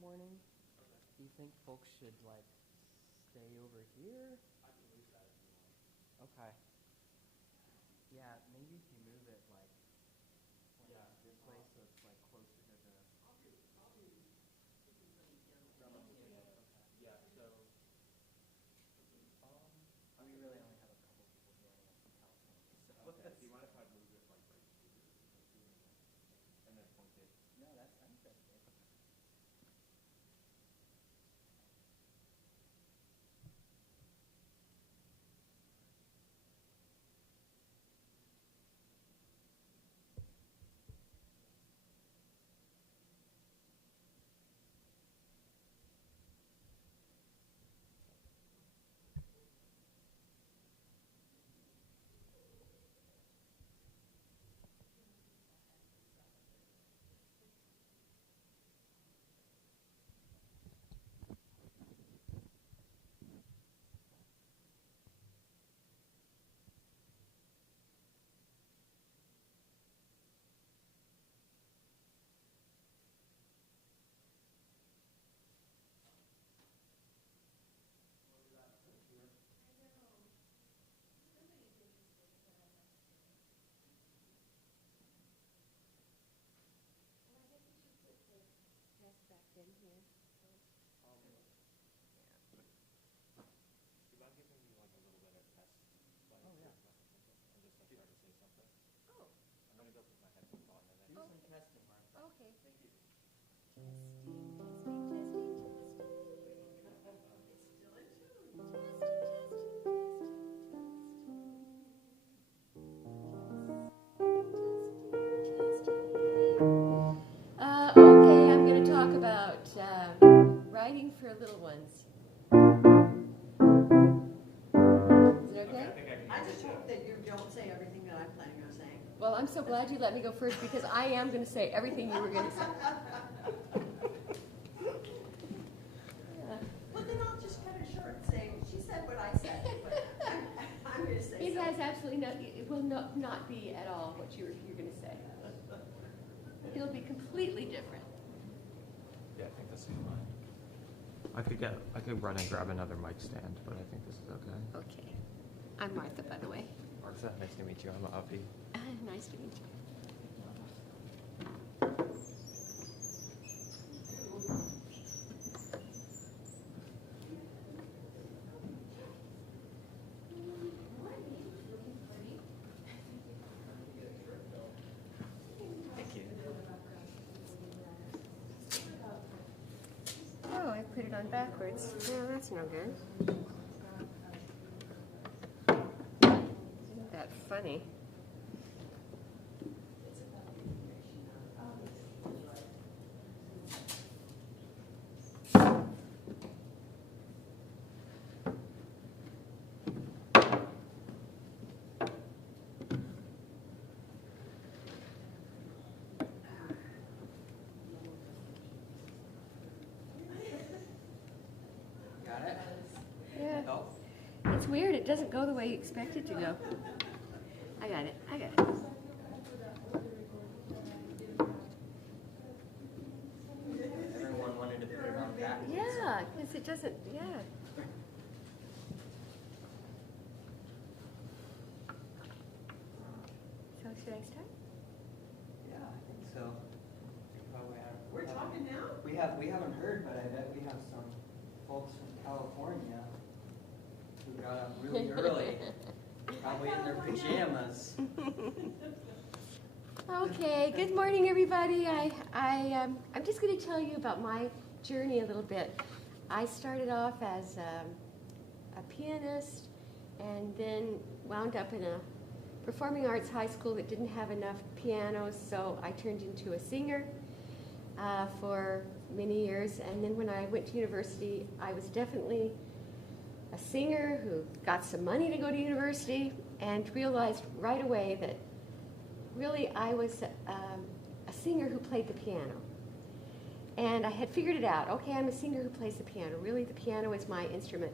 morning. Do you think folks should like stay over here? I can move that if you want. Okay. Yeah, maybe if you move it like this way so it's like closer to the. Yeah, so We really only have a couple people joining us from California, so. okay. Do you mind if I move it like right here? And then point it? No, I'm good. In here. Do you mind giving me like a little bit of test? Like, Oh, yeah. I'm just like trying to say something. Oh. I'm gonna go put my headphones on and then. Do some testing, Martha. Okay. Thank you. Okay, I'm going to talk about writing for little ones. Is it okay? I just hope that you don't say everything that I'm planning on saying. Well, I'm so glad you let me go first because I am going to say everything you were going to say. Well, then I'll just cut it short and say, she said what I said, but I'm going to say It has something. absolutely no, it will not be at all what you're going to say. It'll be completely different. Yeah, I think this is fine. I could run and grab another mic stand, but I think this is okay. Okay. I'm Martha, by the way. Martha, nice to meet you. I'm Avi. Nice to meet you. Thank you. Oh, I put it on backwards. No, that's no good. Isn't that funny? Got it? Yeah. Oh. It's weird. It doesn't go the way you expect it to go. I got it. I got it. Everyone wanted to put it on back. Yeah, because it doesn't, yeah. So should I start? Yeah, I think so. Probably have. We're talking now? We haven't heard, but I bet we have some folks from California who got up really early, probably in their pajamas. Okay, good morning, everybody. I'm just going to tell you about my journey a little bit. I started off as a pianist and then wound up in a performing arts high school that didn't have enough pianos, so I turned into a singer for many years. And then when I went to university, I was definitely a singer who got some money to go to university and realized right away that really I was a singer who played the piano. And I had figured it out. Okay, I'm a singer who plays the piano. Really, the piano is my instrument.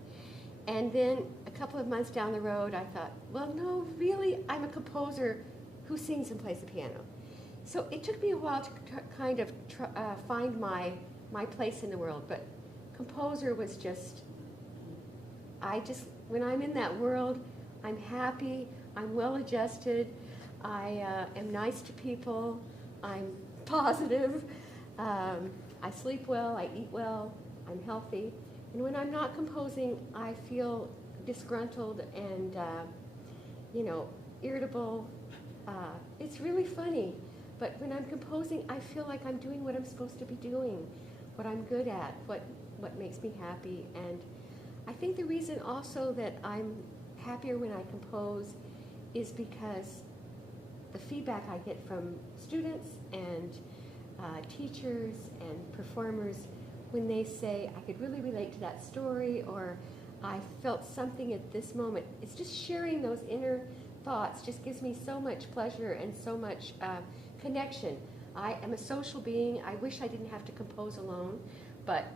And then a couple of months down the road, I thought, well, no, really, I'm a composer who sings and plays the piano. So it took me a while to kind of find my my place in the world. But composer was just, when I'm in that world, I'm happy, I'm well adjusted, I am nice to people, I'm positive, I sleep well, I eat well, I'm healthy. And when I'm not composing, I feel disgruntled and, irritable. It's really funny. But when I'm composing, I feel like I'm doing what I'm supposed to be doing, what I'm good at, what makes me happy. And I think the reason also that I'm happier when I compose is because the feedback I get from students and teachers and performers when they say, I could really relate to that story, or I felt something at this moment. It's just sharing those inner thoughts just gives me so much pleasure and so much connection. I am a social being. I wish I didn't have to compose alone, but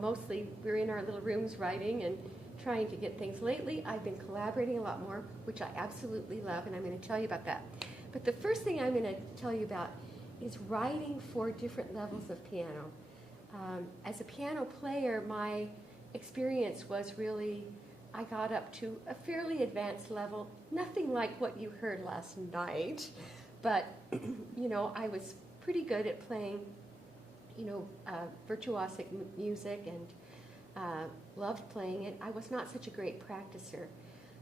mostly we're in our little rooms writing and trying to get things. Lately, I've been collaborating a lot more, which I absolutely love, and I'm going to tell you about that. But the first thing I'm going to tell you about is writing for different levels of piano. As a piano player, my experience was really, I got up to a fairly advanced level, nothing like what you heard last night, but, I was pretty good at playing, virtuosic music and loved playing it. I was not such a great practicer.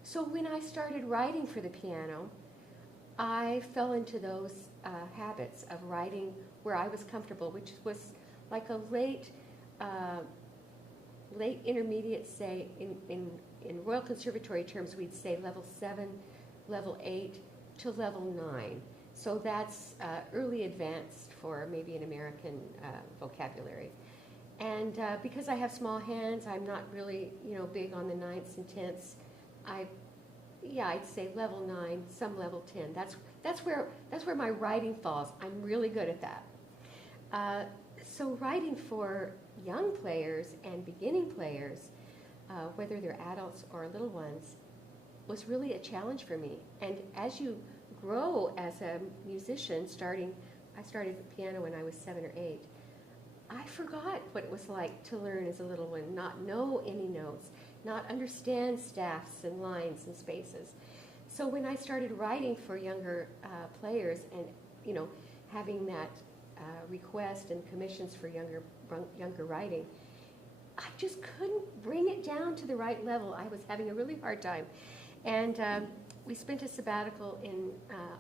So when I started writing for the piano, I fell into those habits of writing where I was comfortable, which was like a late intermediate, say, in Royal Conservatory terms, we'd say level 7, level 8 to level 9. So that's early advanced for maybe an American vocabulary. And because I have small hands, I'm not really, big on the ninths and tenths. I'd say level 9, some level 10. That's where my writing falls. I'm really good at that. So writing for young players and beginning players, whether they're adults or little ones, was really a challenge for me. And as you grow as a musician, I started the piano when I was 7 or 8. I forgot what it was like to learn as a little one, not know any notes, not understand staffs and lines and spaces. So when I started writing for younger players and, having that request and commissions for younger writing, I just couldn't bring it down to the right level. I was having a really hard time. And we spent a sabbatical in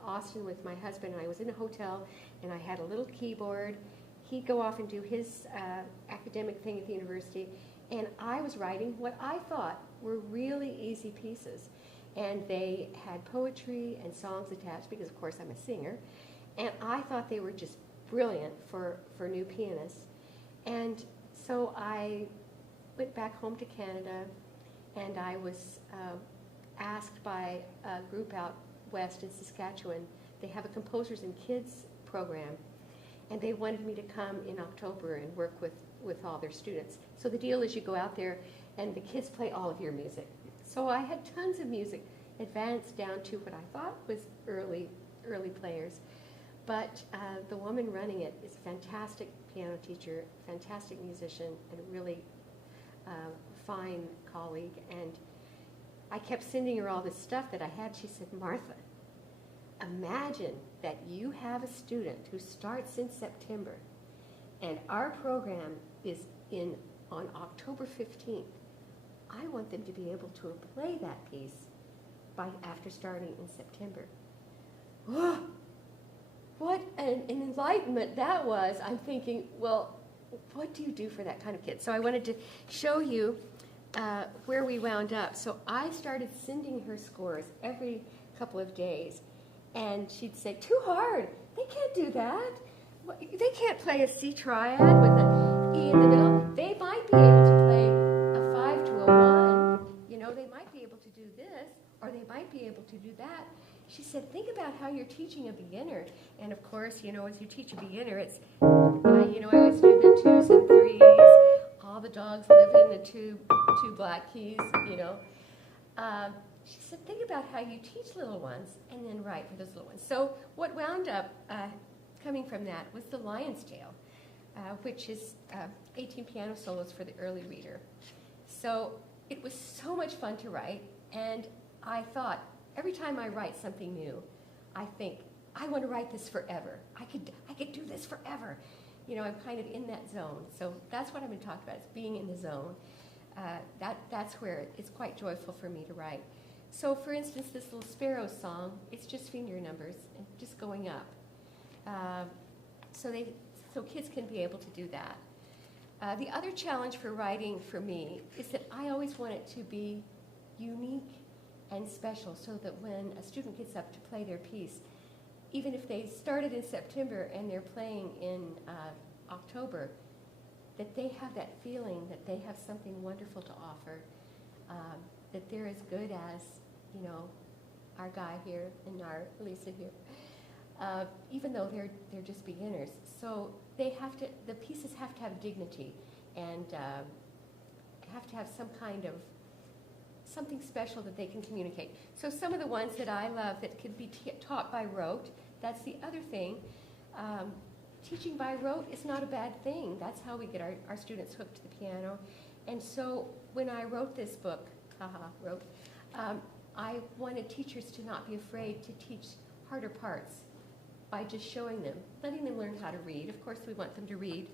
Austin with my husband, and I was in a hotel, and I had a little keyboard. He'd go off and do his academic thing at the university, and I was writing what I thought were really easy pieces. And they had poetry and songs attached, because of course I'm a singer, and I thought they were just brilliant for new pianists. And so I went back home to Canada, and I was asked by a group out west in Saskatchewan. They have a Composers and Kids program, and they wanted me to come in October and work with all their students. So the deal is you go out there, and the kids play all of your music. So I had tons of music, advanced down to what I thought was early players. But the woman running it is a fantastic piano teacher, fantastic musician, and a really fine colleague. And I kept sending her all this stuff that I had. She said, Martha, imagine that you have a student who starts in September, and our program is on October 15th. I want them to be able to play that piece after starting in September. Whoa, what an enlightenment that was. I'm thinking, well, what do you do for that kind of kid? So I wanted to show you where we wound up. So I started sending her scores every couple of days, and she'd say, too hard. They can't do that. They can't play a C triad with an E in the middle. They might be able to play a 5 to a 1. They might be able to do this, or they might be able to do that. She said, think about how you're teaching a beginner. And of course, as you teach a beginner, it's, I always do the 2s and 3s. All the dogs live in the two black keys, She said, think about how you teach little ones and then write for those little ones. So what wound up coming from that was The Lion's Tale. which is 18 piano solos for the early reader. So it was so much fun to write, and I thought, every time I write something new, I think, I want to write this forever. I could do this forever. You know, I'm kind of in that zone. So that's what I've been talking about, is being in the zone. That's where it's quite joyful for me to write. So for instance, this little sparrow song, it's just finger numbers and just going up. So kids can be able to do that. The other challenge for writing for me is that I always want it to be unique and special, so that when a student gets up to play their piece, even if they started in September and they're playing in October, that they have that feeling that they have something wonderful to offer, that they're as good as, you know, our guy here and our Lisa here, even though they're just beginners. So they have to, the pieces have to have dignity and have to have some kind of something special that they can communicate. So some of the ones that I love that could be taught by rote, that's the other thing. Teaching by rote is not a bad thing. That's how we get our students hooked to the piano. And so when I wrote this book, I wanted teachers to not be afraid to teach harder parts by just showing them, letting them learn how to read. Of course, we want them to read.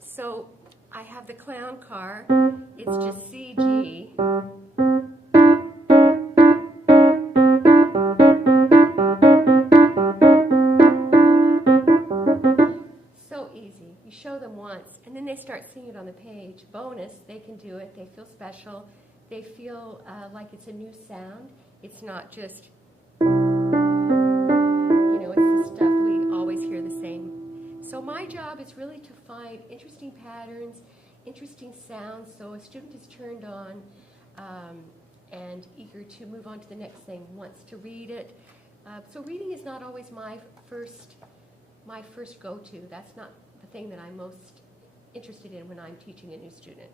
So I have the clown car. It's just C, G. So easy. You show them once, and then they start seeing it on the page. Bonus, they can do it. They feel special. They feel like it's a new sound. It's not just, you know, it's the stuff we always hear the same. So my job is really to find interesting patterns, interesting sounds, so a student is turned on and eager to move on to the next thing, wants to read it. So reading is not always my first go-to. That's not the thing that I'm most interested in when I'm teaching a new student.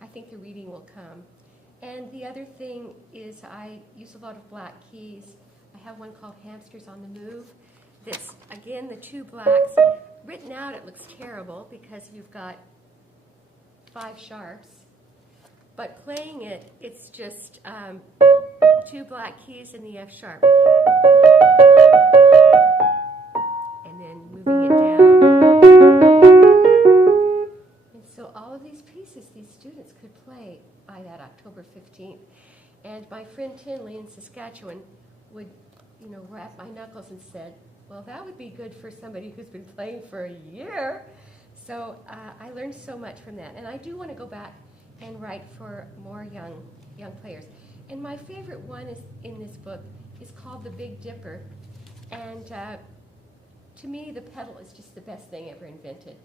I think the reading will come. And the other thing is I use a lot of black keys. I have one called Hamsters on the Move. That's, again, the two blacks. Written out, it looks terrible because you've got 5 sharps. But playing it, it's just 2 black keys in the F sharp. And then moving it down. And so all of these pieces, these students could play by that October 15th. And my friend Tinley in Saskatchewan would, you know, rap my knuckles and said, well, that would be good for somebody who's been playing for a year. So I learned so much from that. And I do want to go back and write for more young players. And my favorite one is in this book is called The Big Dipper. And to me, the pedal is just the best thing ever invented.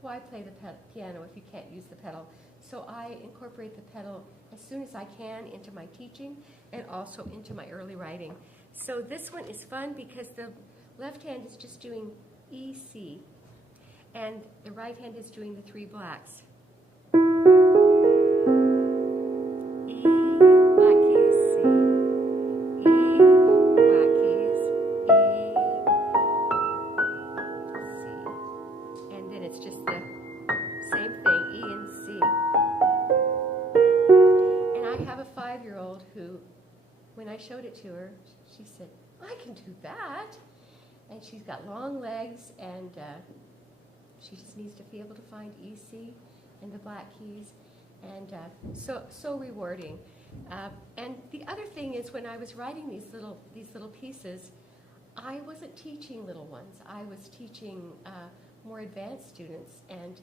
Why play the piano if you can't use the pedal? So I incorporate the pedal as soon as I can into my teaching and also into my early writing. So this one is fun because the left hand is just doing E, C, and the right hand is doing the 3 blacks. E, black keys, C, E, black keys, E, C, and then it's just the same thing, E and C. And I have a 5-year-old who, when I showed it to her, she said, I can do that. And she's got long legs, and she just needs to be able to find E, C, and the black keys, and so rewarding. And the other thing is, when I was writing these little pieces, I wasn't teaching little ones. I was teaching more advanced students, and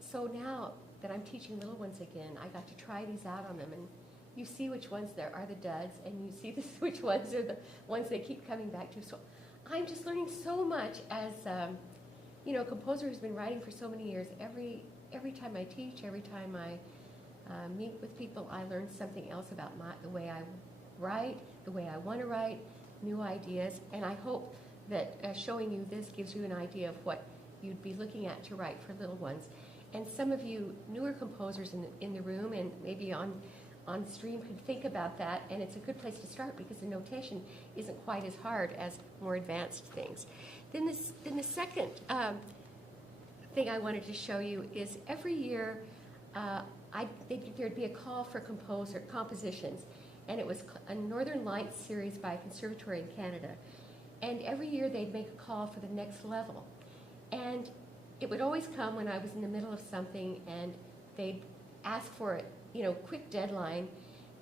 so now that I'm teaching little ones again, I got to try these out on them, and you see which ones there are the duds, and you see which ones are the ones they keep coming back to. So I'm just learning so much as you know, a composer who's been writing for so many years. Every time I teach, every time I meet with people, I learn something else about the way I write, the way I want to write, new ideas. And I hope that showing you this gives you an idea of what you'd be looking at to write for little ones. And some of you newer composers in the room and maybe on stream could think about that, and it's a good place to start because the notation isn't quite as hard as more advanced things. Then the second thing I wanted to show you is every year there'd be a call for compositions, and it was a Northern Lights series by a conservatory in Canada. And every year they'd make a call for the next level. And it would always come when I was in the middle of something, and they'd ask for it, quick deadline,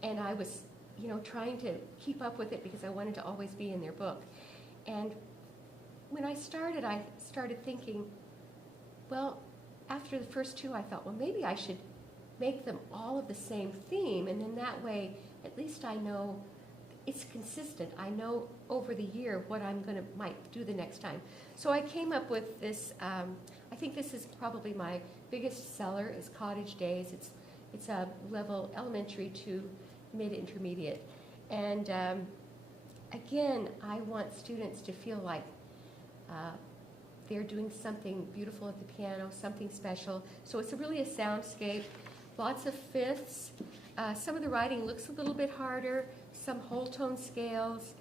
and I was, trying to keep up with it because I wanted to always be in their book. And when I started thinking, well, after the first two, I thought, well, maybe I should make them all of the same theme, and then that way, at least I know it's consistent. I know over the year what might do the next time. So I came up with this. I think this is probably my biggest seller. Is Cottage Days. It's a level elementary to mid-intermediate, and again, I want students to feel like they're doing something beautiful at the piano, something special. So it's really a soundscape. Lots of fifths. Some of the writing looks a little bit harder. Some whole tone scales,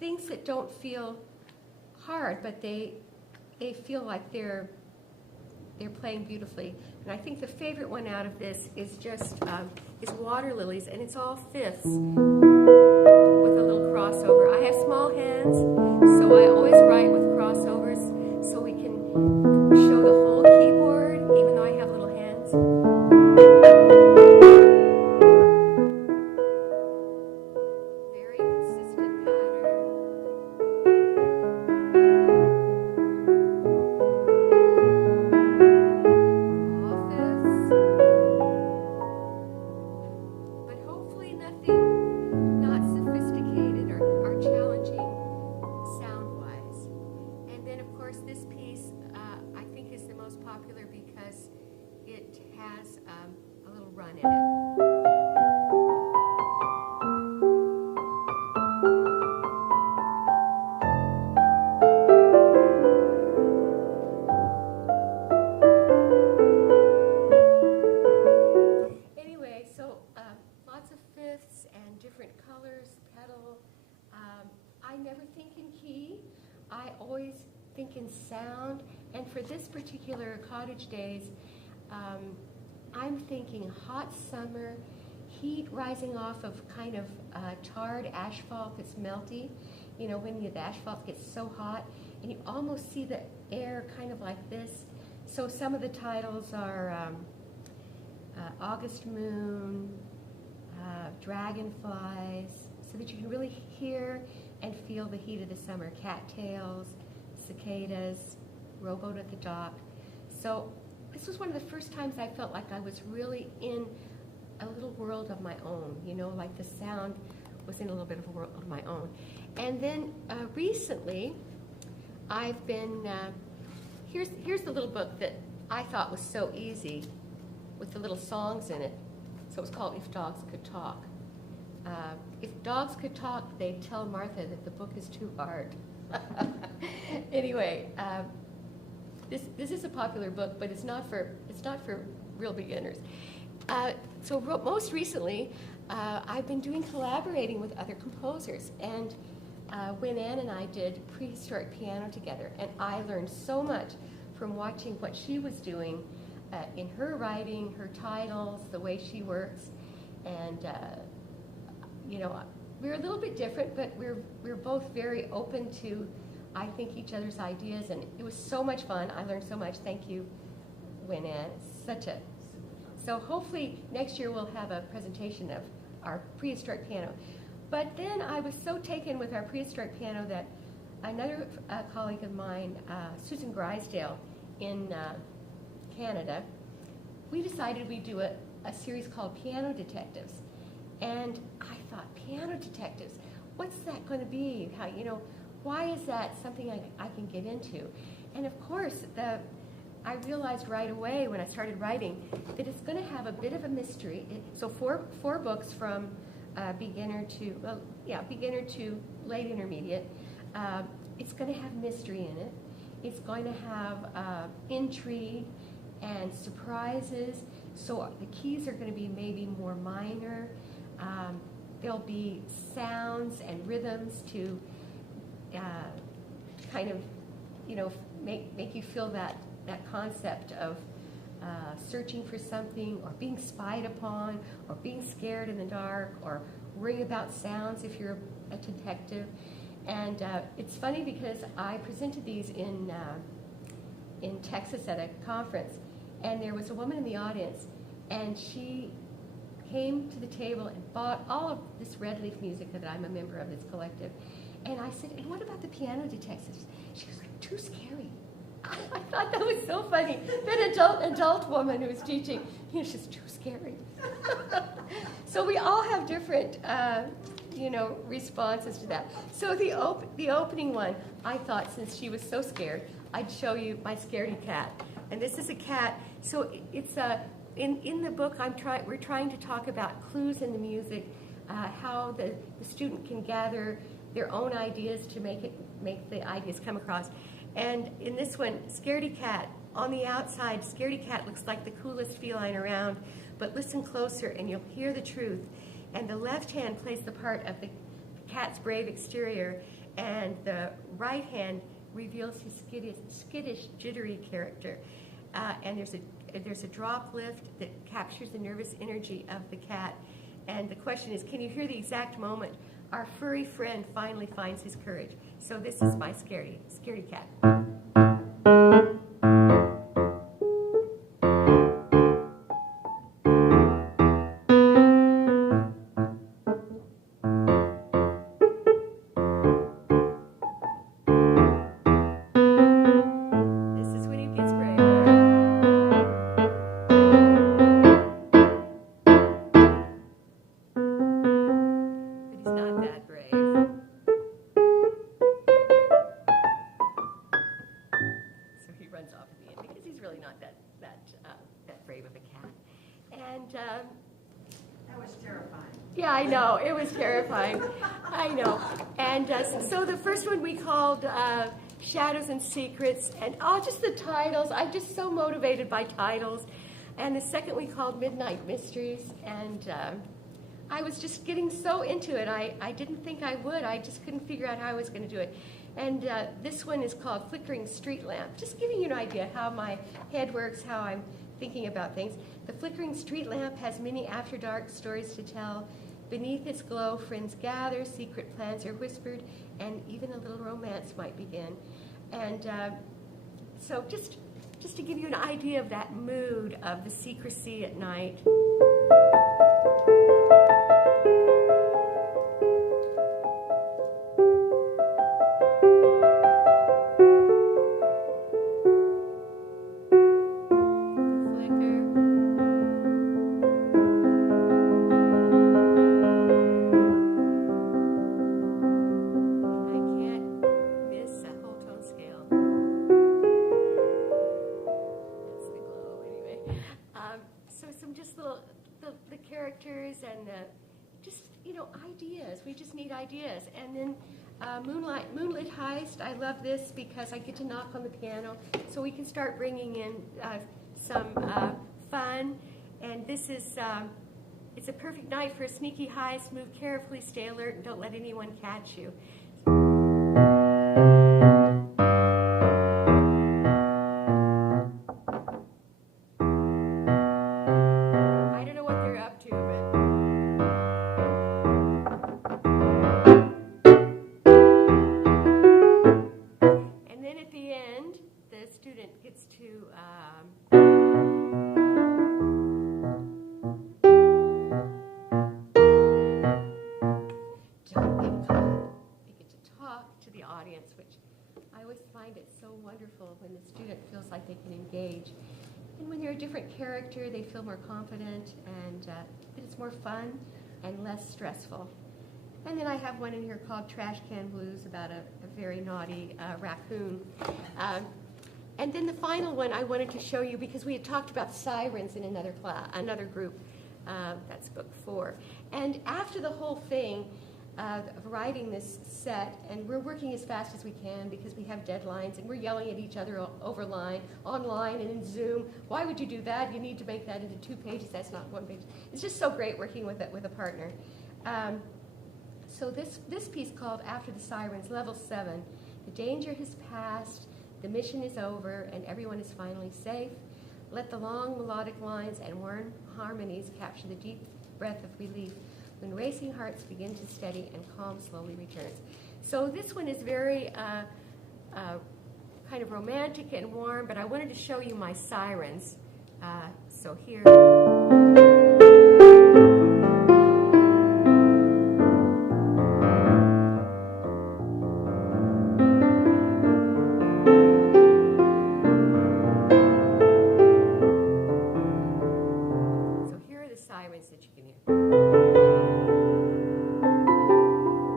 things that don't feel hard, but they feel like they're playing beautifully. And I think the favorite one out of this is just is Water Lilies, and it's all fifths with a little crossover. I have small hands, so I always write with crossovers so we can show the whole keyboard, even though I have little hands. Very consistent pattern. All fifths. But hopefully nothing not sophisticated or challenging sound-wise. And then, of course, this piece I think is the most popular because it has a little run in it. Anyway, so lots of fifths and different colors, pedal. I never think in key. I always think in sound. And for this particular Cottage Days, I'm thinking hot summer, heat rising off of kind of tarred asphalt that's melty. When the asphalt gets so hot, and you almost see the air kind of like this. So some of the titles are August Moon, Dragonflies, so that you can really hear and feel the heat of the summer. Cattails, cicadas, rowboat at the dock. So this was one of the first times I felt like I was really in a little world of my own, like the sound was in a little bit of a world of my own. And then recently, I've been, here's the little book that I thought was so easy with the little songs in it. So it was called If Dogs Could Talk. If dogs could talk, they'd tell Martha that the book is too hard. Anyway, this is a popular book, but it's not for real beginners. So most recently, I've been collaborating with other composers, and Win Ann and I did prehistoric piano together, and I learned so much from watching what she was doing in her writing, her titles, the way she works, and we're a little bit different, but we're both very open to, I think, each other's ideas, and it was so much fun. I learned so much. Thank you, Win Ann. So hopefully next year we'll have a presentation of our prehistoric piano. But then I was so taken with our prehistoric piano that another colleague of mine, Susan Grisdale in Canada, we decided we'd do a series called Piano Detectives. And I thought, Piano Detectives, what's that going to be? Why is that something I can get into? And of course, I realized right away when I started writing that it's going to have a bit of a mystery. So four books from beginner to late intermediate. It's going to have mystery in it. It's going to have intrigue and surprises. So the keys are going to be maybe more minor. There'll be sounds and rhythms to kind of, make you feel that that concept of searching for something, or being spied upon, or being scared in the dark, or worrying about sounds if you're a detective. And it's funny because I presented these in Texas at a conference, and there was a woman in the audience, and she came to the table and bought all of this Red Leaf music that I'm a member of, this collective. And I said, and what about the piano detectives? She was like, too scary. I thought that was so funny. That adult woman who was teaching, she's too scary. So we all have different, responses to that. So the opening one, I thought, since she was so scared, I'd show you my scaredy cat. And this is a cat. So it's in the book, we're trying to talk about clues in the music, how the student can gather their own ideas to make the ideas come across. And in this one, scaredy cat, on the outside, scaredy cat looks like the coolest feline around, but listen closer and you'll hear the truth. And the left hand plays the part of the cat's brave exterior, and the right hand reveals his skittish, jittery character. And there's a drop lift that captures the nervous energy of the cat. And the question is, can you hear the exact moment our furry friend finally finds his courage? So this is my scaredy cat. That was terrifying. Yeah, I know. It was terrifying. I know. And so the first one we called Shadows and Secrets, and just the titles. I'm just so motivated by titles. And the second we called Midnight Mysteries, and I was just getting so into it. I didn't think I would. I just couldn't figure out how I was going to do it. And this one is called Flickering Street Lamp, just giving you an idea how my head works, how I'm thinking about things. The flickering street lamp has many after-dark stories to tell. Beneath its glow, friends gather, secret plans are whispered, and even a little romance might begin. And so just to give you an idea of that mood of the secrecy at night. And ideas. We just need ideas. And then Moonlit Heist, I love this because I get to knock on the piano, so we can start bringing in some fun. And this is, it's a perfect night for a sneaky heist. Move carefully, stay alert, and don't let anyone catch you. When the student feels like they can engage. And when they're a different character, they feel more confident, and it's more fun and less stressful. And then I have one in here called Trash Can Blues about a very naughty raccoon. And then the final one I wanted to show you because we had talked about sirens in another group. That's book 4. And after the whole thing, of writing this set, and we're working as fast as we can because we have deadlines, and we're yelling at each other online and in Zoom. Why would you do that? You need to make that into 2 pages. That's not 1 page. It's just so great working with a partner. So this piece called After the Sirens, level 7. The danger has passed. The mission is over and everyone is finally safe. Let the long melodic lines and warm harmonies capture the deep breath of relief when racing hearts begin to steady and calm slowly returns. So this one is very kind of romantic and warm, but I wanted to show you my sirens. So here. So here are the sirens that you can hear.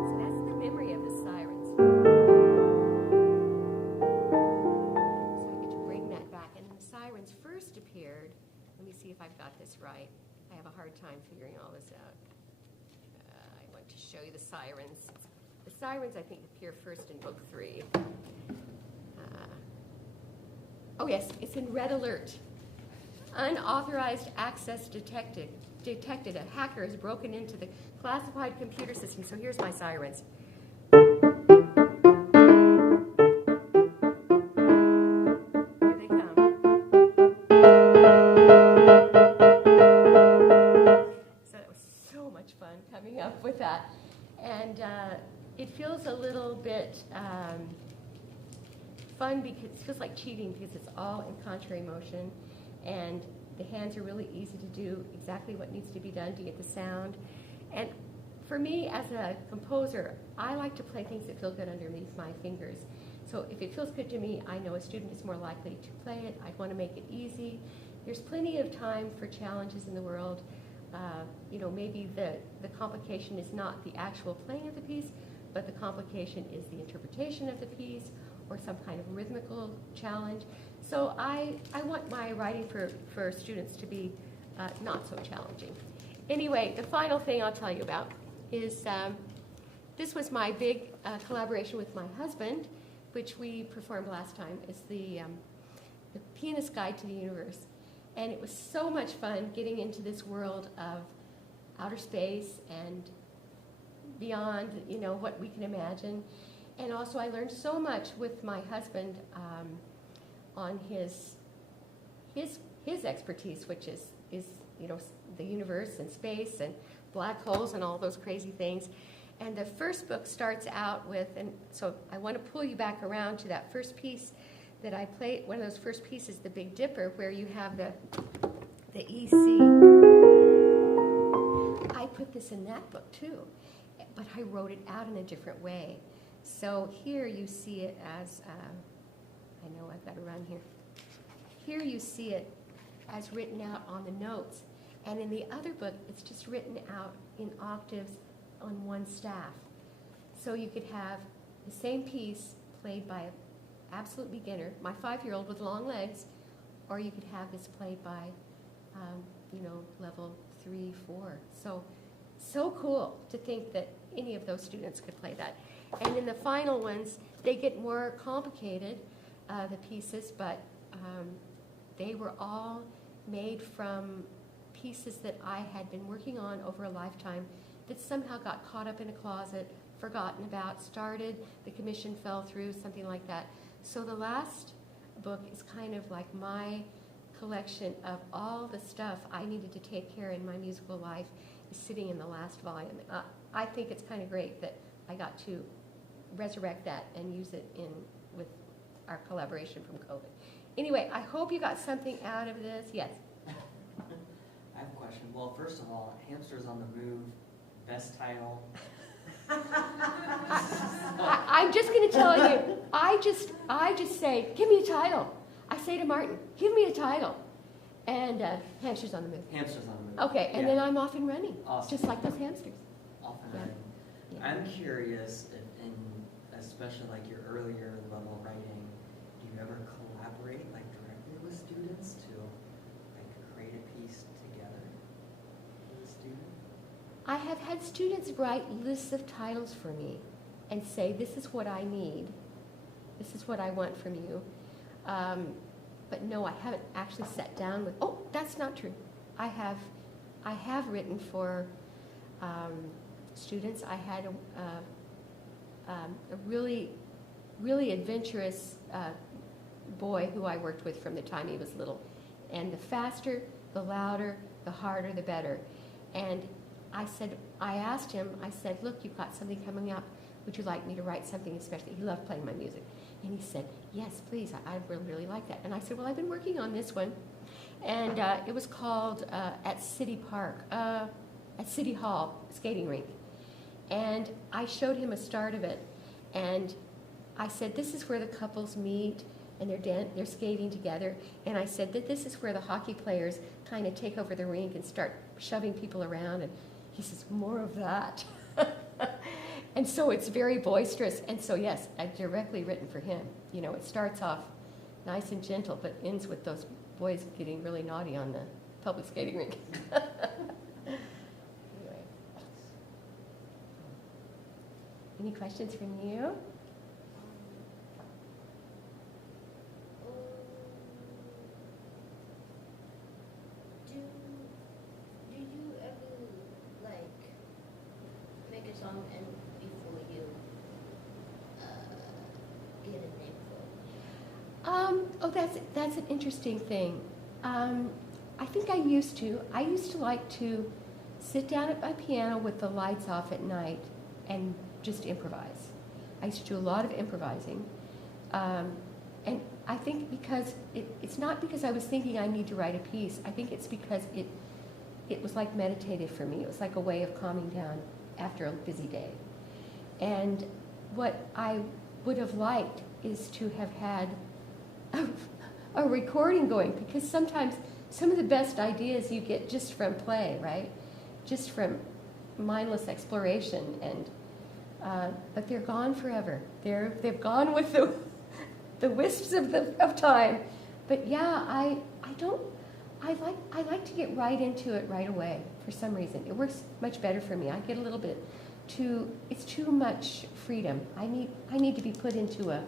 So that's the memory of the sirens. So I get to bring that back. And when the sirens first appeared, let me see if I've got this right. I have a hard time figuring all this out. I want to show you the sirens. The sirens, I think, appear first in book 3. Oh yes, it's in red alert. Unauthorized access detected. A hacker has broken into the classified computer system. So here's my sirens. Here they come. So it was so much fun coming up with that. And it feels a little bit fun because it feels like cheating because it's all in contrary motion. And the hands are really easy to do exactly what needs to be done to get the sound. And for me, as a composer, I like to play things that feel good underneath my fingers. So if it feels good to me, I know a student is more likely to play it. I want to make it easy. There's plenty of time for challenges in the world. Maybe the complication is not the actual playing of the piece, but the complication is the interpretation of the piece or some kind of rhythmical challenge. So I want my writing for students to be not so challenging. Anyway, the final thing I'll tell you about is this was my big collaboration with my husband, which we performed last time. It's the Pianist's Guide to the Universe. And it was so much fun getting into this world of outer space and beyond, what we can imagine. And also I learned so much with my husband on his expertise, which is the universe and space and black holes and all those crazy things. And the first book starts out with, and so I want to pull you back around to that first piece that I played, one of those first pieces, the Big Dipper, where you have the EC. I put this in that book too, but I wrote it out in a different way. So here you see it as, I know I've got to run here. Here you see it as written out on the notes. And in the other book, it's just written out in octaves on one staff. So you could have the same piece played by an absolute beginner, my 5-year-old with long legs, or you could have this played by, level 3, 4. So cool to think that any of those students could play that. And in the final ones, they get more complicated, the pieces, but they were all made from pieces that I had been working on over a lifetime that somehow got caught up in a closet, forgotten about, started, the commission fell through, something like that. So the last book is kind of like my collection of all the stuff I needed to take care of in my musical life is sitting in the last volume. I think it's kind of great that I got to resurrect that and use it with our collaboration from COVID. Anyway, I hope you got something out of this. Yes? I have a question. Well, first of all, Hamsters on the Move, best title. I'm just going to tell you, I just say, give me a title. I say to Martin, give me a title. And Hamsters on the Move. Hamsters on the Move. Okay, and then I'm off and running, Awesome. just like those hamsters. Off and Yeah. running. Yeah. I'm curious, in especially like your earlier level writing, do you ever collaborate like directly with students to like create a piece together with a student? I have had students write lists of titles for me and say, this is what I need. This is what I want from you. But no, I haven't actually sat down with, oh, that's not true. I have written for students. I had a really, really adventurous boy who I worked with from the time he was little. And the faster, the louder, the harder, the better. And I asked him, I said, look, you've got something coming up. Would you like me to write something especially? He loved playing my music. And he said, yes, please, I really, really like that. And I said, well, I've been working on this one. And it was called at City Park, at City Hall skating rink. And I showed him a start of it. And I said, this is where the couples meet and they're skating together. And I said that this is where the hockey players kind of take over the rink and start shoving people around. And he says, more of that. And so it's very boisterous. And so, yes, I've directly written for him. You know, it starts off nice and gentle, but ends with those boys getting really naughty on the public skating rink. Anyway. Any questions from you? Do you ever like make a song and before you get a name for it? That's an interesting thing. I think I used to. I used to like to sit down at my piano with the lights off at night and just improvise. I used to do a lot of improvising. And I think because it's not because I was thinking I need to write a piece. I think it's because it was like meditative for me. It was like a way of calming down after a busy day. And what I would have liked is to have had a recording going, because sometimes some of the best ideas you get just from play, right? Just from mindless exploration, and but they're gone forever. They've gone with the wisps of time. But yeah, I like to get right into it right away for some reason. It works much better for me. I get a little bit it's too much freedom. I need to be put into a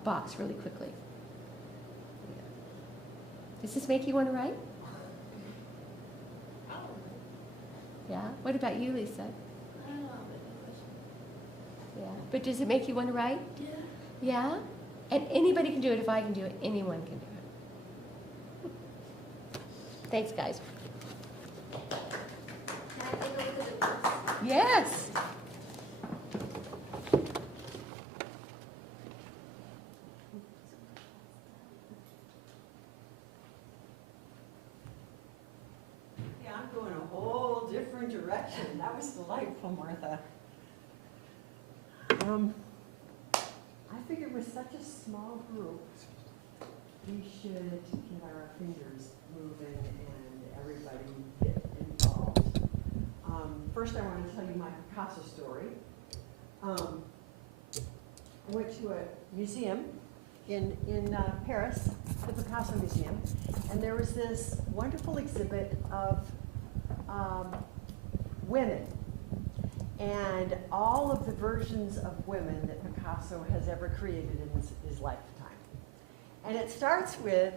box really quickly. Yeah. Does this make you want to write? I don't know. Yeah. What about you, Lisa? I don't know, but no question. Yeah. But does it make you want to write? Yeah. Yeah? And anybody can do it. If I can do it, anyone can do it. Thanks, guys. Can I take a look at the books? Yes. Yeah, I'm going a whole different direction. That was delightful, Martha. I figured with such a small group, we should get our fingers moving and everybody get involved. First, I want to tell you my Picasso story. I went to a museum in Paris, the Picasso Museum, and there was this wonderful exhibit of women, and all of the versions of women that Picasso has ever created in his lifetime. And it starts with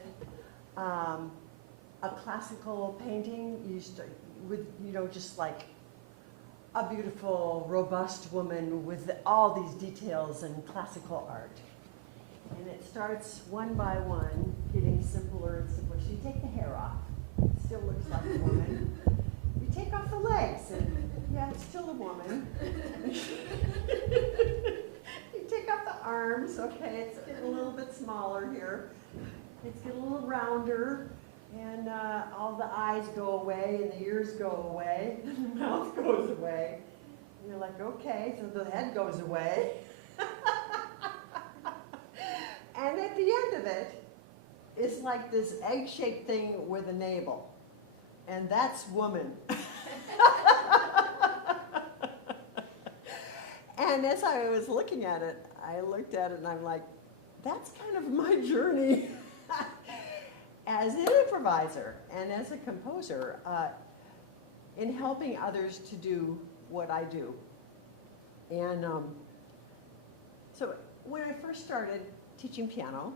a classical painting with, just like a beautiful, robust woman with all these details and classical art. And it starts one by one, getting simpler and simpler. So you take the hair off, it still looks like a woman. You take off the legs, and yeah, it's still a woman. You take off the arms, okay, it's getting a little bit smaller here. It's getting a little rounder, and all the eyes go away, and the ears go away, and the mouth goes away. And you're like, okay, so the head goes away. And at the end of it, it's like this egg-shaped thing with a navel. And that's woman. And as I was looking at it, I looked at it and I'm like, that's kind of my journey as an improviser and as a composer in helping others to do what I do. And so when I first started teaching piano,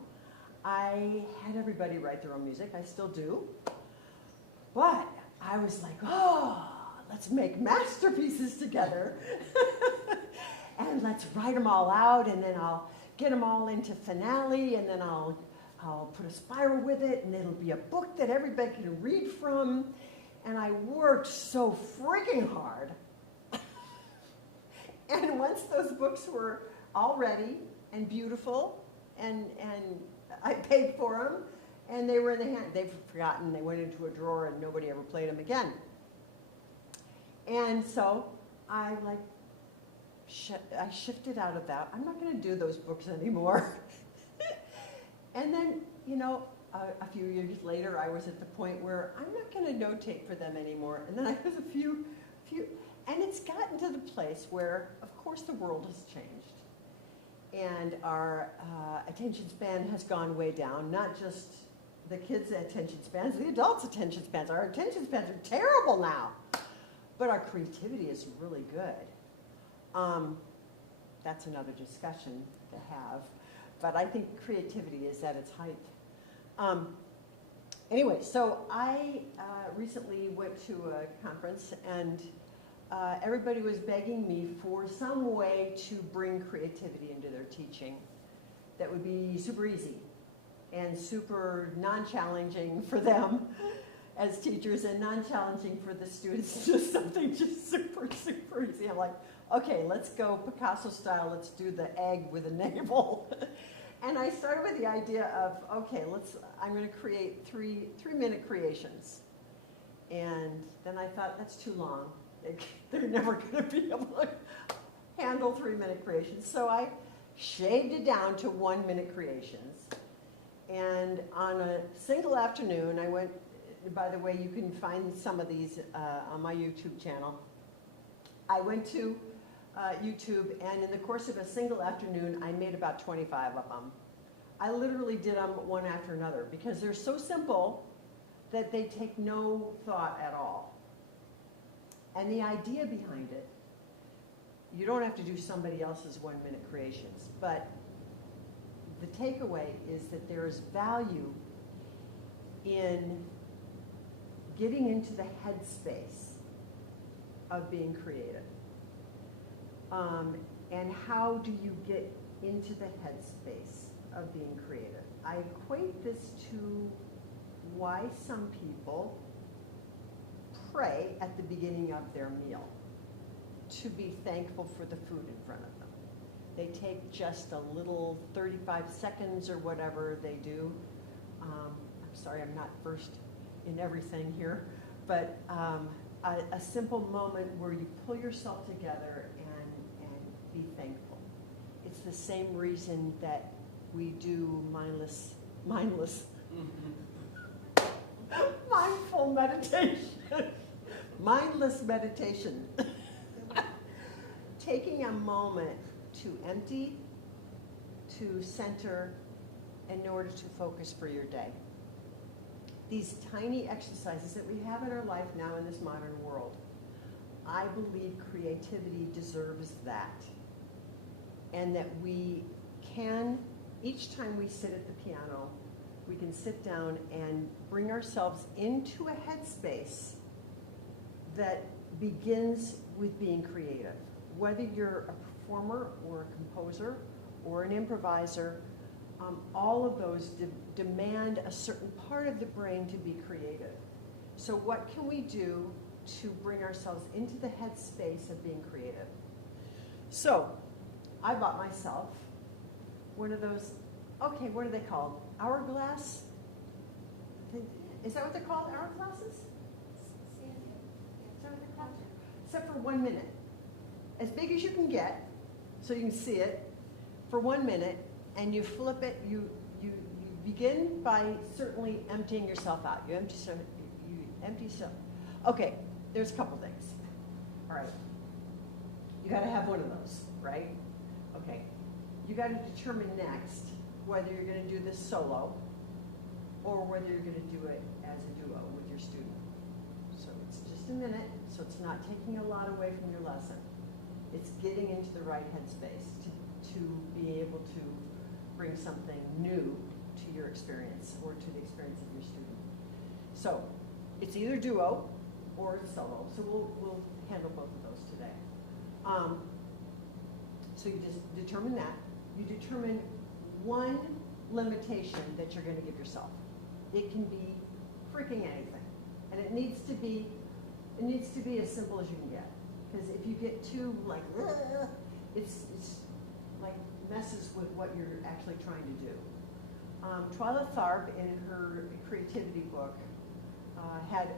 I had everybody write their own music. I still do. But I was like, oh, let's make masterpieces together. And let's write them all out, and then I'll get them all into finale, and then I'll I'll put a spiral with it, and it'll be a book that everybody can read from. And I worked so freaking hard. And once those books were all ready and beautiful, and I paid for them, and they were in the hand, they've forgotten, they went into a drawer, and nobody ever played them again. And so I I shifted out of that. I'm not going to do those books anymore. And then, you know, a few years later, I was at the point where I'm not going to notate for them anymore. And then I was a few, and it's gotten to the place where, of course, the world has changed. And our attention span has gone way down, not just the kids' attention spans, the adults' attention spans. Our attention spans are terrible now. But our creativity is really good. That's another discussion to have. But I think creativity is at its height. Anyway, so I recently went to a conference, and everybody was begging me for some way to bring creativity into their teaching that would be super easy and super non-challenging for them as teachers and non-challenging for the students. Just something just super, super easy. I'm like, okay, let's go Picasso style. Let's do the egg with a navel. And I started with the idea of, okay, I'm going to create three-minute creations. And then I thought, that's too long. They're never going to be able to handle 3-minute creations. So I shaved it down to 1-minute creations. And on a single afternoon, I went, by the way, you can find some of these on my YouTube channel. I went to YouTube, and in the course of a single afternoon, I made about 25 of them. I literally did them one after another because they're so simple that they take no thought at all. And the idea behind it, you don't have to do somebody else's 1-minute creations, but the takeaway is that there is value in getting into the headspace of being creative. And how do you get into the headspace of being creative? I equate this to why some people pray at the beginning of their meal to be thankful for the food in front of them. They take just a little 35 seconds or whatever they do. I'm sorry, I'm not versed in everything here, but a simple moment where you pull yourself together and be thankful. It's the same reason that we do mindless mindful meditation. Mindless meditation. Taking a moment to empty, to center, in order to focus for your day. These tiny exercises that we have in our life now in this modern world, I believe creativity deserves that. And that we can, each time we sit at the piano, we can sit down and bring ourselves into a headspace that begins with being creative. Whether you're a performer or a composer or an improviser, all of those demand a certain part of the brain to be creative. So what can we do to bring ourselves into the headspace of being creative? So I bought myself one of those, okay, what are they called? Hourglass? Is that what they're called? Hourglasses? Is that what they're called? Except for 1 minute. As big as you can get, so you can see it, for 1 minute, and you flip it, you begin by certainly emptying yourself out. You empty yourself. Okay, there's a couple things. All right. You got to have one of those, right? Okay. You got to determine next whether you're going to do this solo or whether you're going to do it as a duo with your student. So it's just a minute, so it's not taking a lot away from your lesson. It's getting into the right headspace to be able to bring something new to your experience or to the experience of your student. So it's either duo or solo. So we'll handle both of those today. So you just determine that. You determine one limitation that you're gonna give yourself. It can be freaking anything. And it needs to be as simple as you can get. Because if you get too like, it's like messes with what you're actually trying to do. Twyla Tharp, in her creativity book, had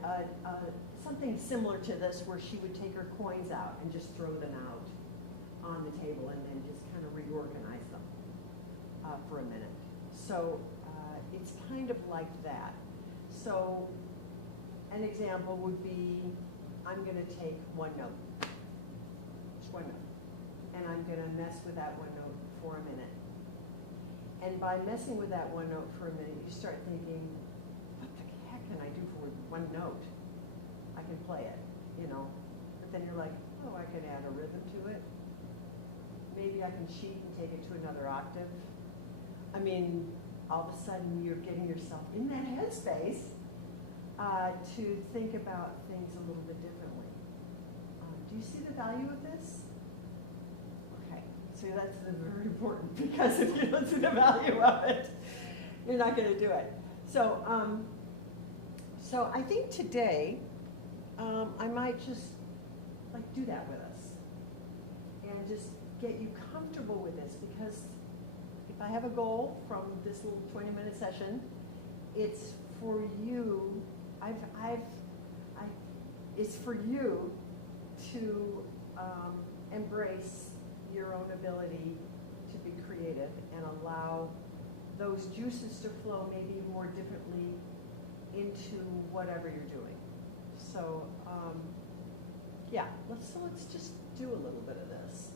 something similar to this, where she would take her coins out and just throw them out on the table and then just kind of reorganize them for a minute. So it's kind of like that. So an example would be, I'm going to take one note, just one note, and I'm going to mess with that one note for a minute. And by messing with that one note for a minute, you start thinking, what the heck can I do for one note? I can play it, you know. But then you're like, oh, I can add a rhythm to it. Maybe I can cheat and take it to another octave. I mean, all of a sudden you're getting yourself in that headspace to think about things a little bit differently. Do you see the value of this? Okay, so that's very important, because if you don't see the value of it, you're not going to do it. So, so I think today I might just like do that with us and just get you comfortable with this, because if I have a goal from this little 20-minute session, it's for you. It's for you to embrace your own ability to be creative and allow those juices to flow maybe more differently into whatever you're doing. So yeah, let's just do a little bit of this.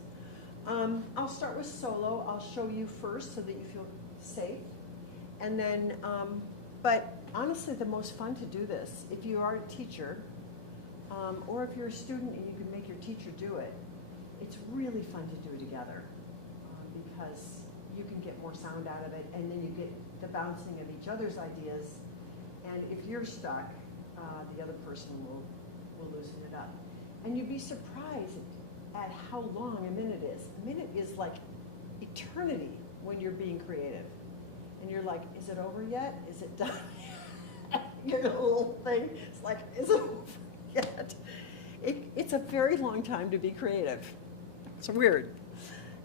I'll start with solo. I'll show you first so that you feel safe. And then, but honestly, the most fun to do this, if you are a teacher, or if you're a student and you can make your teacher do it, it's really fun to do together, because you can get more sound out of it, and then you get the bouncing of each other's ideas. And if you're stuck, the other person will loosen it up. And you'd be surprised at how long a minute is. A minute is like eternity when you're being creative. And you're like, is it over yet? Is it done? Your little thing, it's like, is it over yet? It's a very long time to be creative. It's weird.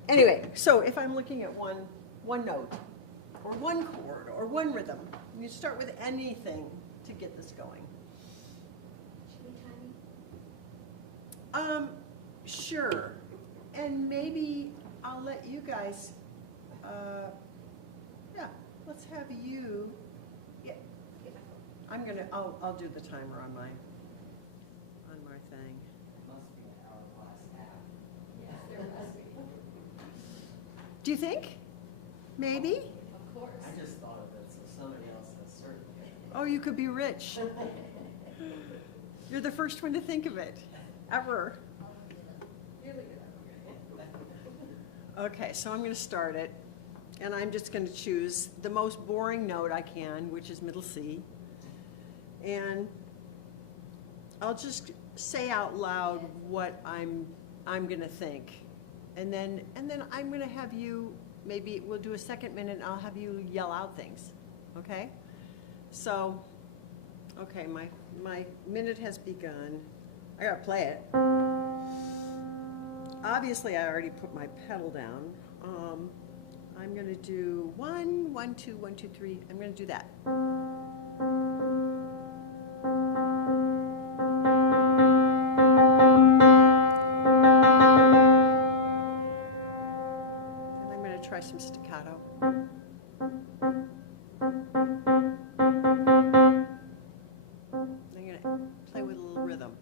Anyway, so if I'm looking at one note, or one chord, or one rhythm, you start with anything to get this going. Should we time? Sure. And maybe I'll let you guys, yeah, let's have you, yeah. I'm gonna, I'll do the timer on my thing. Must be an hourglass app. Yes, there must be. Do you think? Maybe? Of course. I just thought of it, so somebody else has certainly. Oh, you could be rich. You're the first one to think of it, ever. Really good. Okay, so I'm going to start it, and I'm just going to choose the most boring note I can, which is middle C, and I'll just say out loud what I'm going to think, and then I'm going to have you, maybe we'll do a second minute, and I'll have you yell out things, okay? So, okay, my minute has begun. I gotta play it. Obviously, I already put my pedal down. I'm gonna do 1, 1, 2, 1, 2, 3. I'm gonna do that. And I'm gonna try some staccato. I'm gonna play with a little rhythm.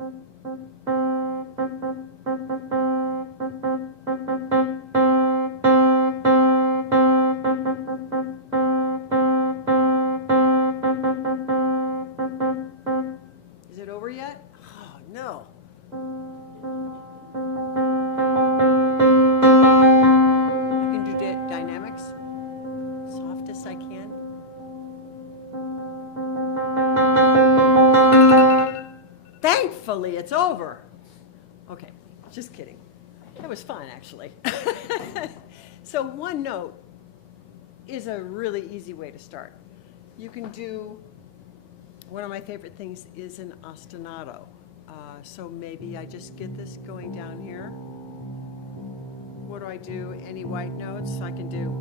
Is it over yet? Oh, no. I can do dynamics, softest I can. Thankfully, it's over. Okay, just kidding. That was fun, actually. So one note is a really easy way to start. You can do, one of my favorite things is an ostinato. So maybe I just get this going down here. What do I do? Any white notes I can do?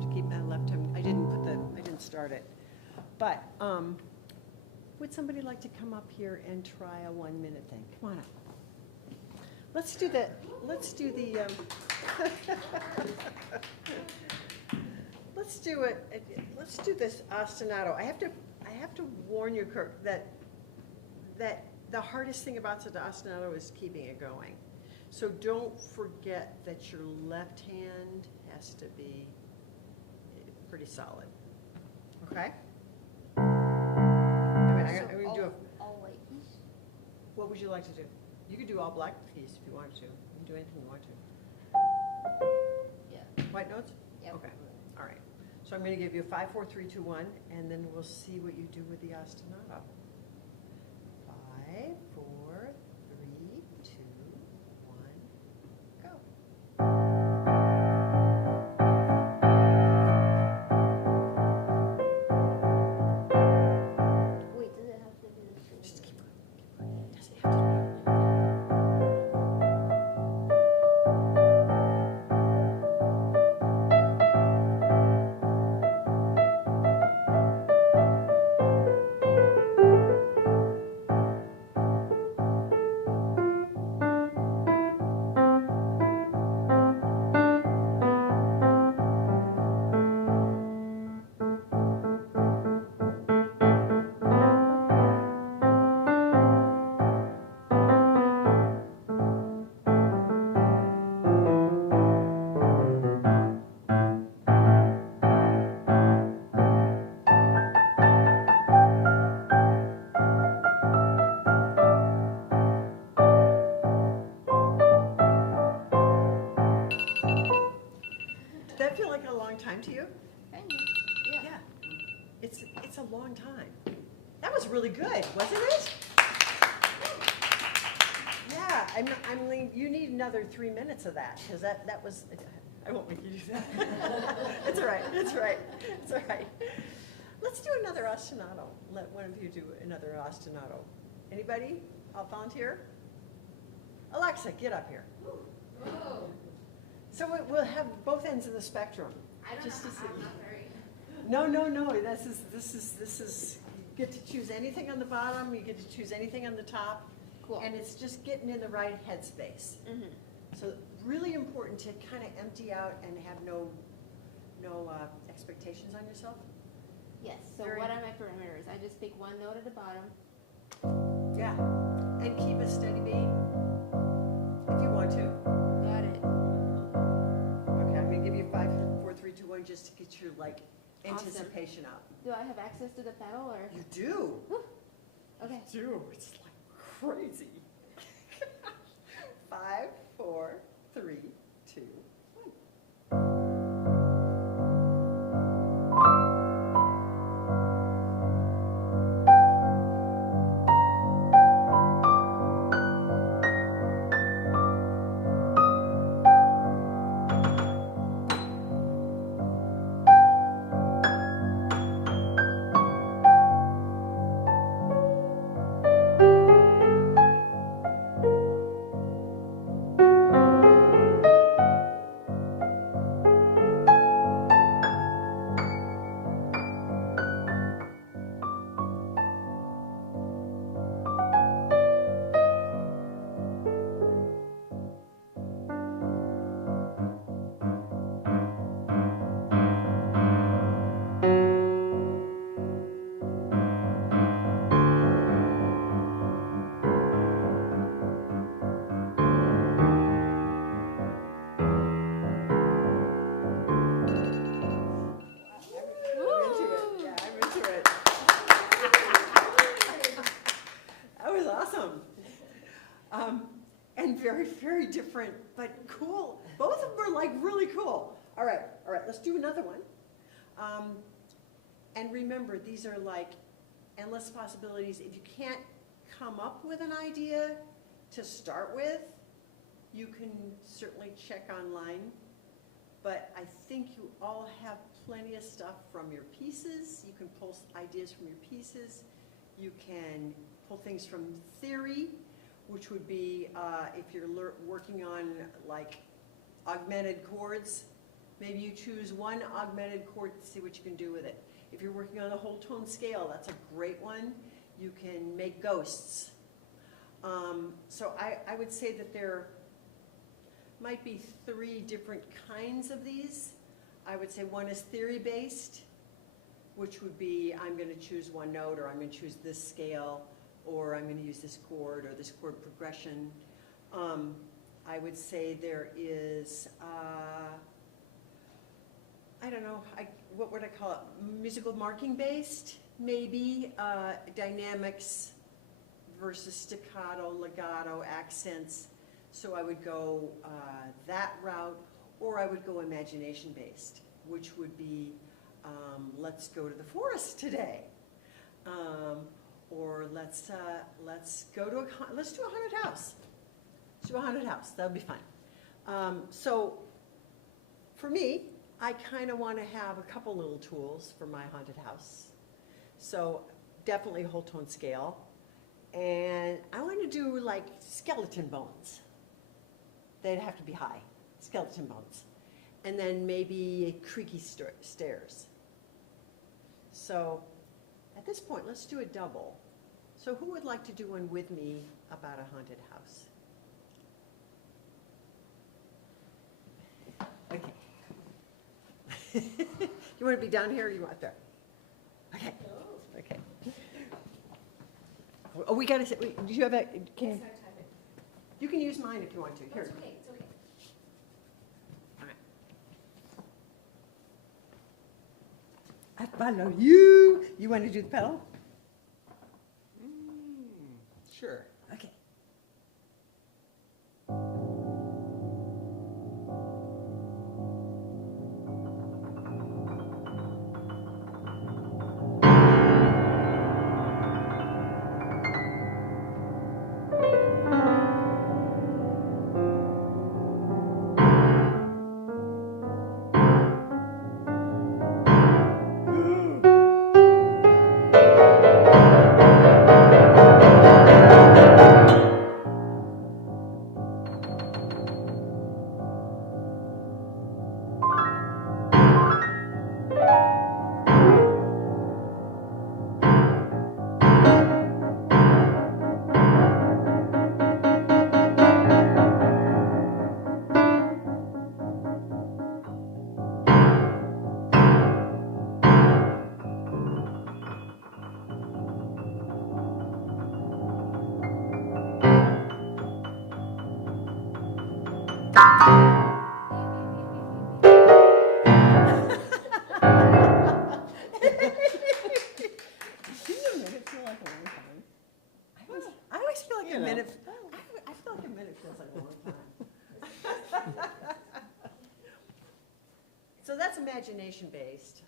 To keep my left hand, I didn't start it. But would somebody like to come up here and try a 1 minute thing? Come on up. Let's do the let's do this ostinato. I have to warn you, Kirk, that the hardest thing about the ostinato is keeping it going. So don't forget that your left hand has to be pretty solid. Okay? I'm going to do a. All white piece. What would you like to do? You could do all black piece if you wanted to. You can do anything you want to. Yeah. White notes? Yep. Okay, all right. So I'm going to give you 5, 4, 3, 2, 1, and then we'll see what you do with the ostinato. 5, 4, 3, 2, 1, go. Wait, does it have to be the same? Just keep going. Keep going. It doesn't have to be. Did that feel like a long time to you? Kind of. Yeah. It's a long time. That was really good, wasn't it? Yeah, you need another 3 minutes of that, because that was, I won't make you do that. It's all right, it's all right, it's all right. Let's do another ostinato. Let one of you do another ostinato. Anybody? I'll volunteer. Alexa, get up here. So we'll have both ends of the spectrum. I don't just know. to see. I'm not very. No. This is. You get to choose anything on the bottom. You get to choose anything on the top. Cool. And it's just getting in the right headspace. Mm-hmm. So really important to kind of empty out and have no expectations on yourself. Yes. So Very- what are my parameters? I just pick one note at the bottom. Yeah. And keep a steady beat if you want to. Got it. Okay, I'm gonna give you 5, 4, 3, 2, 1 just to get your anticipation up. Do I have access to the pedal or? You do. Okay. You do. It's like crazy. 5, 4, 3, 2, 1. Very, very different, but cool. Both of them are like really cool. All right, let's do another one. And remember, these are like endless possibilities. If you can't come up with an idea to start with, you can certainly check online. But I think you all have plenty of stuff from your pieces. You can pull ideas from your pieces. You can pull things from theory, which would be if you're working on like augmented chords, maybe you choose one augmented chord to see what you can do with it. If you're working on a whole tone scale, that's a great one. You can make ghosts. So I would say that there might be 3 different kinds of these. I would say one is theory-based, which would be I'm going to choose one note, or I'm going to choose this scale, or I'm going to use this chord or this chord progression. I would say there is, I don't know, what would I call it? Musical marking based, maybe, dynamics versus staccato, legato, accents. So I would go that route, or I would go imagination based, which would be let's go to the forest today, or let's do a haunted house. Let's do a haunted house. That would be fun. So for me, I kind of want to have a couple little tools for my haunted house. So definitely a whole tone scale. And I want to do like skeleton bones. They'd have to be high, skeleton bones. And then maybe creaky stairs. So at this point, let's do a double. So who would like to do one with me about a haunted house? Okay. You want to be down here or you want there? Okay. Okay. Oh, we got to say, do you have a, can, you can use mine if you want to. Here. It's okay, it's okay. All right. I follow you. You want to do the pedal? Sure. Okay. So that's imagination-based.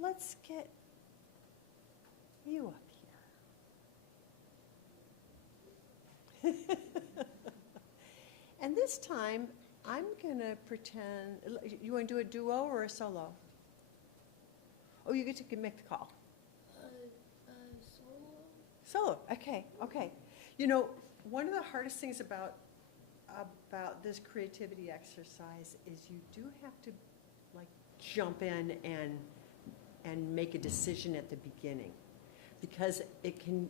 Let's get you up here. And this time, I'm going to pretend, you want to do a duo or a solo? Oh, you get to make the call. Solo, okay, okay. You know, one of the hardest things about this creativity exercise is you do have to like jump in and make a decision at the beginning, because it can,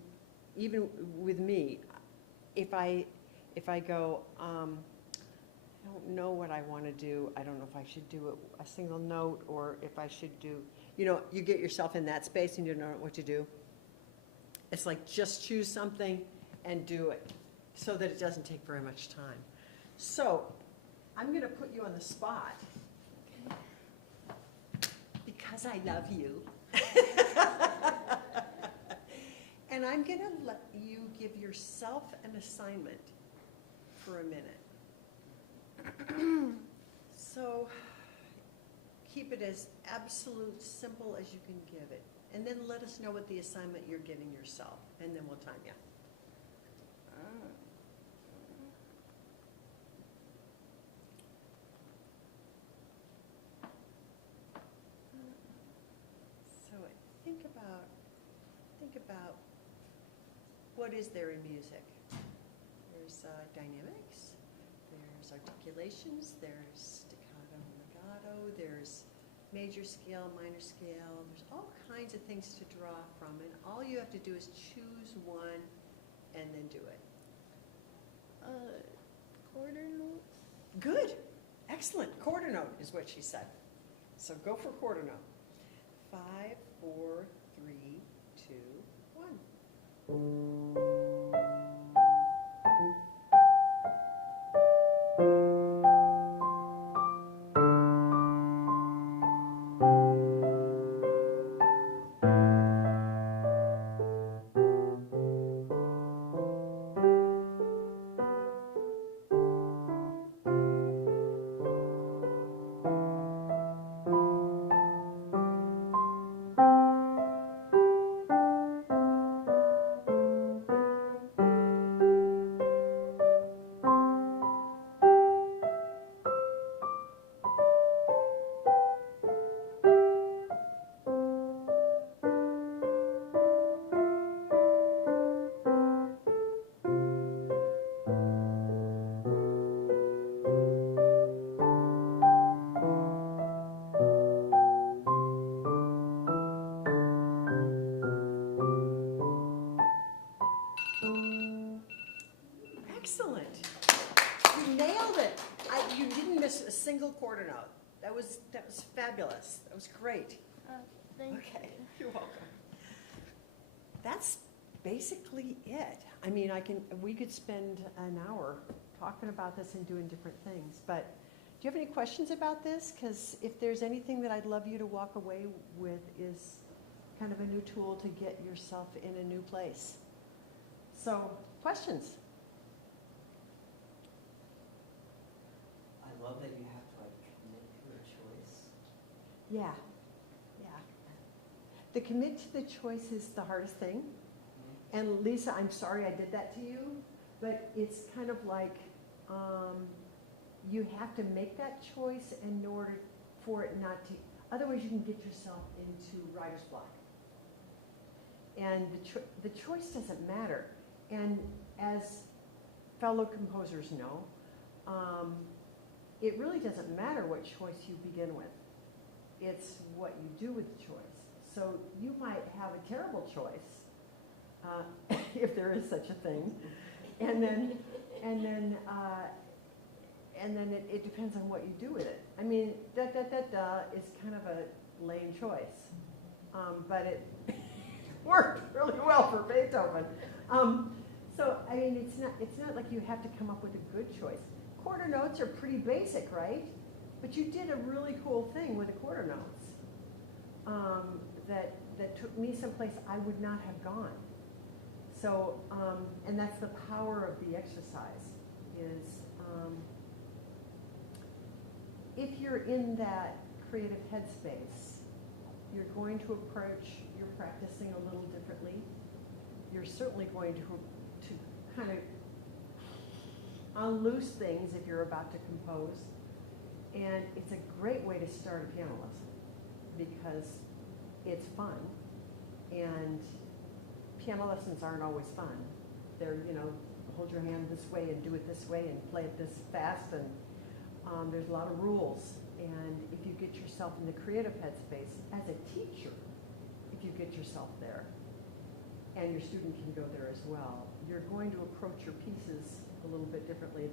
even with me, if I go, I don't know what I want to do. I don't know if I should do a single note or if I should do, you know, you get yourself in that space and you don't know what to do. It's like just choose something and do it so that it doesn't take very much time. So I'm going to put you on the spot because I love you. And I'm going to let you give yourself an assignment for a minute. So keep it as absolute simple as you can give it. And then let us know what the assignment you're giving yourself, and then we'll time you. So think about what is there in music? There's dynamics, there's articulations, there's staccato and legato, there's major scale, minor scale, there's all kinds of things to draw from, and all you have to do is choose one and then do it. Quarter notes. Good, excellent, quarter note is what she said. So go for quarter note. 5, 4, 3, 2, 1. Excellent. You nailed it. You didn't miss a single quarter note. That was fabulous. That was great. Thank Okay, you. you're welcome. That's basically it. I mean, we could spend an hour talking about this and doing different things, but do you have any questions about this? Because if there's anything that I'd love you to walk away with is kind of a new tool to get yourself in a new place. So, questions? I love that you have to like commit to a choice. Yeah, yeah. The commit to the choice is the hardest thing. And Lisa, I'm sorry I did that to you, but it's kind of like you have to make that choice in order for it not to, otherwise you can get yourself into writer's block. And the choice doesn't matter. And as fellow composers know, it really doesn't matter what choice you begin with. It's what you do with the choice. So you might have a terrible choice, if there is such a thing, and then it depends on what you do with it. I mean, da da da da is kind of a lame choice, but it worked really well for Beethoven. So I mean, it's not like you have to come up with a good choice. Quarter notes are pretty basic, right? But you did a really cool thing with the quarter notes that took me someplace I would not have gone. So, and that's the power of the exercise, is if you're in that creative headspace, you're going to approach your practicing a little differently. You're certainly going to kind of unloose things if you're about to compose. And it's a great way to start a piano lesson because it's fun. And piano lessons aren't always fun. They're, hold your hand this way and do it this way and play it this fast, and there's a lot of rules. And if you get yourself in the creative headspace, as a teacher, if you get yourself there, and your student can go there as well, you're going to approach your pieces a little bit differently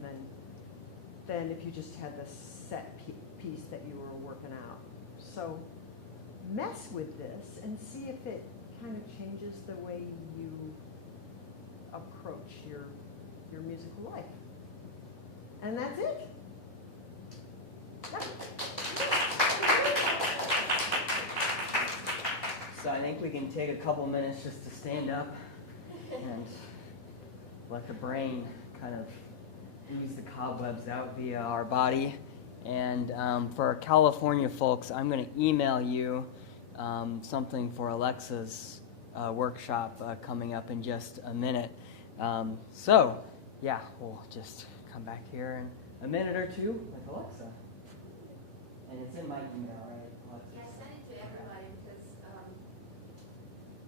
than if you just had this set piece that you were working out. So mess with this and see if it kind of changes the way you approach your musical life. And that's it. Yep. So I think we can take a couple minutes just to stand up and let the brain kind of ooze the cobwebs out via our body And for our California folks, I'm going to email you something for Alexa's workshop coming up in just a minute. So, yeah, we'll just come back here in a minute or two with Alexa. And it's in my email, right, Alexa? Yeah, send it to everybody because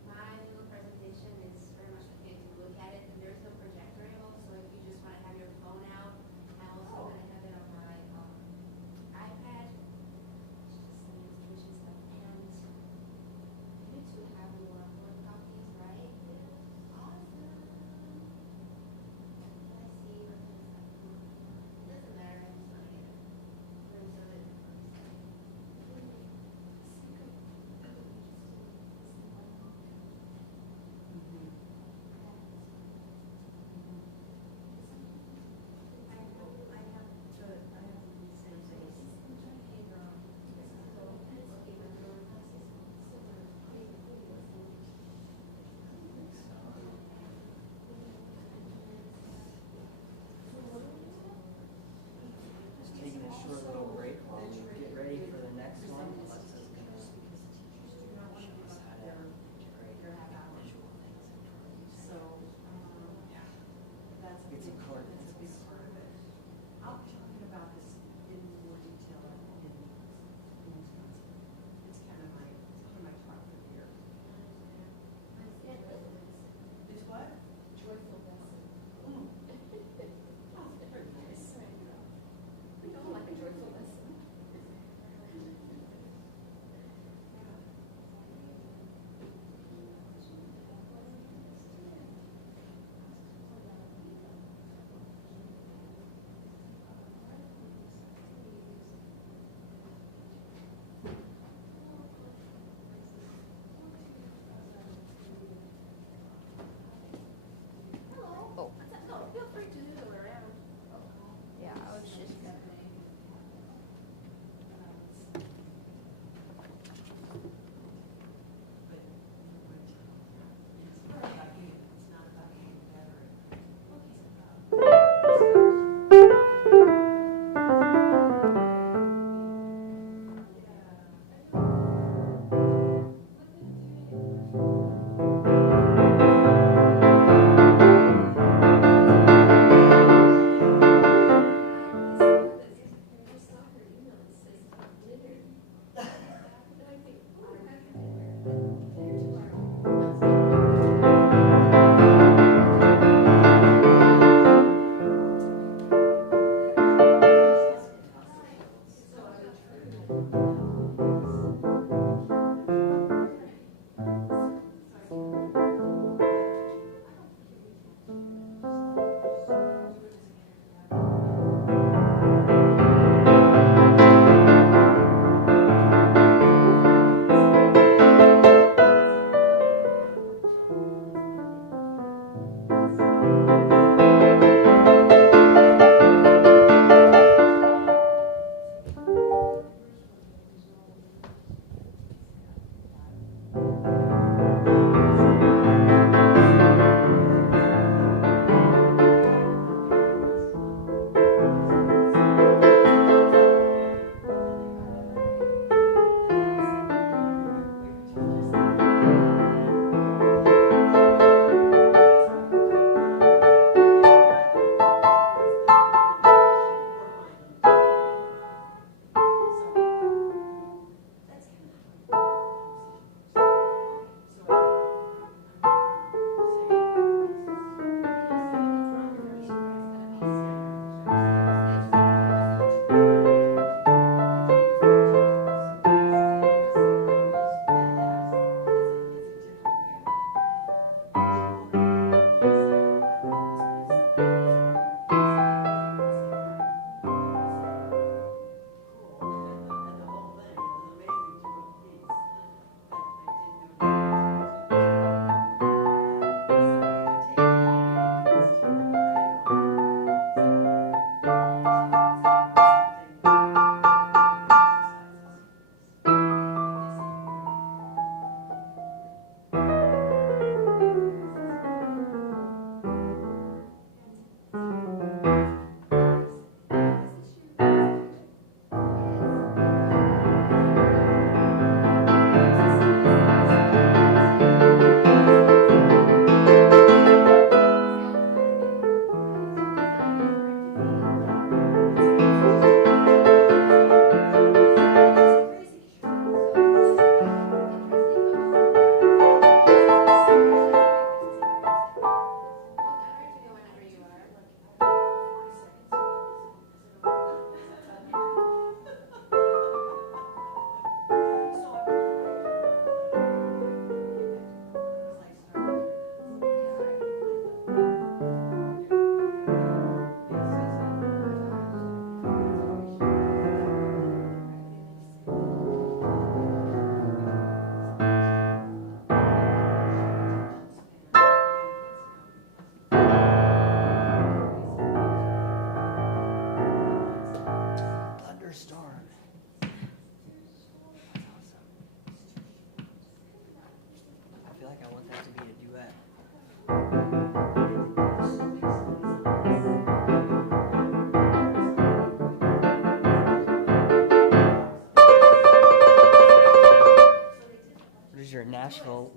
my little presentation is very much for kids to look at it. And there's no projector involved, so if you just want to have your phone out, I'm also going to have it on my iPad. Just some illustrations stuff. And you two have your board copies, right? Awesome. Let's see what this is. Doesn't matter, I just want to get it. So that Just taking a short little break while we get ready for the next one. Alexa's going to show us how to integrate visual things into our use. So, that's a Get some big, color that's a big pencils. part of it. I'll be talking about this in more detail in Wisconsin. It's kind of my talk for the year. It's what? joyful lesson. Mm. Oh, very nice. We don't like a joyful lesson. Oh. No, feel free to do it around. Yeah, I was just. It's not about you, it's not about getting better.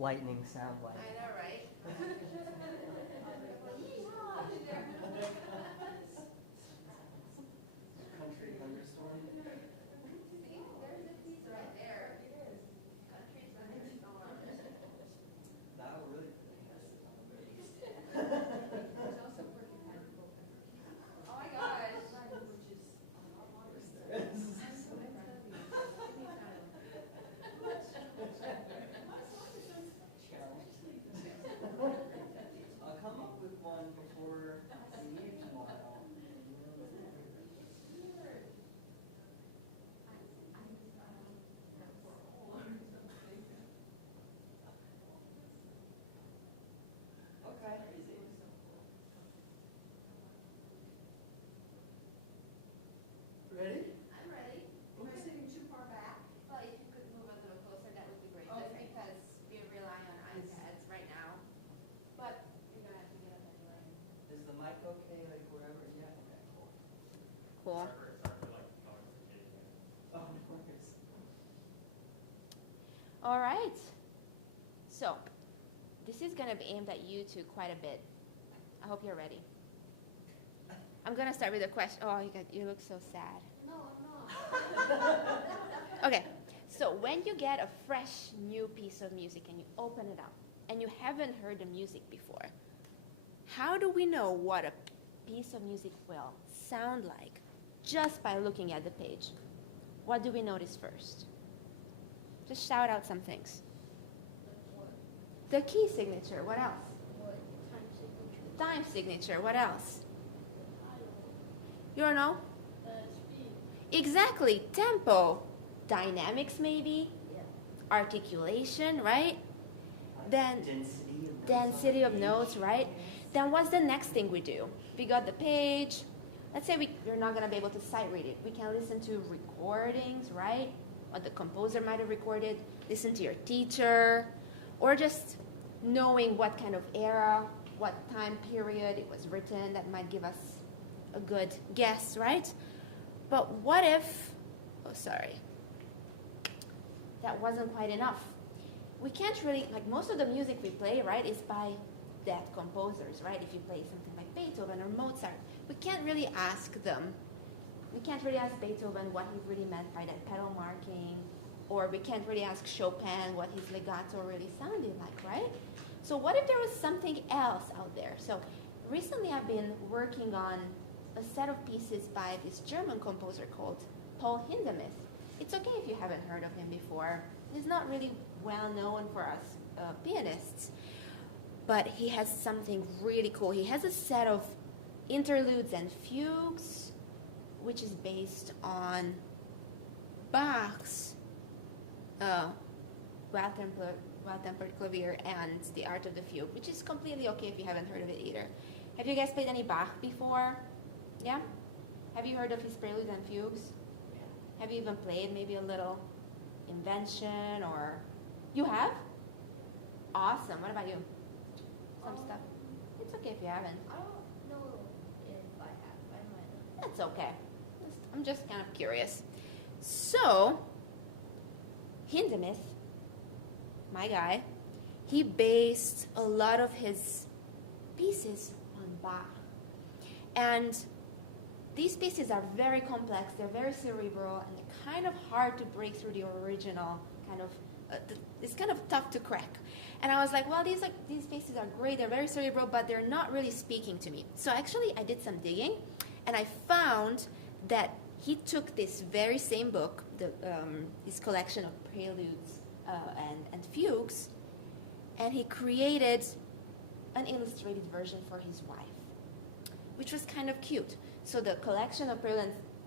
lightning sound like? I know, right? Country thunderstorm. See, there's a piece right there. Country thunderstorm. That will really put the gas on the brakes. Oh my gosh. I'll come up with one before we leave tomorrow. Okay. Ready? I'm ready. Am I sitting too far back? Well, if you could move a little closer, that would be great, just Okay. because we rely on iPads right now. But you're gonna have to get up anyway. Is the mic okay, like wherever? Yeah, okay, cool. Cool. Oh, no worries. All right. So, this is going to be aimed at you two quite a bit. I hope you're ready. I'm going to start with a question. Oh, you look so sad. No, no. Okay. So, when you get a fresh new piece of music and you open it up and you haven't heard the music before, how do we know what a piece of music will sound like just by looking at the page? What do we notice first? Just shout out some things. The key signature. What else? What time signature? Time signature. What else? You don't know? Speed. Exactly. Tempo. Dynamics, maybe. Yeah. Articulation, right? Then Density of notes on the density of page. notes, right? Then what's the next thing we do? We got the page. Let's say we're not going to be able to sight read it. We can listen to recordings, right? What the composer might have recorded. Listen to your teacher. Or just knowing what kind of era, what time period it was written. That might give us a good guess, right? But what if, oh, sorry, that wasn't quite enough. We can't really, like most of the music we play, right, is by dead composers, right? If you play something like Beethoven or Mozart, we can't really ask them. We can't really ask Beethoven what he really meant by that pedal marking, or we can't really ask Chopin what his legato really sounded like, right? So what if there was something else out there? So recently I've been working on a set of pieces by this German composer called Paul Hindemith. It's okay if you haven't heard of him before. He's not really well known for us pianists, but he has something really cool. He has a set of interludes and fugues, which is based on Bach's Well-Tempered Clavier and The Art of the Fugue, which is completely okay if you haven't heard of it either. Have you guys played any Bach before? Yeah? Have you heard of his preludes and fugues? Yeah. Have you even played maybe a little Invention or... You have? Awesome. What about you? Some stuff? It's okay if you haven't. I don't know if I have. I might have. That's okay. I'm just kind of curious. So, Hindemith, my guy, he based a lot of his pieces on Bach. And these pieces are very complex, they're very cerebral, and they're kind of hard to break through the original kind of, it's kind of tough to crack. And I was like, well, these pieces are great, they're very cerebral, but they're not really speaking to me. So actually I did some digging, and I found that he took this very same book, his collection of preludes and fugues, and he created an illustrated version for his wife, which was kind of cute. So the collection of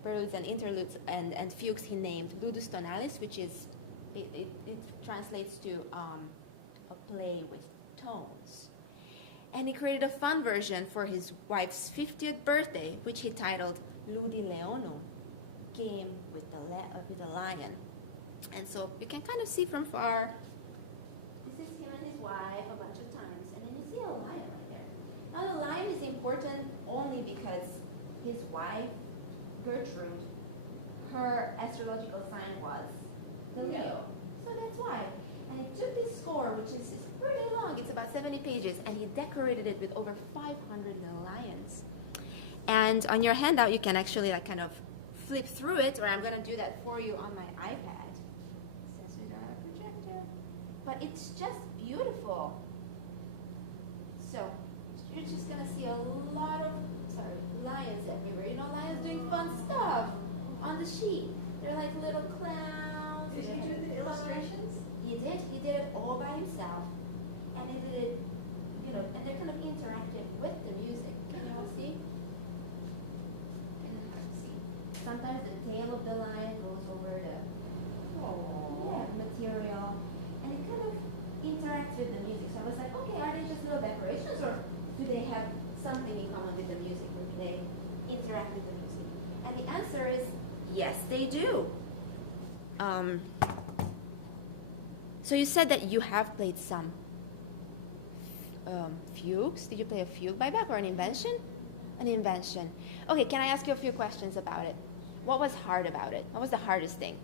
preludes and interludes and fugues he named Ludus Tonalis, which is, it translates to a play with tones. And he created a fun version for his wife's 50th birthday, which he titled Ludi Leono, Game with the Lion. And so you can kind of see from far, this is him and his wife a bunch of times, and then you see a lion right there. Now the lion is important only because his wife, Gertrude, her astrological sign was the Leo. So that's why. And he took this score, which is pretty long. It's about 70 pages, and he decorated it with over 500 little lions. And on your handout, you can actually like kind of flip through it, or I'm going to do that for you on my iPad. Since we don't have a projector. But it's just beautiful. So you're just going to see a lot of, lions everywhere. You know, lions doing fun stuff on the sheet. They're like little clowns. Did you do the illustrations? He did. He did it all by himself. And he did it, you know, and they're kind of interactive with the music. Can you all see? Kind of hard to see. Sometimes the tail of the lion goes over the material. And it kind of interacts with the music. So I was like, okay, are they just little decorations, or do they have something in common with the music? Or do they interact with the music? And the answer is yes, they do. So you said that you have played some fugues. Did you play a fugue by Bach or an invention? An invention. Okay, can I ask you a few questions about it? What was hard about it? What was the hardest thing?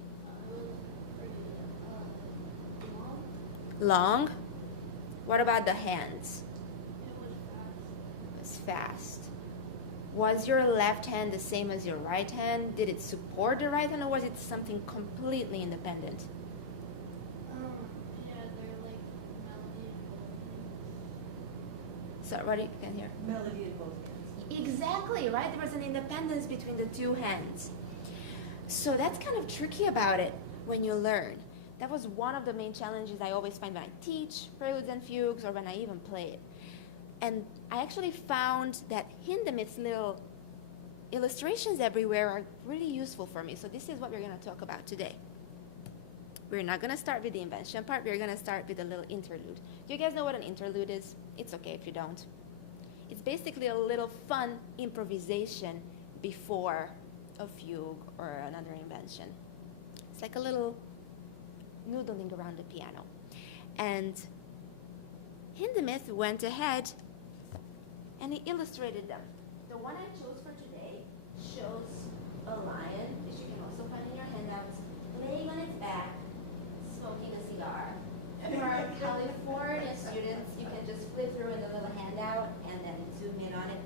Long? What about the hands? It was fast. Was your left hand the same as your right hand? Did it support the right hand, or was it something completely independent? Yeah, they're like melody and both. So, what you can hear? Melody in both hands. Exactly, right? There was an independence between the two hands. So that's kind of tricky about it when you learn. That was one of the main challenges I always find when I teach preludes and fugues, or when I even play it. And I actually found that Hindemith's little illustrations everywhere are really useful for me. So this is what we're going to talk about today. We're not going to start with the invention part. We're going to start with a little interlude. Do you guys know what an interlude is? It's okay if you don't. It's basically a little fun improvisation before a fugue or another invention. It's like a little noodling around the piano. And Hindemith went ahead and he illustrated them. The one I chose for today shows a lion, which you can also find in your handouts, laying on its back, smoking a cigar. For our California students, you can just flip through in the little handout and then zoom in on it.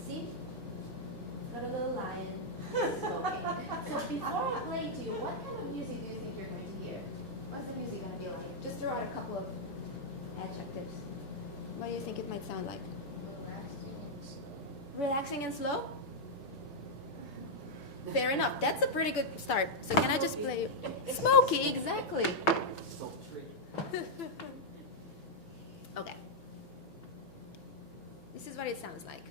See? It's got a little lion smoking. So before I play to you, what kind of music do you think you're going to hear? What's the music going to be like? Just throw out a couple of adjectives. What do you think it might sound like? Relaxing and slow? Fair enough. That's a pretty good start. So can I just play? Smoky, exactly. Okay. This is what it sounds like.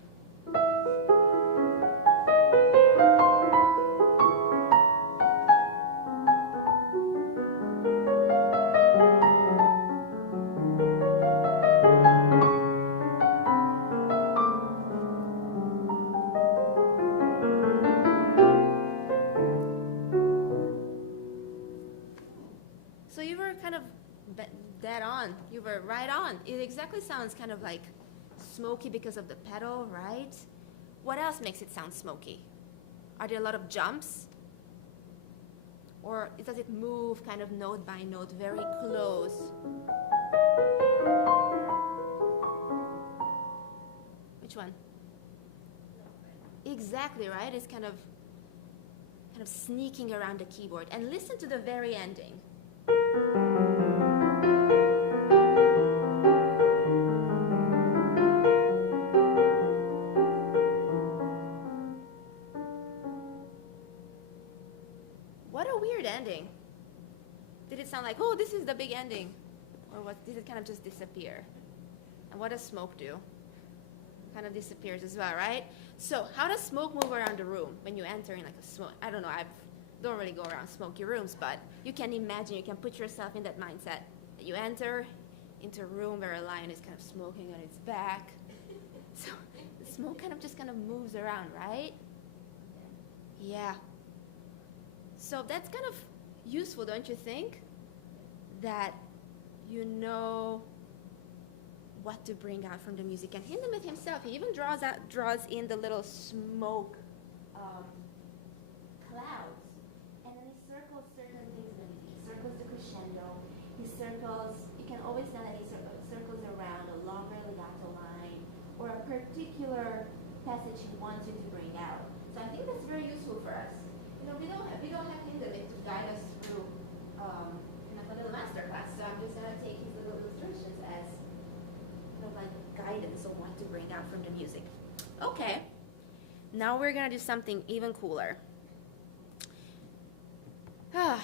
So you were kind of dead on. You were right on. It exactly sounds kind of like smoky because of the pedal, right? What else makes it sound smoky? Are there a lot of jumps? Or does it move kind of note by note, very close? Which one? Exactly, right? It's kind of sneaking around the keyboard. And listen to the very ending. What a weird ending. Did it sound like, oh, this is the big ending? Or did it kind of just disappear? And what does smoke do? Kind of disappears as well, right? So how does smoke move around the room when you enter in like a smoke? I don't know, I don't really go around smoky rooms, but you can imagine, you can put yourself in that mindset. That you enter into a room where a lion is kind of smoking on its back. So the smoke kind of moves around, right? Yeah. So that's kind of useful, don't you think? That you know what to bring out from the music. And Hindemith himself, he even draws in the little smoke clouds. And then he circles certain things in the music. He circles the crescendo. He circles, you can always tell that he circles legato line or a particular passage he wants you to bring out. So I think that's very useful for us. You know, we don't have Hindemith to guide us through a little master class. So I'm just gonna take his little illustrations as like guidance on what to bring out from the music. Okay. Now we're gonna do something even cooler. Can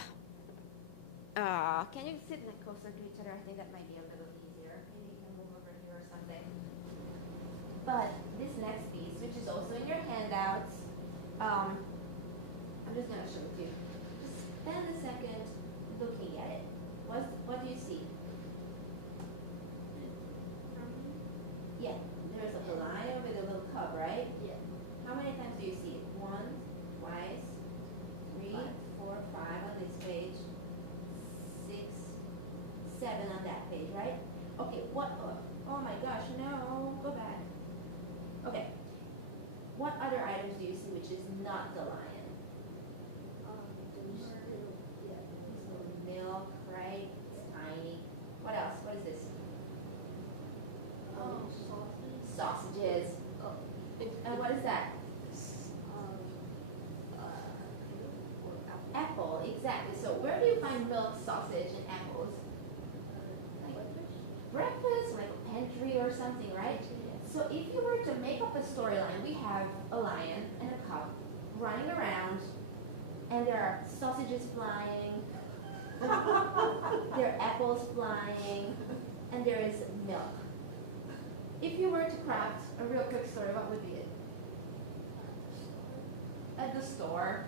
you sit like closer to each other? I think that might be a little easier. Maybe you can move over here or something. But this next piece, which is also in your handouts, I'm just gonna show it to you. Just spend a second looking at it. What do you see? Yeah, there's a lion with a little cub, right? Yeah. How many times do you see it? Once, twice, 3, 4, 5 on this page, 6, 7 on that page, right? Okay, oh my gosh, no, go back. Okay, what other items do you see which is not the lion? Milk, right? It's tiny. What else? What is this? Sausages. And what is that? Apple, exactly. So where do you find milk, sausage, and apples? Breakfast, like a pantry or something, right? So if you were to make up a storyline, we have a lion and a cub running around, and there are sausages flying, there are apples flying, and there is milk. If you were to craft a real quick story, what would be it? At the store.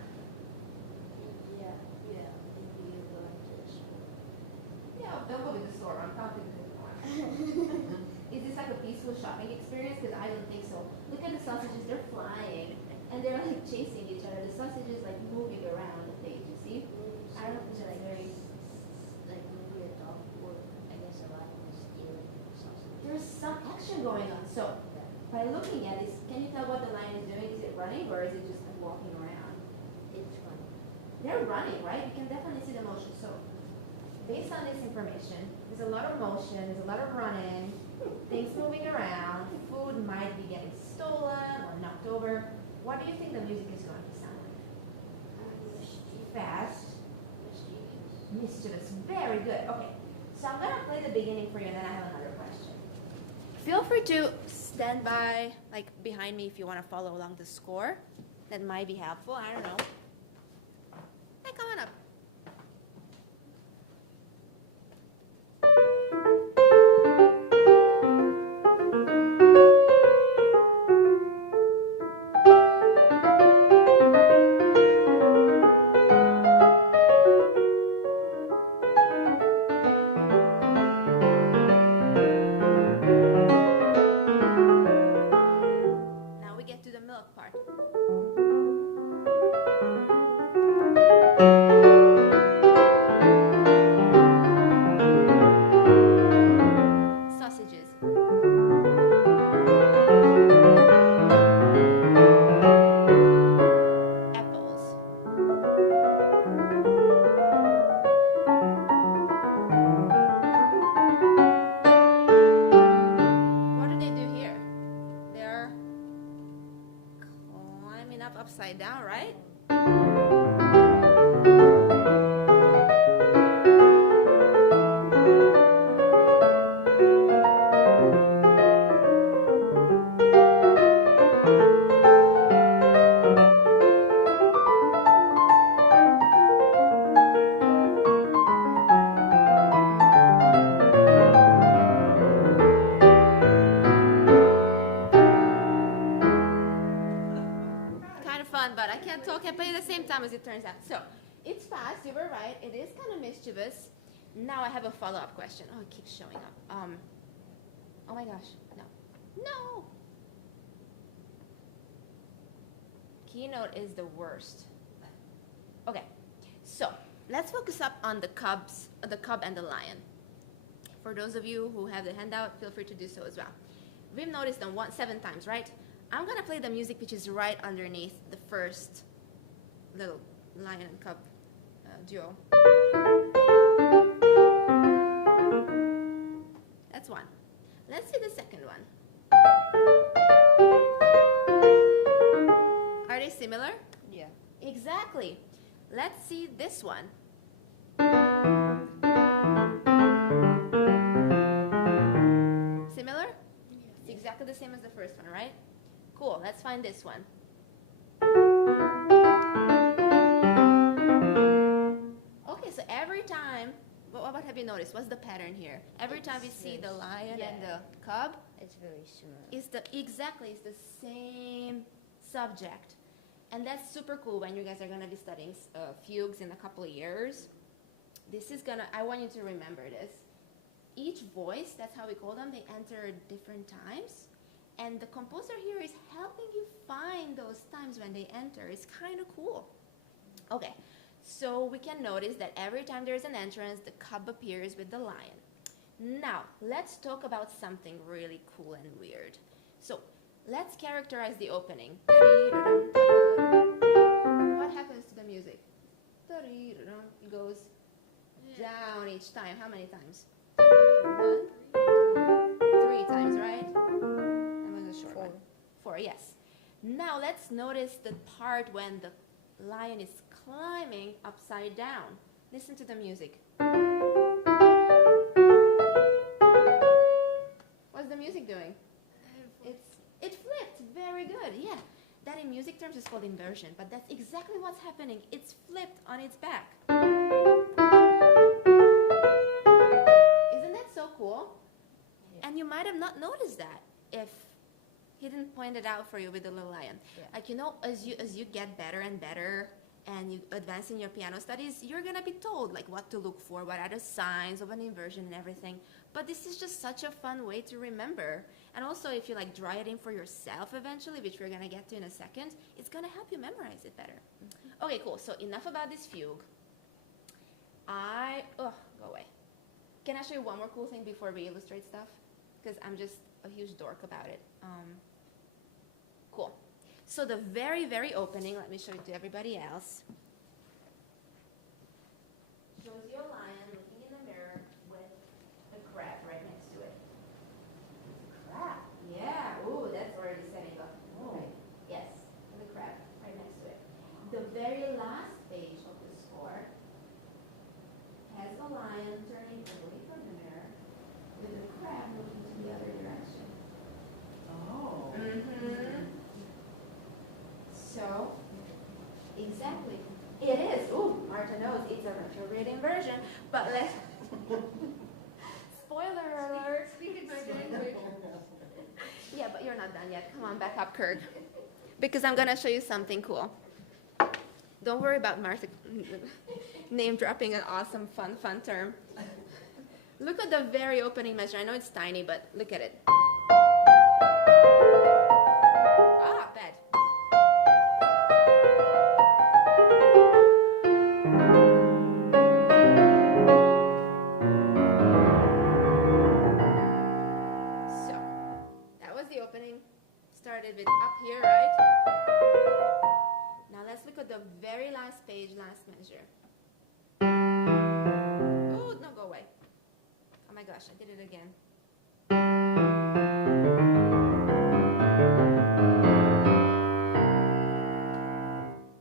Yeah, don't go to the store. I'm talking to the store. Is this like a peaceful shopping experience? Because I don't think so. Look at the sausages. They're flying. And they're like chasing each other. The sausages like moving around the page, you see? I don't think that's very... There's some action going on. So by looking at this, can you tell what the lion is doing? Is it running or is it just like walking around? It's funny. They're running, right? You can definitely see the motion. So based on this information, there's a lot of motion, there's a lot of running, things moving around, food might be getting stolen or knocked over. What do you think the music is going to sound like? Fast. Mischievous. Very good. Okay. So I'm going to play the beginning for you and then I have another question. Feel free to stand by, like behind me if you want to follow along the score. That might be helpful. I don't know. Hey, come on up. Now we get to the milk part. Sausages. Apples. What do they do here? They're climbing up upside down, right? Kind of fun, but I can't talk and play at the same time as it turns out. So, it's fast, you were right. It is kind of mischievous. Now I have a follow-up question. Oh, it keeps showing up. Oh my gosh, no. No! Keynote is the worst. Okay, so let's focus up on the cub and the lion. For those of you who have the handout, feel free to do so as well. We've noticed them 7 times, right? I'm gonna play the music which is right underneath the first little lion and cub duo. That's one. Let's see the second one. Are they similar? Yeah. Exactly. Let's see this one. Similar? It's exactly the same as the first one, right? Cool. Let's find this one. Okay, so every time, what have you noticed? What's the pattern here? Every time we see the lion and the cub, It's very similar. it's the same subject. And that's super cool when you guys are gonna be studying fugues in a couple of years. I want you to remember this. Each voice, that's how we call them, they enter at different times. And the composer here is helping you find those times when they enter. It's kind of cool. Okay, so we can notice that every time there's an entrance, the cub appears with the lion. Now, let's talk about something really cool and weird. So, let's characterize the opening. What happens to the music? It goes down each time. How many times? 1, 3 times, right? That was a short one. 4, yes. Now let's notice the part when the lion is climbing upside down. Listen to the music. What's the music doing? It flipped. Very good. Yeah. That in music terms is called inversion, but that's exactly what's happening. It's flipped on its back. Isn't that so cool? Yeah. And you might have not noticed that if he didn't point it out for you with the little lion. Yeah. Like, you know, as you get better and better and you advance in your piano studies, you're gonna be told like what to look for, what are the signs of an inversion and everything. But this is just such a fun way to remember. And also, if you like draw it in for yourself eventually, which we're gonna get to in a second, it's gonna help you memorize it better. Okay, cool. So enough about this fugue. Go away. Can I show you one more cool thing before we illustrate stuff? Because I'm just a huge dork about it. Cool. So the very, very opening, let me show it to everybody else, shows you a lion looking in the mirror with a crab right next to it. Crab? Yeah. Ooh, that's already setting up. Right. Yes, the crab right next to it. The very last page of the score has a lion turning away from the mirror with a crab looking to the other direction. Oh. Mm-hmm. So, exactly. It is. Ooh, Marta knows it's a retrograde inversion, but let's... Spoiler alert. Speaking my language. Yeah, but you're not done yet. Come on, back up, Kirk. Because I'm going to show you something cool. Don't worry about Martha name dropping an awesome, fun term. Look at the very opening measure. I know it's tiny, but look at it. Ah, bad. So, that was the opening. Started with up here, right? Now let's look at the very last page, last measure. Oh, no, go away. Oh my gosh, I did it again.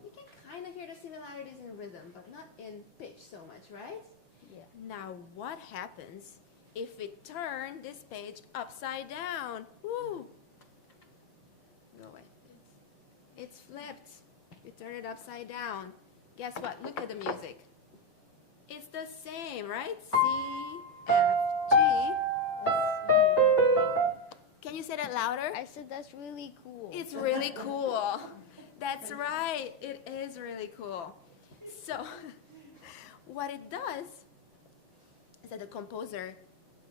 You can kind of hear the similarities in rhythm, but not in pitch so much, right? Yeah. Now, what happens if we turn this page upside down? Woo! Go away. It's flipped. You turn it upside down. Guess what? Look at the music. It's the same, right? C, F, G. Can you say that louder? I said that's really cool. It's really cool. That's right. It is really cool. So, what it does is that the composer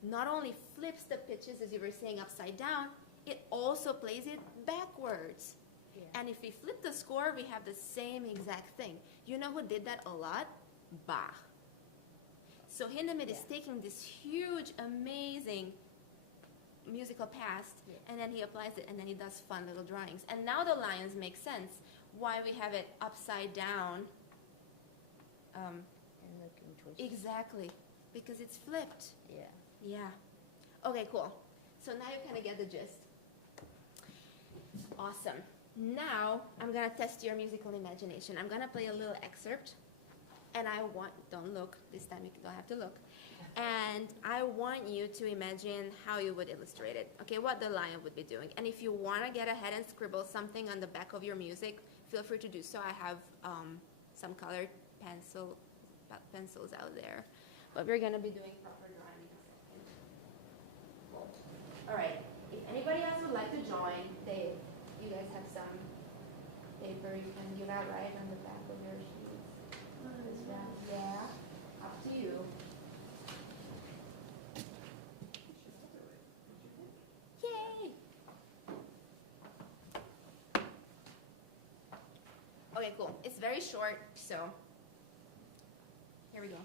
not only flips the pitches, as you were saying, upside down, it also plays it backwards. Yeah. And if we flip the score, we have the same exact thing. You know who did that a lot? Bach. So Hindemith is taking this huge, amazing musical past, and then he applies it, and then he does fun little drawings. And now the lions make sense why we have it upside down. And looking towards. Exactly, because it's flipped. Yeah. Yeah. Okay, cool. So now you kind of get the gist. Awesome. Now I'm gonna test your musical imagination. I'm gonna play a little excerpt, and don't look, this time you don't have to look. And I want you to imagine how you would illustrate it, okay, what the lion would be doing. And if you wanna get ahead and scribble something on the back of your music, feel free to do so. I have some colored pencils out there. But we're gonna be doing proper drawing in a second. Cool. All right, if anybody else would like to join, you guys have some paper you can give out right on the back of your shoes. Yeah, up to you. Yay! Okay, cool. It's very short, so here we go.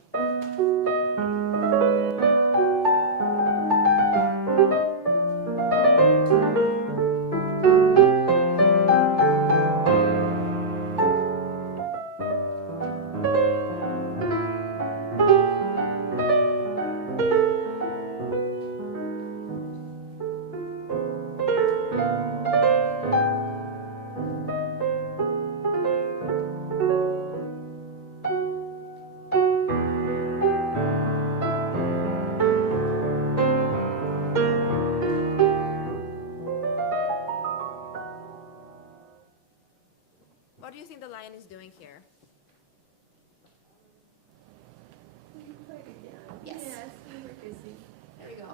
What do you think the lion is doing here? Yes. There we go.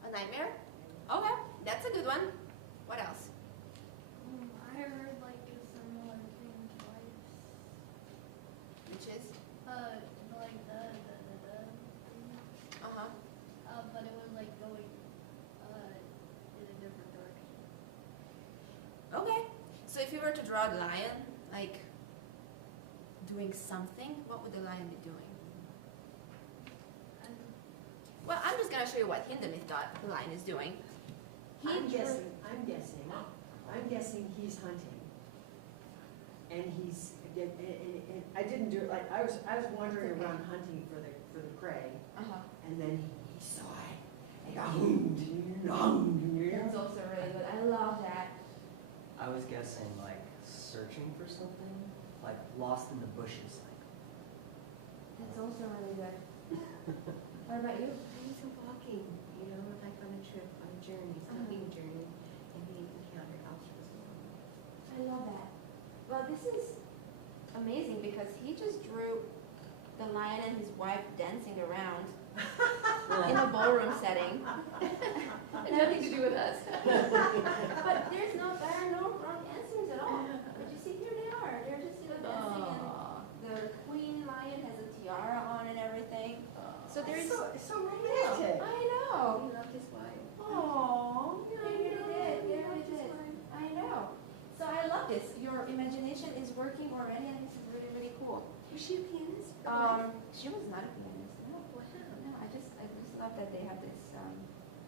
A nightmare? Okay, that's a good one. What else? I heard like a similar thing twice. Which is? Like the Uh-huh. but it was like going in a different direction. Okay. So if you were to draw the lion, like doing something, what would the lion be doing? Well, I'm just going to show you what Hindemith thought the lion is doing. I'm guessing he's hunting. And and I didn't do it, like, I was wandering around hunting for the prey, Uh-huh. and then he saw it, and That's also really good. I love that. I was guessing like searching for something, like lost in the bushes. That's also really good. What about you? He's walking, like on a trip, on a journey, hiking journey, and he encountered ostriches. I love that. Well, this is amazing because he just drew the lion and his wife dancing around in a ballroom setting. Nothing to do with us. But there are no wrong answers at all. But you see, here they are. They're just dancing, and the queen lion has a tiara on and everything. So there's so romantic. I know. He loved his wife. Oh, they really did. They really did. I know. So I love this. Your imagination is working already, and this is really, really cool. Was she a pianist? She was not a pianist. No, no. I just love that they have this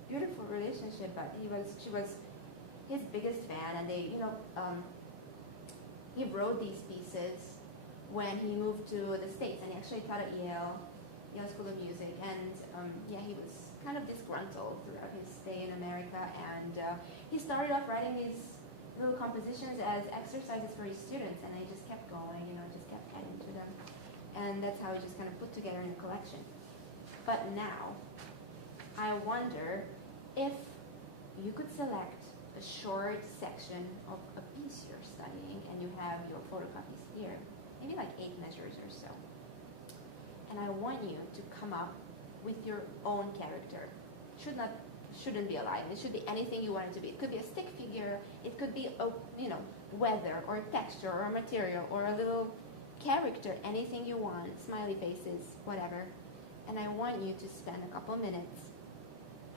beautiful relationship. But she was his biggest fan, and they, he wrote these pieces when he moved to the States, and he actually taught at Yale School of Music, and he was kind of disgruntled throughout his stay in America, and he started off writing these little compositions as exercises for his students, and I just kept going, just kept adding to them, and that's how he just kind of put together in a collection. But now, I wonder if you could select a short section of a piece you're studying, and you have your photocopies here, maybe like 8 measures or so. And I want you to come up with your own character. Should not shouldn't be a lion. It should be anything you want it to be. It could be a stick figure. It could be a, weather or a texture or a material or a little character, anything you want, smiley faces, whatever. And I want you to spend a couple minutes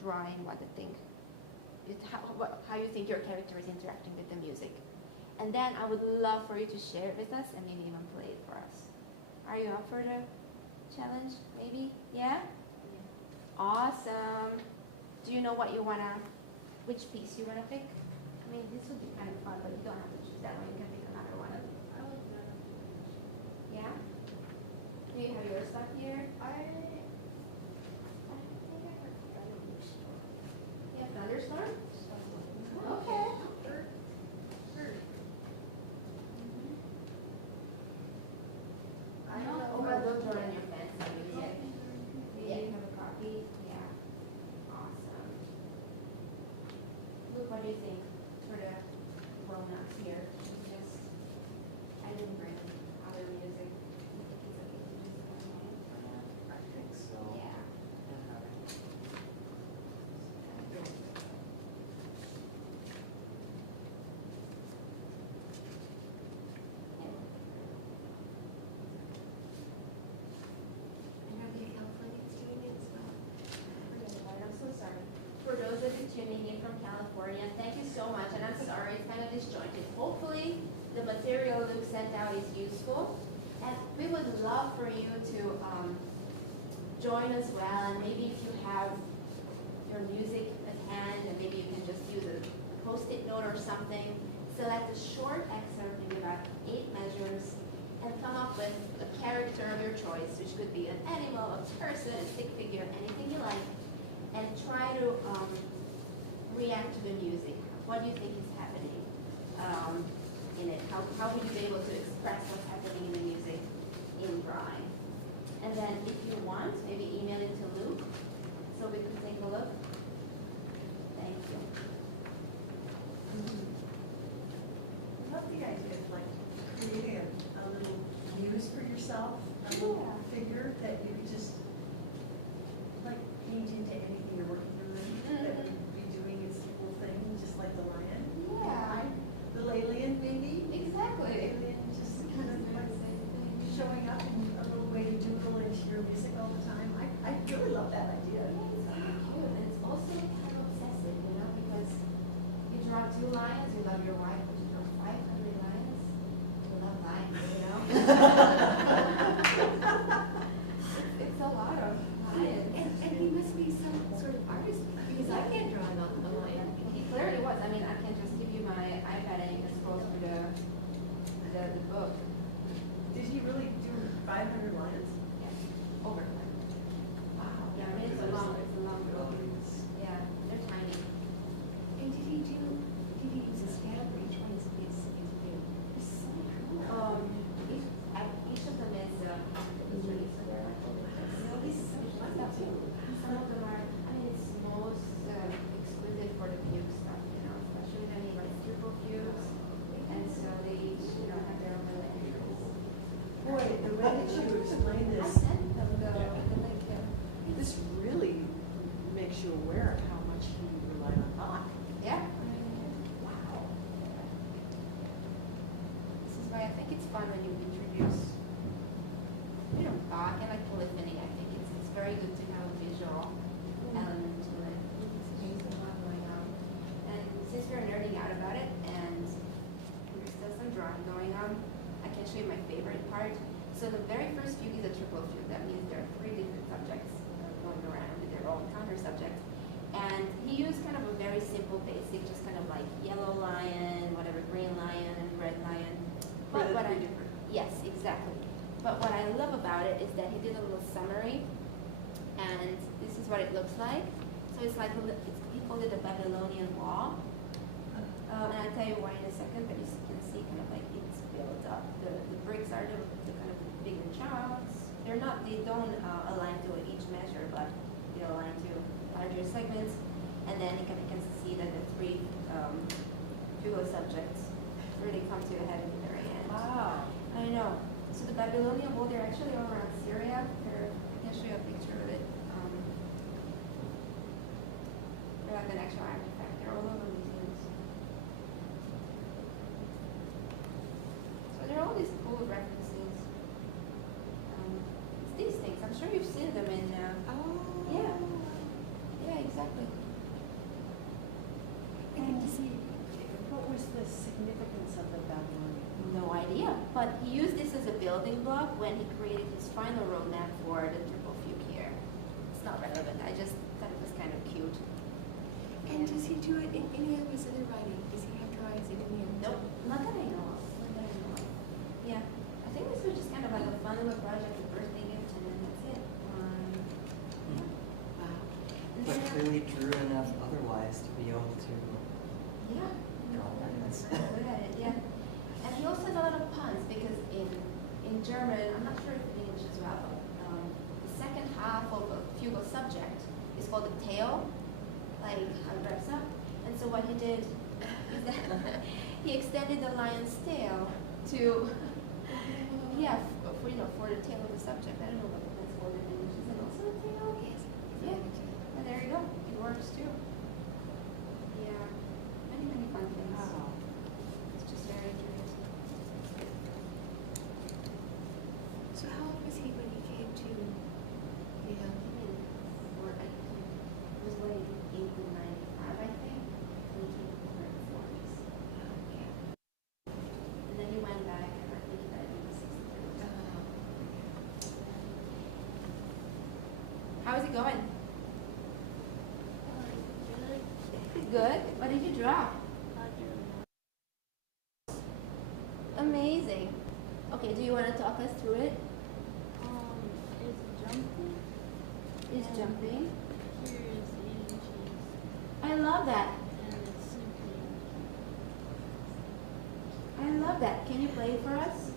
drawing how you think your character is interacting with the music. And then I would love for you to share it with us and maybe even play it for us. Are you up for the challenge? Maybe? Yeah? Awesome. Do you know which piece you wanna pick? I mean, this would be kind of fun, but you don't have to choose that one. You can pick another one. Yeah? Do you have your stuff here? You have thunderstorm? Okay. I don't know about those are in your fancy music. Yeah, you have a copy? Yeah. Awesome. Luke, what do you think for the grown-ups here? I didn't bring other music. You think it's okay to just go ahead for now? I think so. Yeah. And are the Californians doing it as well? I'm so sorry. For those of you tuning in from California, thank you so much. And I'm sorry, it's kind of disjointed. Hopefully, the material Luke sent out is useful. And we would love for you to join as well. And maybe if you have your music at hand, and maybe you can just use a Post-it note or something. Select a short excerpt, maybe about 8 measures, and come up with a character of your choice, which could be an animal, a person, a stick figure, anything you like, and try to react to the music. What do you think is happening in it? How would you be able to express what's happening in the music in drawing? And then if you want, maybe email it to Luke so we can take a look. Thank you. I love the idea of like creating a little muse for yourself, a little figure that you could just like paint into anything you're working on. That would be doing its little thing, just like the lion. Yeah. The alien maybe. Exactly. Alien just kind of like showing up in a little way to doodle into your music all the time. I really love that idea. It's really cute, and it's also kind of obsessive, because you draw 2 lions, you love your wife, but you draw 500 lions, you love lions, It's a lot of lions. And he must be some sort of artist, because I can't draw a lion. He clearly was. I mean, I can just give you my iPad and you can scroll through the book. Did he really do 500 lions? Yes, over. Wow. Yeah, I mean, it's a long book. Yeah, they're tiny. And did he use a stamp, or each one is new? It's so cool. Each of them is illustrated, so they're like some of them are, I mean, it's most exquisite for the fugue stuff, especially when he writes triple fugues, and so they each, have their own little entries. Boy, the way that you explain I this, sent them the link here. this really makes you aware of how much he relied on Bach. Yeah. Wow. This is why I think it's fun when you introduce, Bach and like polyphony. I think it's very good to have a visual element to it. There's a lot going on. And since we're nerding out about it and there's still some drawing going on, I can show you my favorite part. So the very first fugue is a triple fugue. That means there are 3 different subjects going around with their own counter subject. And he used kind of a very simple basic, just kind of like yellow lion, whatever, green lion, and red lion. But what I, yes, exactly. But what I love about it is that he did a little summary, and this is what it looks like. So it's like, he called it the Babylonian wall. And I'll tell you why in a second, but you can see kind of like it's built up. The bricks are the kind of bigger chunks. They don't align to each measure, but they align to larger segments. And then you can see that the 3 fugal subjects really come to a head at the very end. Wow. I know. So the Babylonian wall, they're actually all around Syria. I can show you a picture of it. They're like an actual artifact. They're all over museums. So there are all these cool references. It's these things. I'm sure you've seen them in. Oh. Yeah. Yeah, exactly. And what was the significance of the Babylonian? No idea. But he used this as a building block when he created his final roadmap for the triple fugue here. It's not relevant. I just thought it was kind of cute. And does he do it in any of his other writing? Does he have drawings in any of Nope, not that I know of. Not that I know of. Yeah, I think this was just kind of like a fun little project, a birthday gift, and then that's it. Yeah. Wow. And But then- clearly drew enough otherwise to be able to Yeah. draw lines. Good at it, yeah. And he also had a lot of puns because in German, I'm not sure if in English as well, but the second half of a fugal subject is called a tail, like how it wraps up. And so what he did is that he extended the lion's tail to, yeah, for the tail of the subject. I don't know what that's called in English. Is it also a tail? Yes. Yeah. And there you go. It works too. Yeah. Many, many fun things. Wow. It's just very interesting. So how old was he when he came to the Or I think it was when he came to 95, I think. And he came to the 40s. okay. And then he went back and I think he died in the 60s. How is it going? Good. What did you draw? Amazing. Okay, do you want to talk us through it? It's jumping. Is jumping. Here is eating cheese. I love that. And it's simply. I love that. Can you play it for us?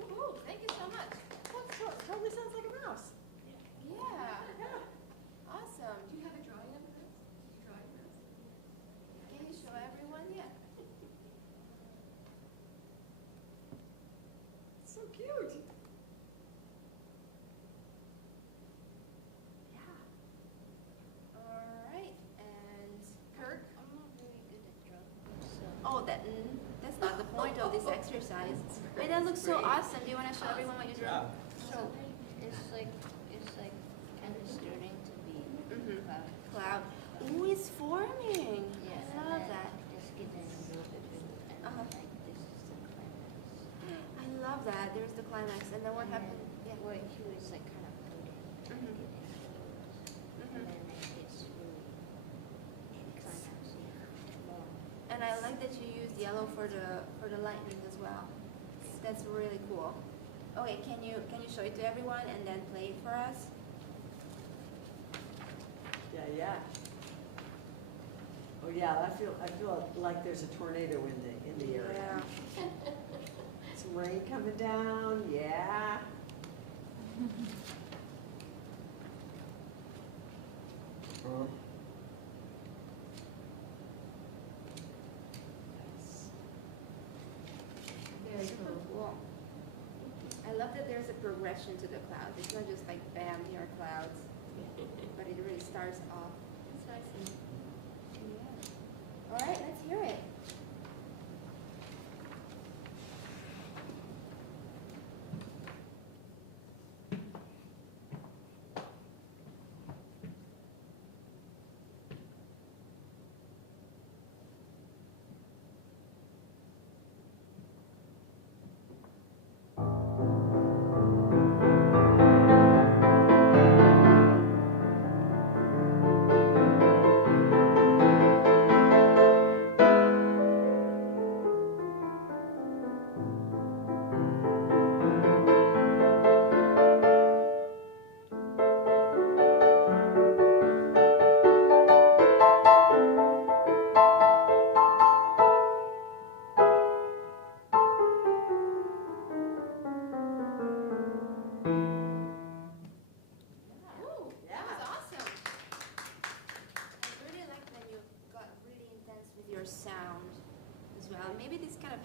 Ooh, thank you so much. Totally sounds like a mouse. Yeah. Awesome. Do you have a drawing of this? Drawing this? Can you show everyone? Yeah. So cute. Yeah. All right. And Kirk? I'm not very good at drawing. So. Oh, that's not the point of this exercise. Wait, that looks so awesome. Do you want to show everyone what you drew? So it's like kind of starting to be Mhm. cloud. Cloud. Ooh, it's forming. Yeah, I love and then that. It's getting a little bit bigger, and Uh-huh. like this is the climax. I love that. There's the climax. And then what And happened? then Yeah. Where he was like kind of floating, trying to Mhm. get into the woods, Mhm. and then like it's really climaxing more. And I like that you used yellow for the lightning as well. That's really cool. Okay, can you show it to everyone and then play it for us? Yeah. Oh yeah, I feel like there's a tornado in the area. Yeah. Some rain coming down. Yeah. Nice. Very cool. I love that there's a progression to the clouds. It's not just like bam, here are clouds, but it really starts off. That's what I think. Yeah. All right, let's hear it.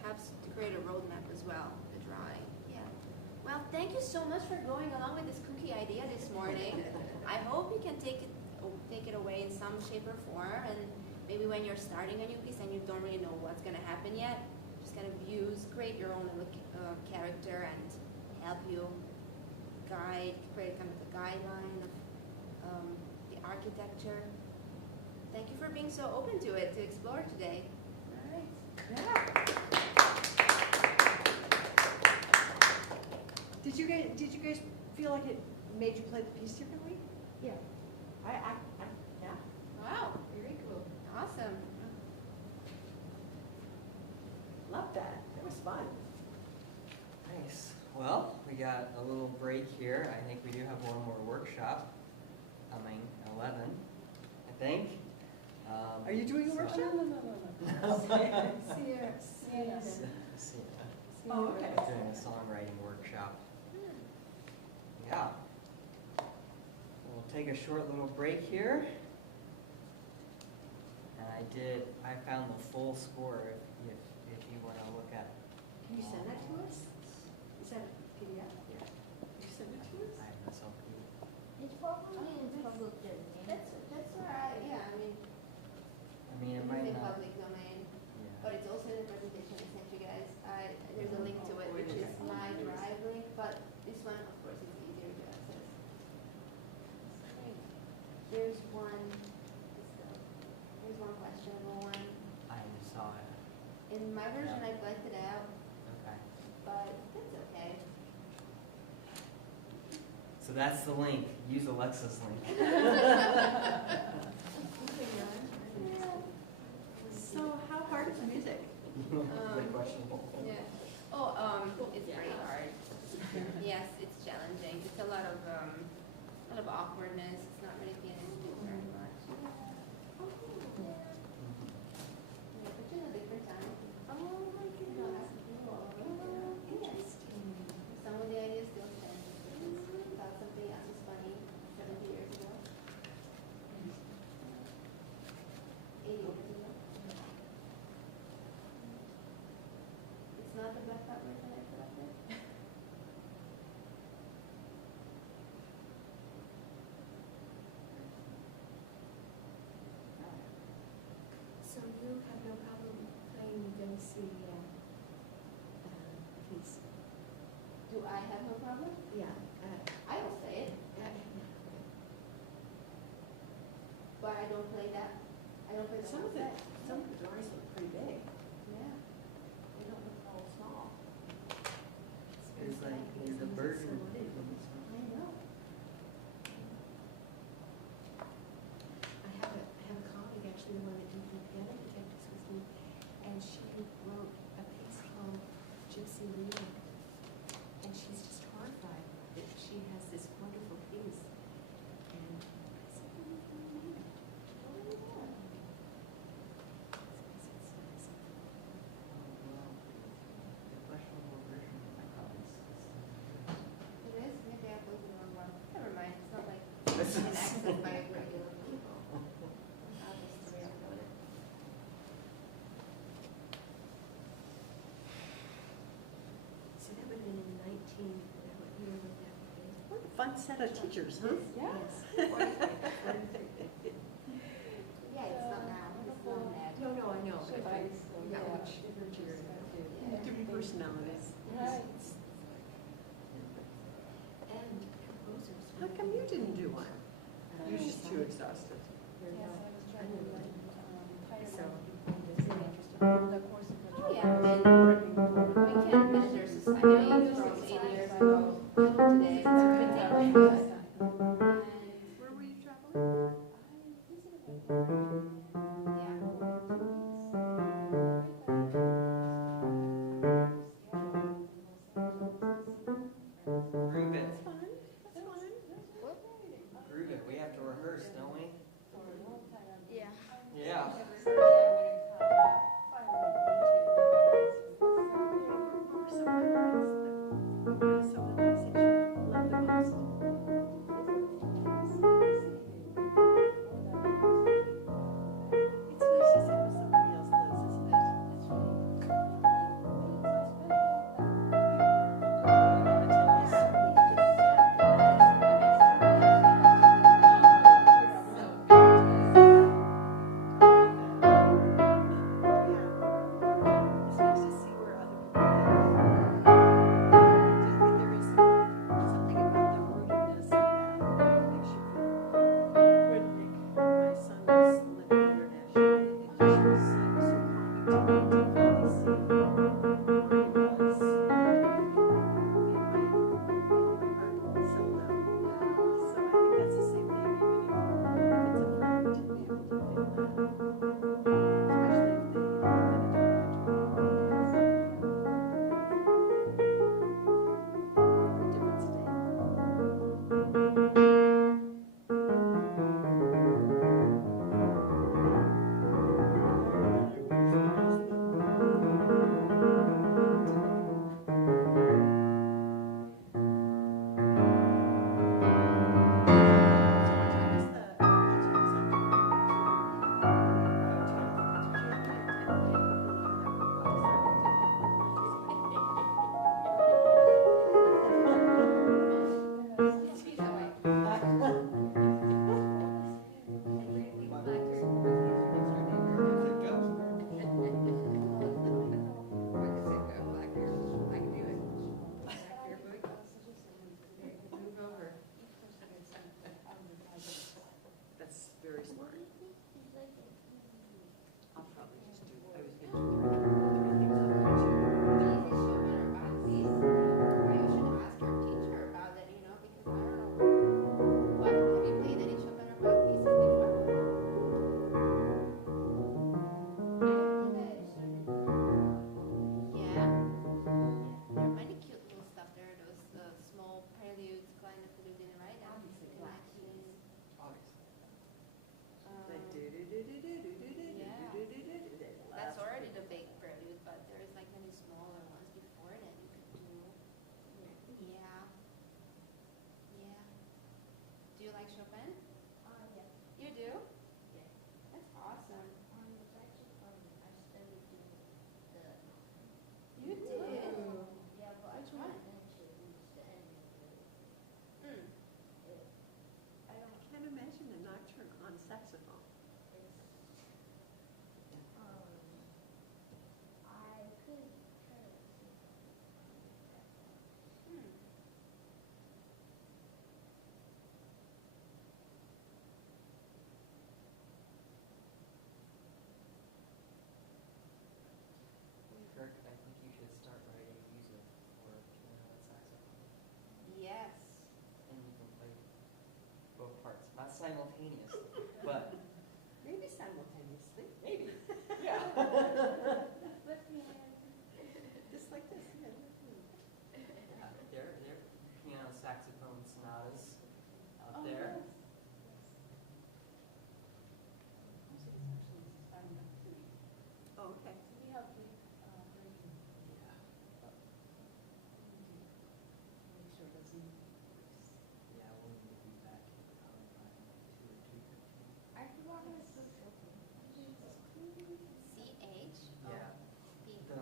helps to create a roadmap as well, the drawing. Yeah. Well, thank you so much for going along with this cookie idea this morning. I hope you can take it away in some shape or form, and maybe when you're starting a new piece and you don't really know what's going to happen yet, just kind of create your own little character and help you create kind of the guideline of the architecture. Thank you for being so open to it, to explore today. All right. Yeah. Did you guys feel like it made you play the piece differently? Yeah. Yeah. Wow. Very cool. Awesome. Love that. It was fun. Nice. Well, we got a little break here. I think we do have one more workshop coming, 11, I think. Are you doing a so- workshop? No. Sierra. Oh, okay. I'm doing a songwriting workshop. Yeah. We'll take a short little break here. And I found the full score if you want to look at. Can you send that to us? Is that a PDF? Yeah. Can you send it to us? I have myself. It's probably in public domain. That's all right. Yeah, I mean, I mean, it it's might in not. public domain, Yeah. but it's also in the presentation I sent you guys. There's a link to it, which is my Drive link, but this one, of course, is easier to access. Here's one questionable one. I saw it. In my version, Yeah. I blanked it out, Okay. but that's okay. So that's the link. Use Alexa's link. So how hard is music? Good questionable. Yeah. Oh, it's pretty hard. Yes, it's challenging. It's a lot of awkwardness. It's not really pianistic very much. Yeah, but in a different time. Oh my goodness. Interesting. Some of the ideas still stand. Thought something else was funny 70 years ago. 80 years ago. It's not the black out version I selected. So you have no problem playing the Debussy piece? Do I have no problem? Yeah. I will say it, but I don't play that. I don't play the Some whole of the, set. some of the drawings look pretty big. Yeah. They don't look all small. It's like there's a burden. I know. I have a colleague, actually, the one that did the piano detectives with me, and she wrote a piece called Gypsy Reading. And she's just horrified that she has this wonderful piece. And I said, "When are you going to make it?" "Oh, yeah." It's nice. The questionable version of my comments. It is? Maybe I played the wrong one. Never mind. It's not like it's an access by a great deal of people. I'll just re-upload it. So that would have been in 19, what year would that be? What a fun set of teachers, huh? Yes. Yeah, it's not now. It's not that. No, I know, but if I, Yeah. which year? Different personalities. And composers. How come you didn't do one? You're just too exhausted. So, Oh, yeah. I can't measure society from 80 years ago to today. It's ridiculous. Where were you traveling? Groove it. That's fun. That's fun. Groove it. We have to rehearse, don't we? Yeah. Yeah. Chopin? Yeah. You do? Yeah. That's awesome. On the saxophone, I studied doing the. You did? Yeah, but I Which can't one? actually reach the end of Hmm. it. I don't. I can't imagine a nocturne on saxophone. It's. I could try to sing that. Hmm. Kirk, I think you should start writing music for piano and saxophone. Yes. And you can play both parts, not simultaneously, but Maybe simultaneously. maybe. Yeah. But yeah. Just like this. Yeah. Yeah, they're piano saxophone sonatas out Oh, there. yes. Oh, okay. We have to, version. Yeah. Make sure it doesn't. Yeah, we'll need to be back in town by 2 or 2:15. I could walk on a social. CH? Yeah. B. The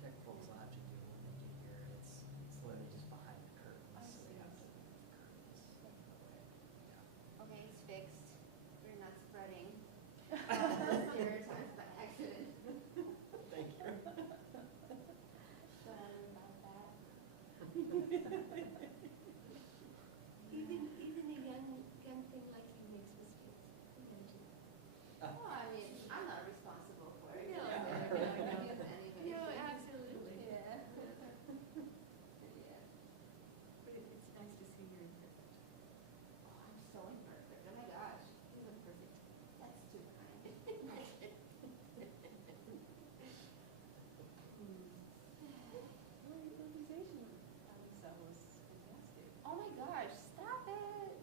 tech folks will have to do when they get here. It's literally just behind the curtains, I so they see. have to move the curtains. Yeah. Okay, it's fixed. We're not spreading stereotypes by accident. Thank you. Sorry about that. Even a young thing like you makes mistakes. Imagine. Well, I mean, I'm not responsible for it. No, Yeah. no, no, no. If anybody No, should. absolutely. Yeah. Yeah. But it's nice to see you're imperfect. Oh, I'm so imperfect. Oh my gosh. You look perfect. That's too kind. Well, your organization that was fantastic. Oh my gosh, stop it.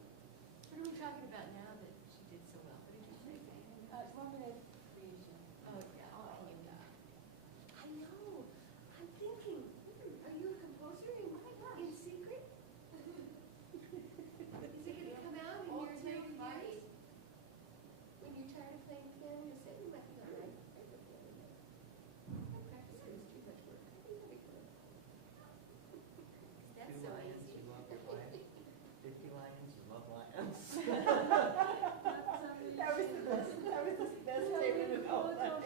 What are we talking about now that she did so well? What did you say? Formative creation. Oh, yeah. Oh, my God. I know. I'm thinking, are you a composer in secret? Is it gonna come out in Oh, your too later funny. years? When you're tired of playing piano, you say, you might be all right. I play piano now. My practice is too much work. I think that'd be good. That's Two so lions, easy. you love lions. 50 lions, you love lions. That was the best. That was the best statement of all time.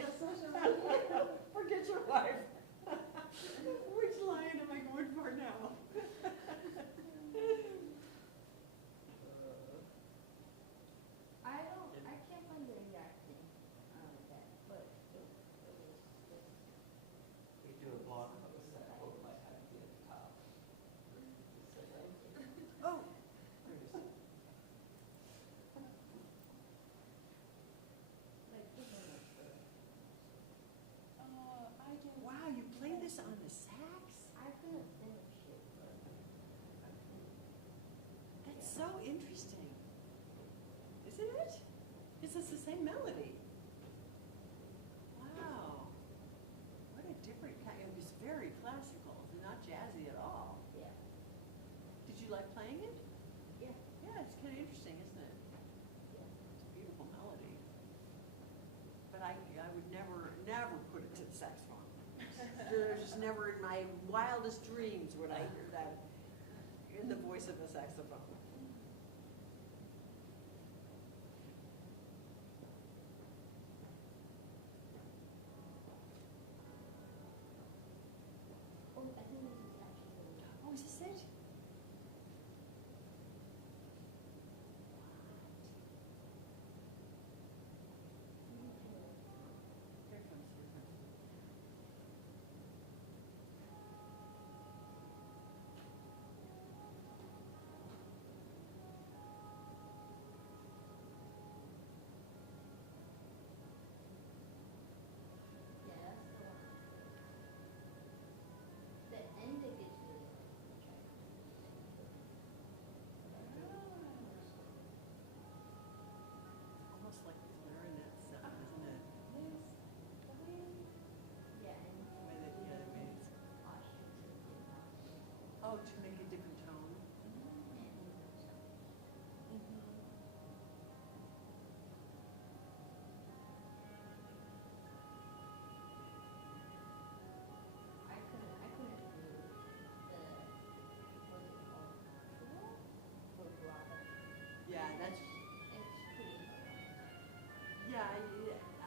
Forget your wife. Which lion am I going for now? I can't find the exact thing on that, but it was. We do a blog post that quote might have to be at the top. Oh, There it is. Like, I do. wow, you play this on the sax? I couldn't finish it, but. That's so interesting. Isn't it? It's just the same melody. Wow. What a different kind, it was very classical, not jazzy at all. Yeah. Did you like playing it? Yeah. Yeah, it's kind of interesting, isn't it? Yeah. It's a beautiful melody. But I would never put it to the saxophone. There's never in my wildest dreams would I hear that in the voice of a saxophone. Oh, I think this is actually. Oh, is this it? Here it comes, here it comes. Yeah,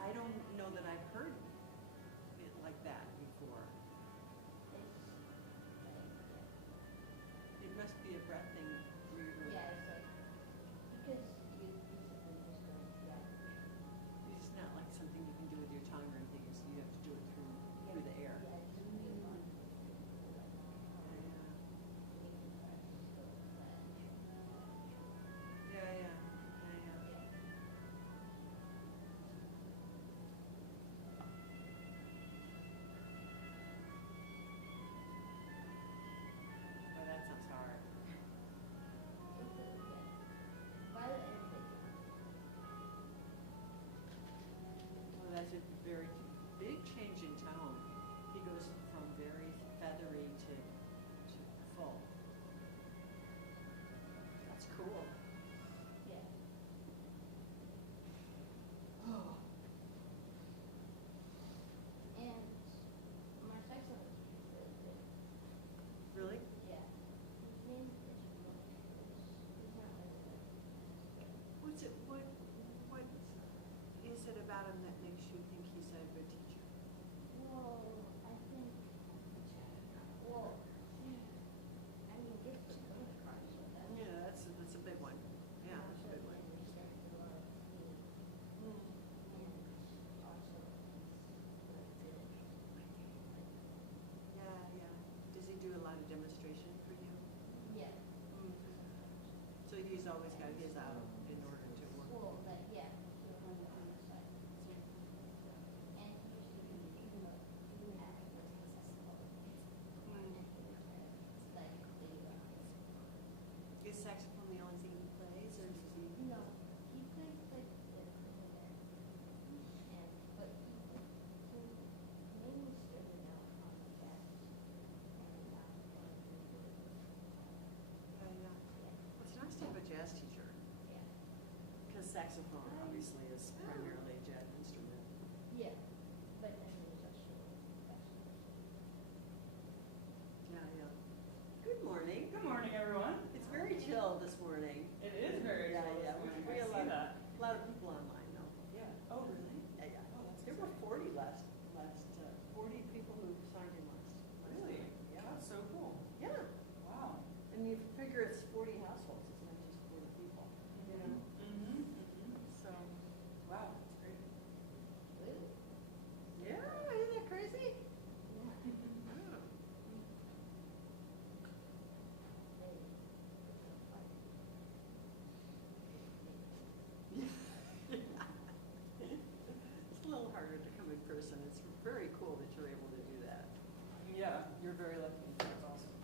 I don't know that I've heard it like that before. It must be a breath thing where you're, Yeah, it's like, because you basically just go, yeah. it's not like something you can do with your tongue or anything, so you have to do it through the air. Yeah, it's just being on. Yeah. Oh, that sounds hard. Well, that's a very big change in tone. He goes from very feathery to full. That's cool. Yeah. Oh. And my saxophone is really good. Really? Yeah. His name is Will. He's not really good. What is it about him that makes you think he's a good teacher? Well, I think, well, I mean, gifts are good at cards, so that's. Yeah, that's a big one. Yeah, that's a big one. And respect a lot of me. And also, he's very good. Yeah. Does he do a lot of demonstration for you? Yeah. So he's always got his out in order to work. Well, but yeah, so on the side. And he used to be, even though, even after he was successful, and he retired, it's like the, Is saxophone the only thing he plays, or does he? no, he plays like the there. And, but he mainly started out on the jazz. And, Yeah. Well, it's nice to have a jazz teacher, yeah. because saxophone obviously is primarily a jazz instrument. Yeah, but then he was also professional. Yeah. Good morning. Good morning, everyone. It's very chill this morning. It is very Yeah, chill yeah. this morning. We I have see that. a lot of people online though. Yeah. Oh, really? Yeah. Oh, that's There were exciting. 40 last 40 people who signed in last. Really? Yeah. That's so cool. Yeah. Wow. And you figure it's 40 households, it's not just 40 people, you know? So, Wow, that's great. yeah, isn't that crazy? It's a little harder to come in person. It's very cool that you're able to do that. Yeah, you're very lucky. That's awesome.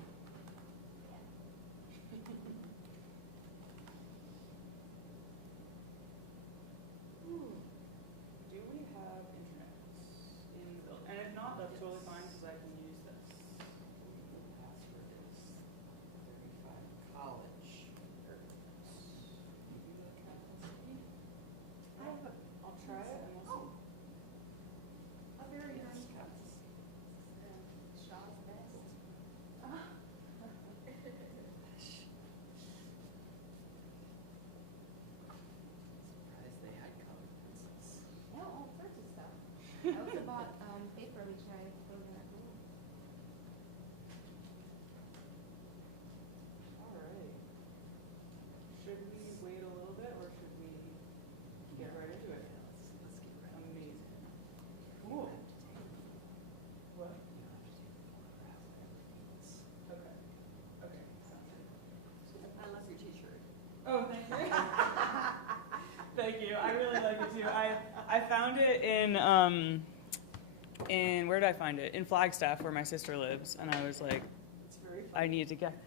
Do we have internet in the building? And if not, that's totally fine because I can use this. The password is 35 college. I'll try it and we'll see. A very nice cut. Shaw's best. Surprised they had colored pencils. Yeah, all sorts of stuff. I also bought paper which I wrote in at home. All right. Should we wait a little bit or should we get right into it? Let's get right. Amazing. Cool. What? You don't have to take a photograph of everything. Okay. Okay. Sounds good. I love your t-shirt. Oh, thank you. Thank you. I really like it too. I found it in where did I find it? In Flagstaff, where my sister lives, and I was like, It's very fun. I need to get this.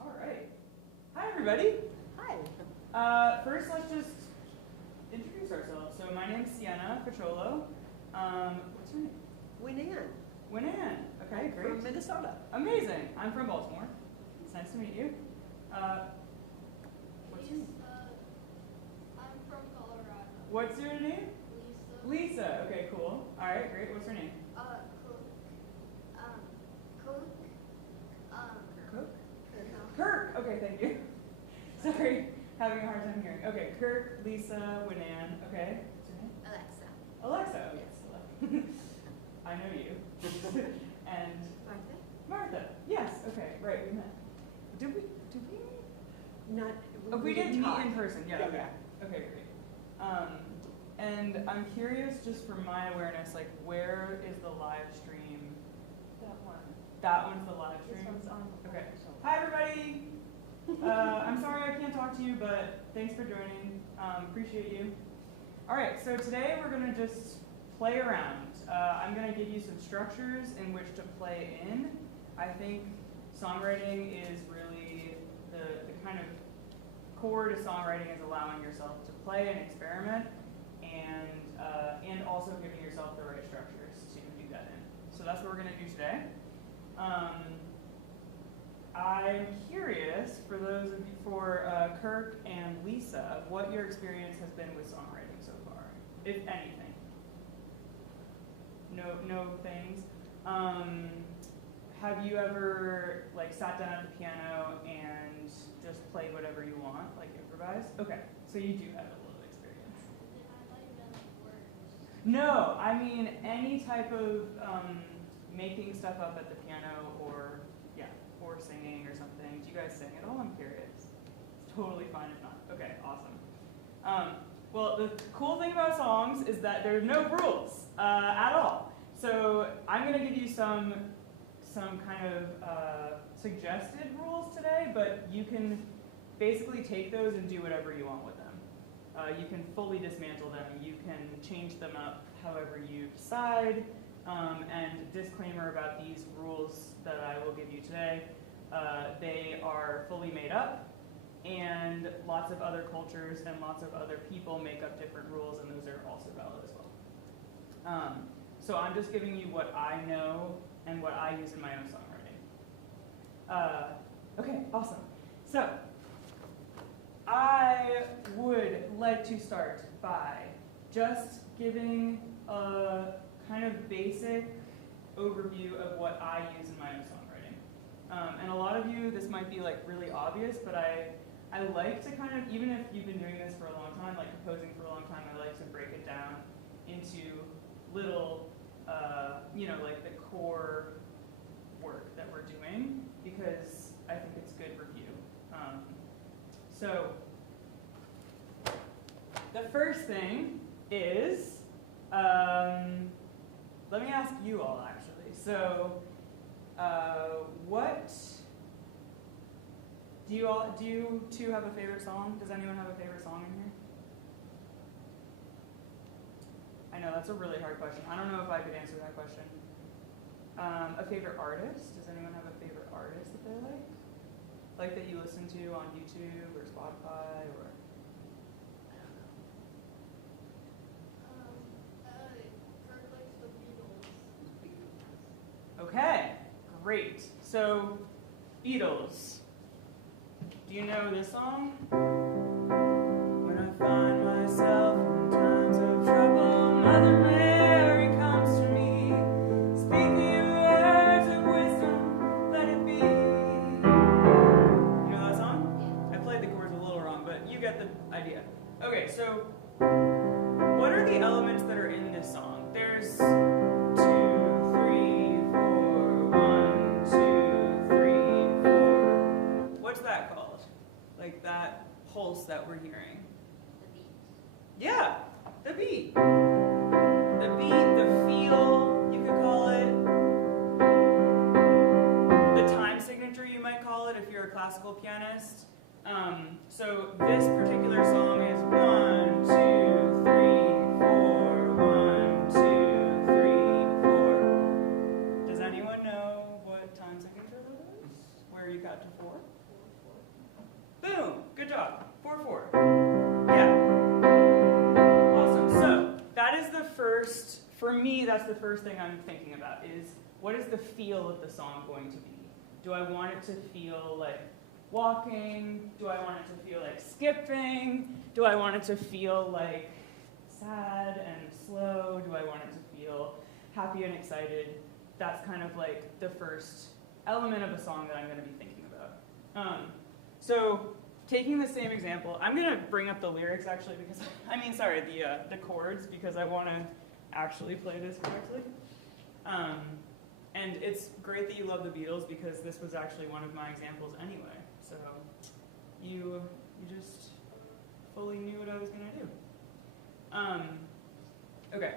All right. Hi, everybody. Hi. First, let's just introduce ourselves. So my name's Sienna Petrolo. What's your name? Winan. Winan. Okay, great. From Minnesota. Amazing. I'm from Baltimore. It's nice to meet you. What's your name? I'm from Colorado. What's your name? Lisa. Lisa. Okay, cool. All right, great. What's her name? Cook. Cook. Kirk. Okay, thank you. Sorry. Having a hard time hearing. Okay, Kirk, Lisa, Winan. Okay. What's your name? Alexa. Alexa. Oh, yes. I know you. And Martha? Martha. Yes. Okay. Right. We met. Did we? Not. Oh, we did meet talk. in person. Yeah. Yeah, Okay. Okay. Great. And I'm curious, just from my awareness, like, where is the live stream? That one. That one's the live This stream. one's on. Okay. Hi, everybody. I'm sorry I can't talk to you, but thanks for joining. Appreciate you. All right, so today we're going to just play around. I'm going to give you some structures in which to play in. I think songwriting is really the kind of core to songwriting is allowing yourself to play and experiment, and also giving yourself the right structures to do that in. So that's what we're going to do today. I'm curious for Kirk and Lisa, what your experience has been with songwriting so far, if anything. No things. Have you ever like sat down at the piano and just played whatever you want, like improvised? Okay, so you do have a little experience. No, I mean any type of making stuff up at the piano or singing or something. Do you guys sing at all? I'm curious. It's totally fine if not. Okay, awesome. Well, the cool thing about songs is that there's no rules at all. So I'm going to give you some kind of suggested rules today, but you can basically take those and do whatever you want with them. You can fully dismantle them. You can change them up however you decide. And disclaimer about these rules that I will give you today. They are fully made up, and lots of other cultures and lots of other people make up different rules, and those are also valid as well. So I'm just giving you what I know and what I use in my own songwriting. Okay, awesome. So I would like to start by just giving a kind of basic overview of what I use in my own songwriting. And a lot of you, this might be like really obvious, but I like to kind of, even if you've been doing this for a long time, like composing for a long time, I like to break it down into little, like the core work that we're doing, because I think it's good review. So the first thing is, let me ask you all actually. So, what do you two have a favorite song? Does anyone have a favorite song in here? I know that's a really hard question. I don't know if I could answer that question. A favorite artist? Does anyone have a favorite artist that they like? Like that you listen to on YouTube or Spotify or? Okay, great. So, Beatles. Do you know this song? When I find myself in times of trouble, Mother Mary comes to me, speaking words of wisdom, let it be. You know that song? I played the chords a little wrong, but you get the idea. Okay, so what are the elements that are in this song? There's 2, 3, 4, 1, 2, 3, 4. What's that called? Like that pulse that we're hearing. The beat. Yeah, the beat. The beat, the feel, you could call it. The time signature, you might call it if you're a classical pianist. So this particular song is 1, 2, 3, 4, 1, 2, 3, 4. Does anyone know what time signature that is? Where you got to 4? Boom! Good job. 4/4. Yeah. Awesome. So that is the first. For me, that's the first thing I'm thinking about is what is the feel of the song going to be? Do I want it to feel like walking? Do I want it to feel like skipping? Do I want it to feel like sad and slow? Do I want it to feel happy and excited? That's kind of like the first element of a song that I'm going to be thinking about. So taking the same example, I'm gonna bring up the lyrics actually because, the chords, because I want to actually play this correctly. And it's great that you love the Beatles because this was actually one of my examples anyway. So you just fully knew what I was gonna do. Okay.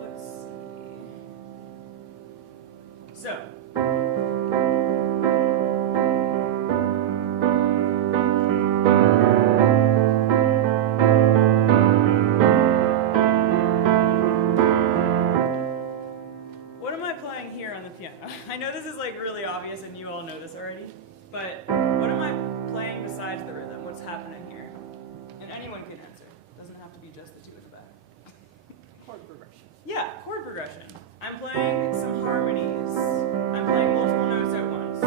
Let's see. So. I know this is like really obvious and you all know this already, but what am I playing besides the rhythm? What's happening here? And anyone can answer. It doesn't have to be just the two at the back. Chord progression. Yeah, chord progression. I'm playing some harmonies. I'm playing multiple notes at once.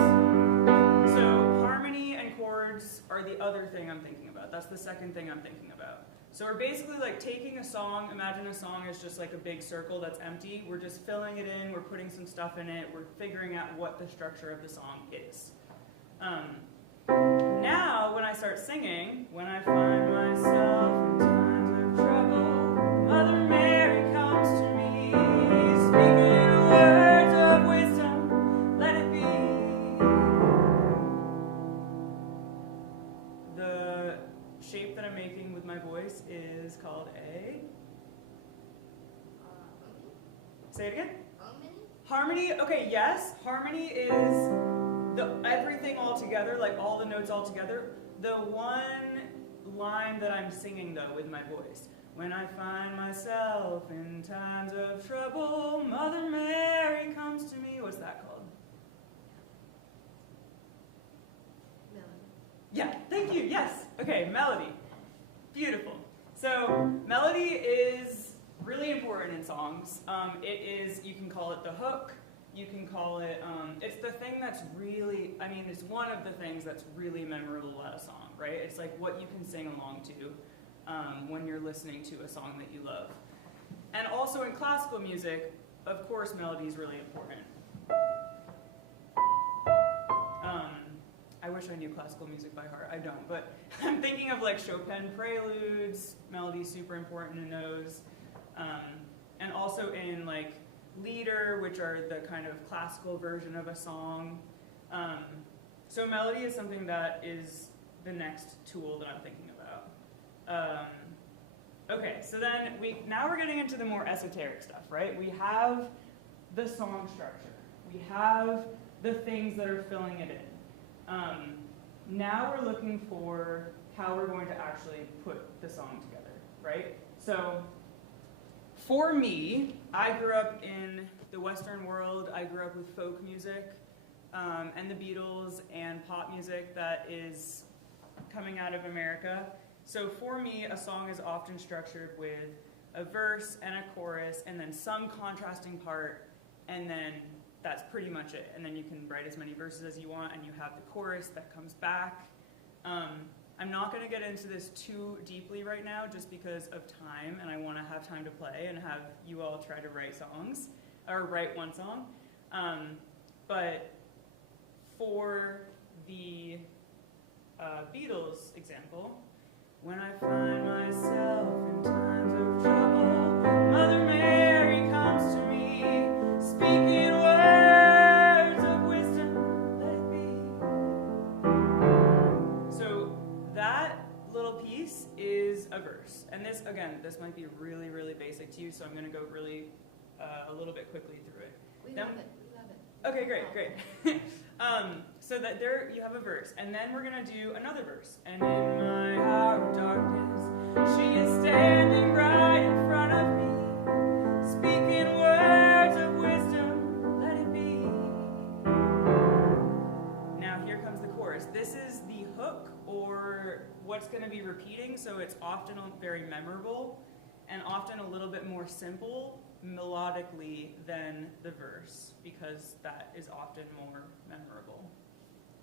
So harmony and chords are the other thing I'm thinking about. That's the second thing I'm thinking about. So we're basically like taking a song, imagine a song is just like a big circle that's empty. We're just filling it in, we're putting some stuff in it, we're figuring out what the structure of the song is. Now, when I start singing, when I find myself in times of trouble, Mother Mary comes to me, speaking words of wisdom, let it be. The shape that I'm making with my voice is called a... Say it again? Harmony? Okay, yes. Harmony is everything all together, like all the notes all together. The one line that I'm singing, though, with my voice. When I find myself in times of trouble, Mother Mary comes to me. What's that called? Melody. Yeah, thank you. Yes. Okay, melody. Beautiful. So melody is really important in songs. It is, you can call it the hook. You can call it, it's the thing that's really, it's one of the things that's really memorable at a song, right? It's like what you can sing along to when you're listening to a song that you love. And also in classical music, of course, melody is really important. I wish I knew classical music by heart. I don't, but I'm thinking of like Chopin preludes. Melody's super important in those. And also in like lieder, which are the kind of classical version of a song. So melody is something that is the next tool that I'm thinking about. Okay, so then now we're getting into the more esoteric stuff, right? We have the song structure. We have the things that are filling it in. Now we're looking for how we're going to actually put the song together, right? So for me, I grew up in the Western world. I grew up with folk music and the Beatles and pop music that is coming out of America. So for me, a song is often structured with a verse and a chorus and then some contrasting part, and then that's pretty much it. And then you can write as many verses as you want, and you have the chorus that comes back. I'm not going to get into this too deeply right now just because of time, and I want to have time to play and have you all try to write songs, or write one song. But for the Beatles example, when I find myself in times of trouble, Mother Mary comes to me, speaking words of wisdom, let it be. So that little piece is a verse. And this, again, this might be really, really basic to you, so I'm going to go really a little bit quickly through it. We love it. We love it. Okay, great. So that there you have a verse, and then we're gonna do another verse. And in my hour of darkness, she is standing right in front of me, speaking words of wisdom, let it be. Now here comes the chorus. This is the hook, or what's gonna be repeating, so it's often very memorable, and often a little bit more simple melodically than the verse, because that is often more memorable.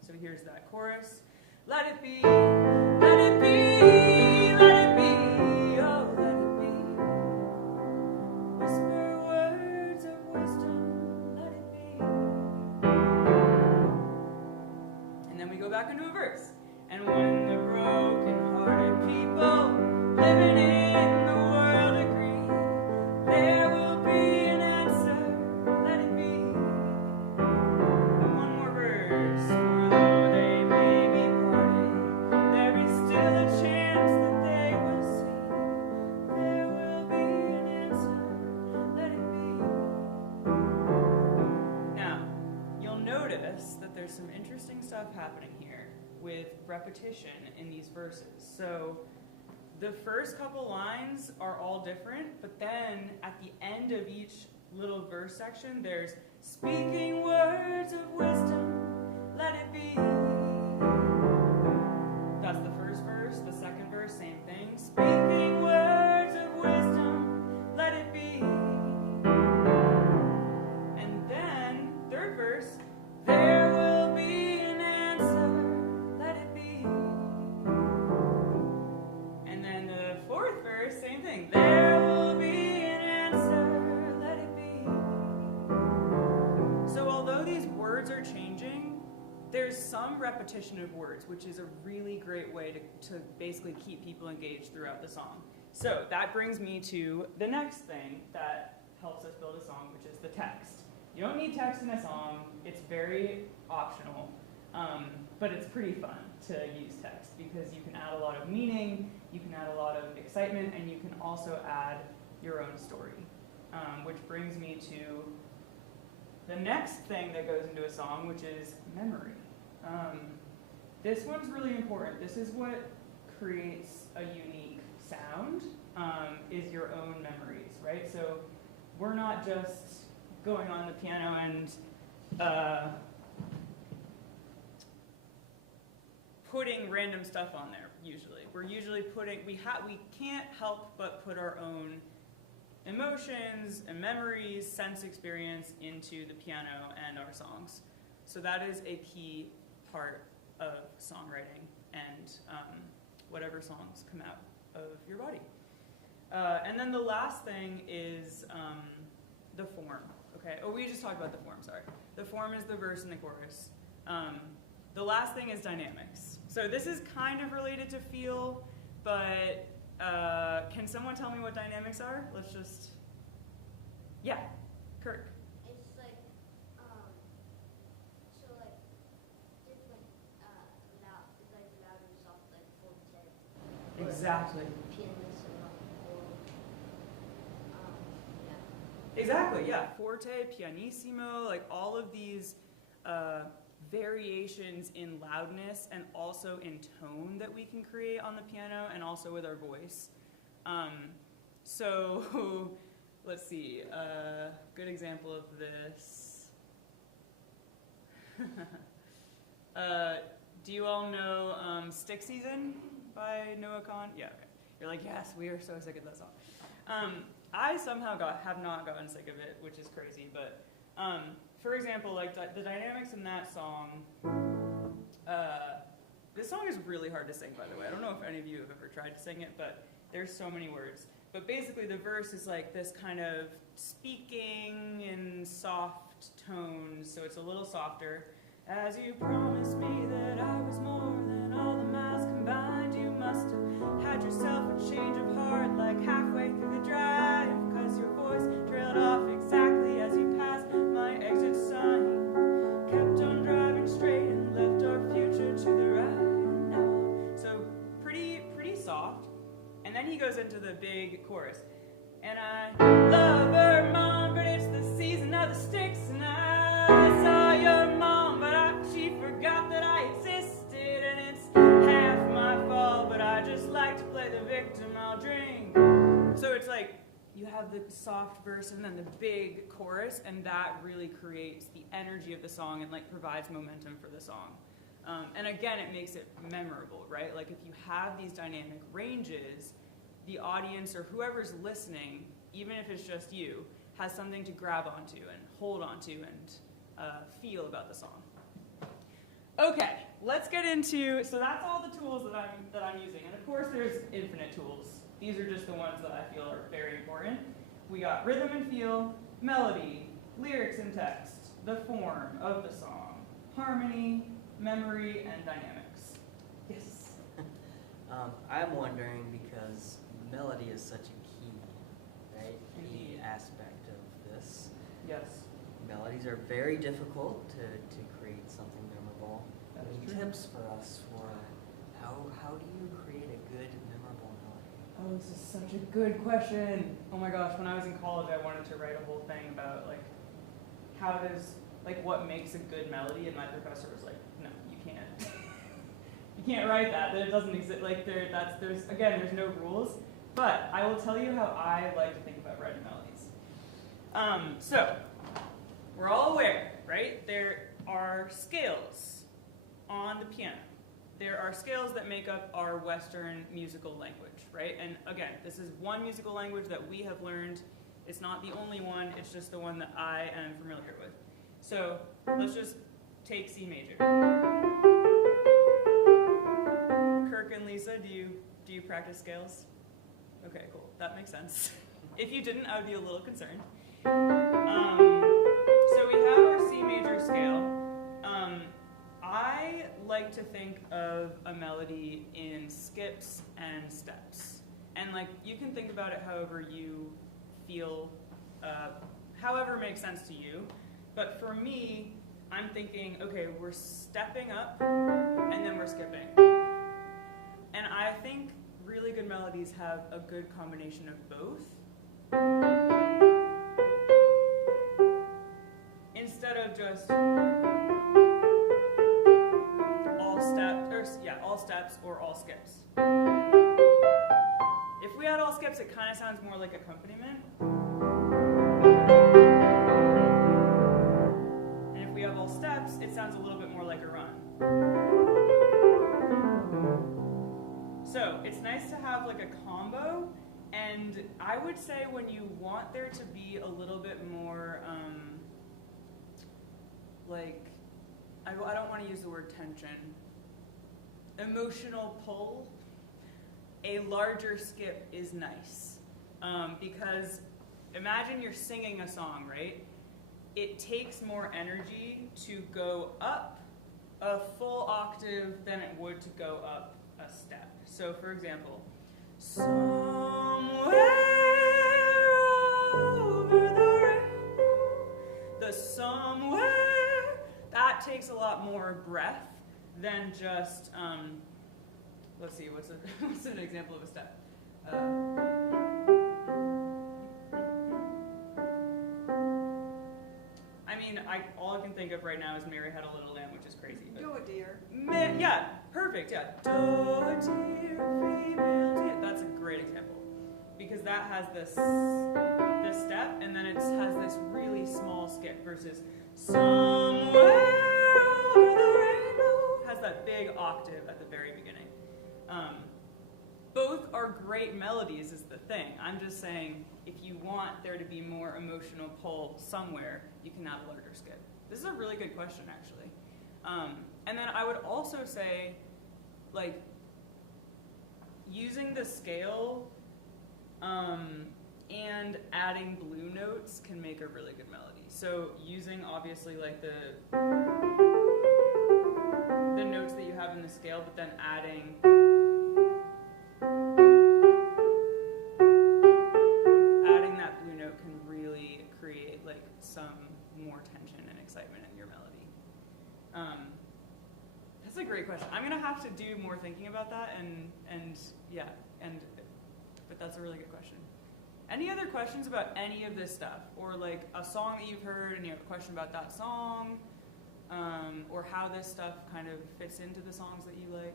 So here's that chorus. Let it be, let it be, let it be, oh let it be. Whisper words of wisdom, let it be. And then we go back into a verse. And when the broken-hearted people living in the world agree, there will be an answer, let it be. One more verse, for though they may be parted, there is still a chance that they will see. There will be an answer, let it be. Now, you'll notice that there's some interesting stuff happening here with repetition in these verses. So the first couple lines are all different, but then at the end of each little verse section, there's speaking words of wisdom, let it be. That's the first verse. The second verse, same thing. Speaking words of wisdom, let it be. And then, third verse, there will be an answer, let it be. And then the fourth verse, same thing. There will be an answer, let it be. So although these words are changing, there's some repetition of words, which is a really great way to basically keep people engaged throughout the song. So that brings me to the next thing that helps us build a song, which is the text. You don't need text in a song. It's very optional, but it's pretty fun to use text because you can add a lot of meaning, you can add a lot of excitement, and you can also add your own story, which brings me to the next thing that goes into a song, which is memory. This one's really important. This is what creates a unique sound, is your own memories, right? So we're not just going on the piano and putting random stuff on there, usually. We're usually putting, we can't help but put our own emotions and memories, sense experience into the piano and our songs. So that is a key part of songwriting and whatever songs come out of your body. And then the last thing is the form. Okay. Oh, we just talked about the form, sorry. The form is the verse and the chorus. The last thing is dynamics. So this is kind of related to feel, but can someone tell me what dynamics are? Let's just, yeah, Kirk. It's like, so like, different, loud, like loud and soft, like forte. Exactly. Pianissimo, or, yeah. Exactly, yeah. Forte, pianissimo, like all of these variations in loudness and also in tone that we can create on the piano and also with our voice. So let's see, good example of this. Do you all know Stick Season by Noah Kahn? Yeah, okay. You're like, yes, we are so sick of that song. I somehow have not gotten sick of it, which is crazy, but for example, like the dynamics in that song, this song is really hard to sing, by the way. I don't know if any of you have ever tried to sing it, but there's so many words. But basically the verse is like this kind of speaking in soft tones, so it's a little softer. As you promised me that I was more than all the miles combined, you must have had yourself a change of heart like halfway through the drive, cause your voice trailed off exactly as you passed my exit sign. Kept on driving straight and left our future to the right. Now, so pretty soft. And then he goes into the big chorus. And I love her, Mom, but it's the season of the sticks, and I saw your mom, but she forgot that I existed, and it's half my fault, but I just like to play the victim, I'll drink. So it's like you have the soft verse and then the big chorus, and that really creates the energy of the song and like provides momentum for the song. And again, it makes it memorable, right? Like if you have these dynamic ranges, the audience or whoever's listening, even if it's just you, has something to grab onto and hold onto and feel about the song. Okay, let's get into, so that's all the tools that I'm using. And of course there's infinite tools. These are just the ones that I feel are very important. We got rhythm and feel, melody, lyrics and text, the form of the song, harmony, memory, and dynamics. Yes? I'm wondering because melody is such a key, right? Key Indeed. aspect of this. Yes. Melodies are very difficult to create something memorable. That is Any true. tips for us for how do you create a good memorable melody? Oh, this is such a good question. Oh my gosh, when I was in college, I wanted to write a whole thing about like how does like what makes a good melody, and my professor was like, no, you can't. You can't write that. It doesn't exist. Like there's no rules. But I will tell you how I like to think about writing melodies. So we're all aware, right? There are scales on the piano. There are scales that make up our Western musical language, right? And again, this is one musical language that we have learned. It's not the only one, it's just the one that I am familiar with. So let's just take C major. Kirk and Lisa, do you practice scales? Okay, cool, that makes sense. If you didn't, I would be a little concerned. So we have our C major scale. I like to think of a melody in skips and steps. And like, you can think about it however you feel, however makes sense to you. But for me, I'm thinking, okay, we're stepping up and then we're skipping. And I think really good melodies have a good combination of both. Instead of just all steps or all skips. If we had all skips, it kind of sounds more like accompaniment. And if we have all steps, it sounds a little bit more like a run. So it's nice to have like a combo, and I would say when you want there to be a little bit more, like, I don't want to use the word tension, emotional pull, a larger skip is nice. Because imagine you're singing a song, right? It takes more energy to go up a full octave than it would to go up a step. So for example, somewhere over the rainbow, the somewhere, that takes a lot more breath than just, let's see, what's an example of a step? I mean, all I can think of right now is Mary Had a Little Lamb, which is crazy. But Do it, dear. yeah, perfect, yeah. Do a dear female deer. That's a great example. Because that has this step, and then it has this really small skip versus somewhere over the rainbow has that big octave at the very beginning. Both are great melodies is the thing. I'm just saying, if you want there to be more emotional pull somewhere, you can add a larger skip. This is a really good question, actually. And then I would also say, like, using the scale and adding blue notes can make a really good melody. So using, obviously, like the notes that you have in the scale, but then adding that blue note can really create like some more tension and excitement in your melody. That's a great question. I'm gonna have to do more thinking about that, but that's a really good question. Any other questions about any of this stuff, or like a song that you've heard and you have a question about that song, or how this stuff kind of fits into the songs that you like?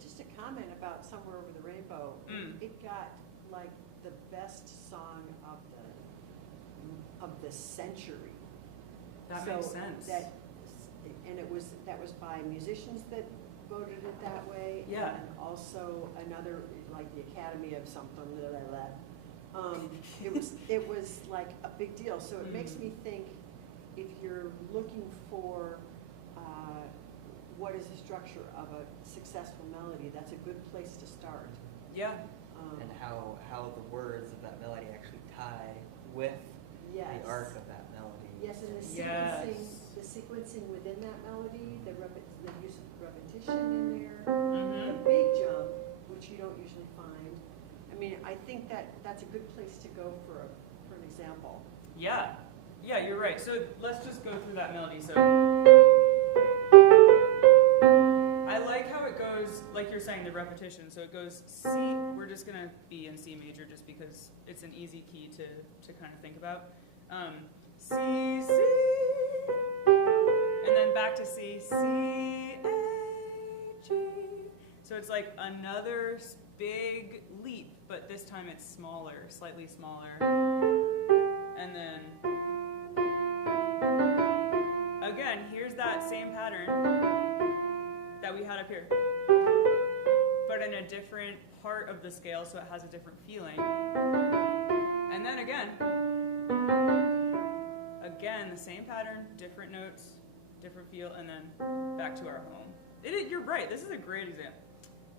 Just a comment about Somewhere Over the Rainbow. It got like the best song of the century. That makes sense. That was by musicians that voted it that way. Yeah. And also another, like the Academy of something that I left. It was like a big deal. So it makes me think, if you're looking for what is the structure of a successful melody, that's a good place to start. Yeah. And how the words of that melody actually tie with the arc of that melody. Yes, and the Yes. sequencing within that melody, the use of repetition in there, that's a good place to go for an example. Yeah, you're right. So let's just go through that melody. So I like how it goes, like you're saying, the repetition. So it goes C. We're just gonna be in C major just because it's an easy key to kind of think about. C, C, and then back to C, C, A, G. So it's like another big leap, but this time it's smaller, slightly smaller. And then, again, here's that same pattern that we had up here, but in a different part of the scale, so it has a different feeling. And then again, the same pattern, different notes, different feel, and then back to our home. You're right, this is a great example.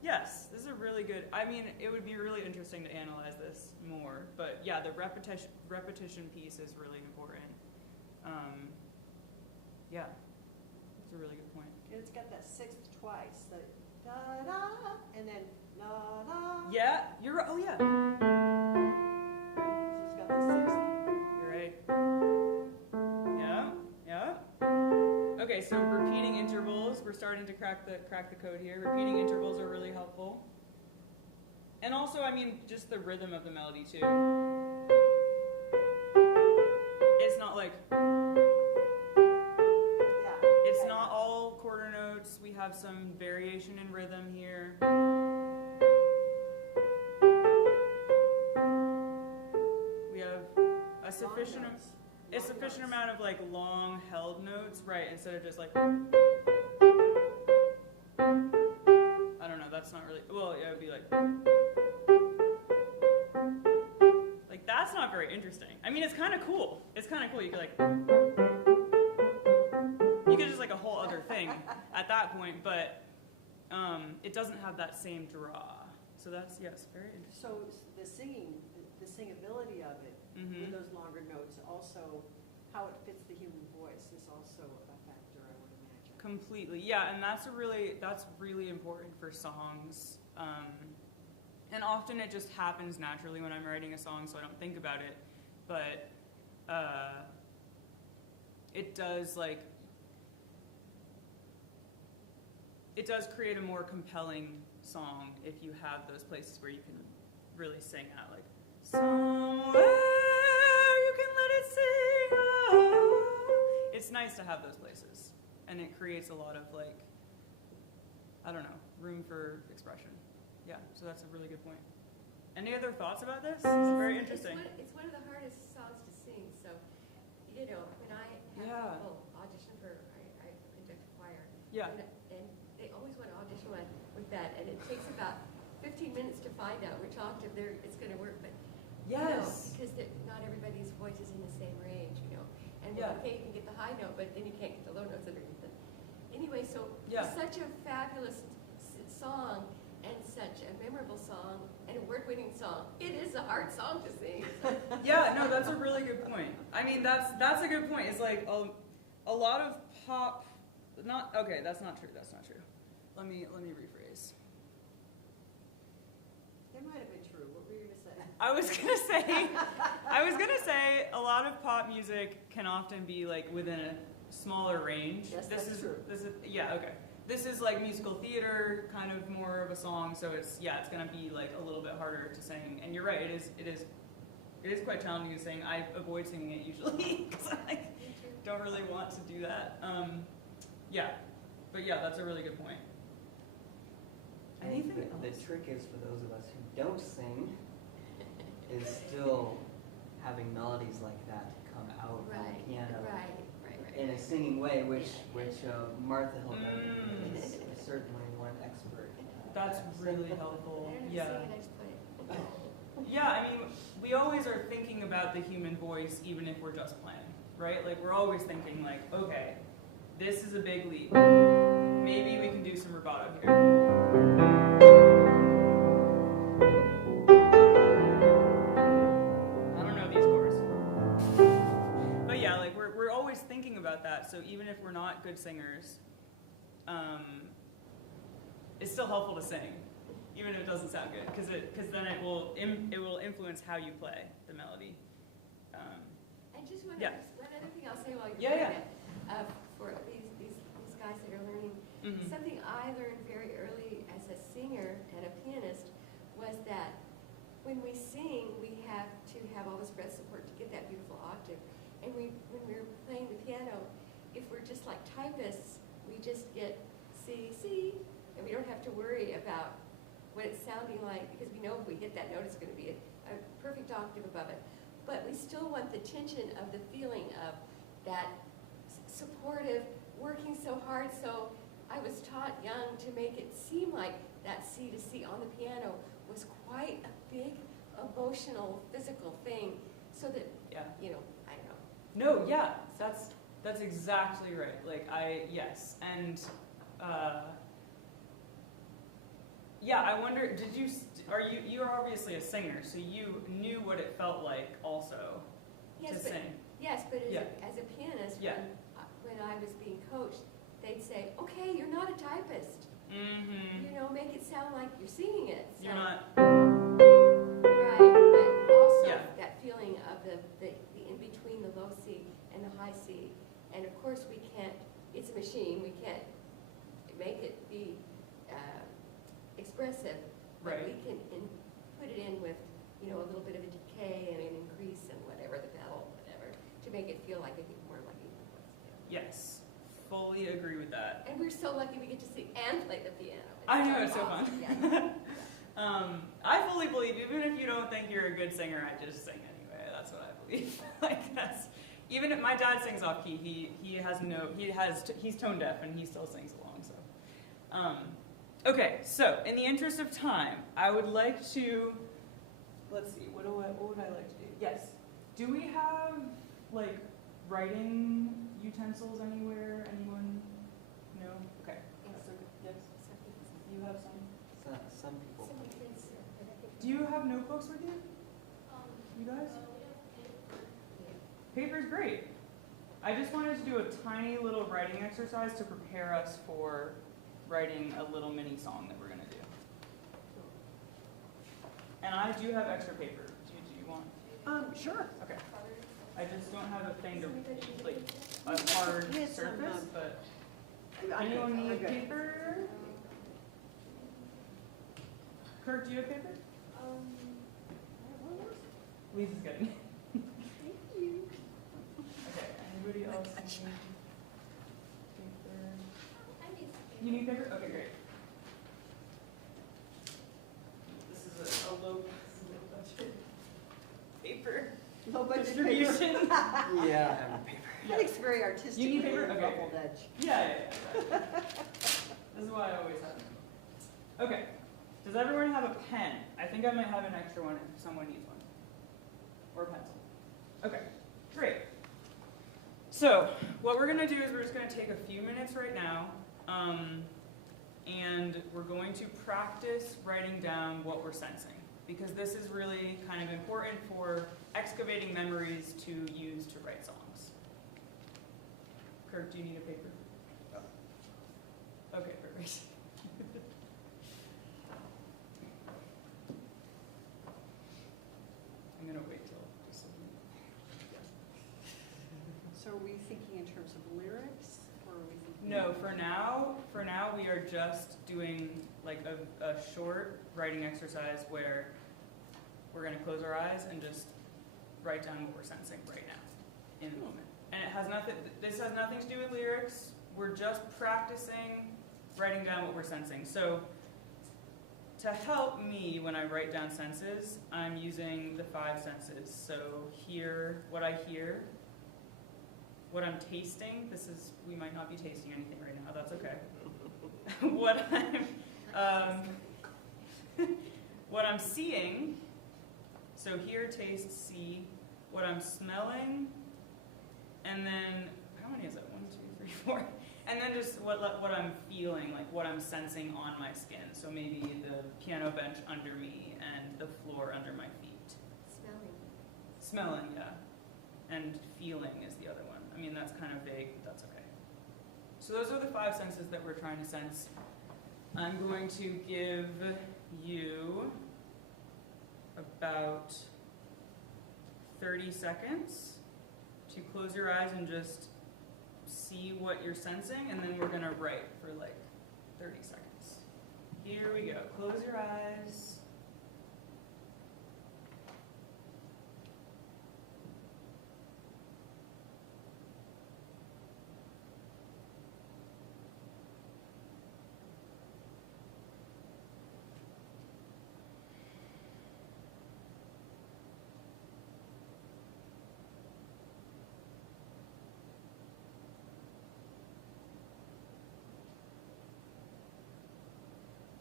Yes, this is a really good, I mean, it would be really interesting to analyze this more, but yeah, the repetition piece is really important. Yeah, it's a really good point. It's got that sixth twice, the da-da, and then la-da. Yeah, you're right, oh yeah. It's got the sixth. You're right. Yeah. Okay, so repeating intervals, we're starting to crack the code here. Repeating intervals are really helpful. And also, I mean, just the rhythm of the melody too. It's not like, it's not all quarter notes. We have some variation in rhythm here. We have a sufficient amount of like long held notes, right, instead of just like, I don't know, that's not really, well, yeah, it would be like that's not very interesting. I mean, it's kind of cool. It's kind of cool. You could like, you could just like a whole other thing at that point, but it doesn't have that same draw. So that's, yes, very interesting. So the singability of it, with those longer notes, also how it fits the human voice is also a factor, I would imagine. Completely, yeah, and that's really important for songs. And often it just happens naturally when I'm writing a song, so I don't think about it. But it does create a more compelling song if you have those places where you can really sing out, like somewhere you can let it sing. Oh. It's nice to have those places, and it creates a lot of like, I don't know, room for expression. Yeah, so that's a really good point. Any other thoughts about this? It's very interesting. It's one of the hardest songs to sing. So, you know, when I have people audition for, I conduct a choir. Yeah. And they always want to audition with that, and it takes about 15 minutes to find out which octave it's going to work. But yes, because not everybody's voice is in the same range, you know. And okay, you can get the high note, but then you can't get the low notes underneath it. Anyway, so it's such a fabulous song. And such a memorable song and a word-winning song. It is a hard song to sing. So. Yeah, no, that's a really good point. I mean, that's a good point. It's like a lot of pop. That's not true. That's not true. Let me rephrase. It might have been true. What were you gonna say? I was gonna say a lot of pop music can often be like within a smaller range. Yes, that's true. This is okay. This is like musical theater, kind of more of a song, so it's gonna be like a little bit harder to sing. And you're right, it is quite challenging to sing. I avoid singing it usually because I don't really want to do that. But that's a really good point. I think the trick is for those of us who don't sing is still having melodies like that come out on the piano. In a singing way, which Martha Hillman is certainly one expert. That's really helpful. Yeah. Yeah, I mean, we always are thinking about the human voice, even if we're just playing, right? Like we're always thinking, like, okay, this is a big leap. Maybe we can do some rubato here. Thinking about that, so even if we're not good singers, it's still helpful to sing. even if it doesn't sound good, because then it will influence how you play the melody. And just one Yeah. other thing I'll say while you're Yeah, doing it, for these guys that are learning, Mhm. something I learned very early as a singer and a pianist was that when we sing, we have to have all this breath support to get that beautiful octave. And when we're playing the piano, if we're just like typists, we just get C, C, and we don't have to worry about what it's sounding like, because we know if we hit that note, it's going to be a perfect octave above it. But we still want the tension of the feeling of that supportive, working so hard. So I was taught young to make it seem like that C to C on the piano was quite a big emotional, physical thing, so that, Yeah. you know, I don't know. No, yeah, that's exactly right. Like yes, and yeah, I wonder, you're obviously a singer, so you knew what it felt like also to Yes, sing. Yes, but Yeah. as a pianist, Yeah. when I was being coached, they'd say, okay, you're not a typist. Mm-hmm. You know, make it sound like you're singing it. So, You're not. right, but also Yeah. that feeling of the in between the low C and the high C. And of course, we can't, it's a machine, we can't make it be expressive. But Right. we can put it in with, you know, a little bit of a decay and an increase and whatever, the pedal, whatever, to make it feel like more like a voice. Yes, fully agree with that. And we're so lucky we get to sing and play the piano. I know, it's so awesome. fun. Yeah. I fully believe, even if you don't think you're a good singer, I just sing anyway. That's what I believe. Like that's, even if my dad sings off key, he's tone deaf and he still sings along. So, okay. So in the interest of time, I would like to, let's see, what would I like to do? Yes. Do we have like writing utensils anywhere? Anyone? No. Okay. Yes. You have some. Some people. Do you have notebooks with you? You guys? Paper's great. I just wanted to do a tiny little writing exercise to prepare us for writing a little mini song that we're going to do. And I do have extra paper. Do you want? Sure. Okay. I just don't have a thing to, like, a hard Yes, surface, but I'm good. anyone I'm need good. paper? Kirk, do you have paper? Lisa's getting it. Okay, anybody else need paper? You need paper? Okay, great. This is a low budget paper Low budget distribution. Yeah. I think it's very artistic. You need paper? with a Okay. ruffled edge. Yeah. This is why I always have it. Okay. Does everyone have a pen? I think I might have an extra one if someone needs one. Or a pencil. Okay, great. So, what we're going to do is we're just going to take a few minutes right now, and we're going to practice writing down what we're sensing, because this is really kind of important for excavating memories to use to write songs. Kirk, do you need a paper? Okay, perfect. I'm going to wait till just a minute. So are we thinking in terms of lyrics, or are we thinking? No, for now we are just doing like a short writing exercise where we're going to close our eyes and just write down what we're sensing right now in the moment. And this has nothing to do with lyrics. We're just practicing writing down what we're sensing. So to help me when I write down senses, I'm using the 5 senses. So what I hear, what I'm tasting. We might not be tasting anything right now. That's okay. What I'm seeing. So hear, taste, see. What I'm smelling, and then how many is that? 1, 2, 3, 4. And then just what I'm feeling, like what I'm sensing on my skin. So maybe the piano bench under me and the floor under my feet. Smelling, yeah. And feeling is the other one. I mean, that's kind of vague, but that's okay. So those are the 5 senses that we're trying to sense. I'm going to give you about 30 seconds to close your eyes and just see what you're sensing, and then we're going to write for like 30 seconds. Here we go. Close your eyes.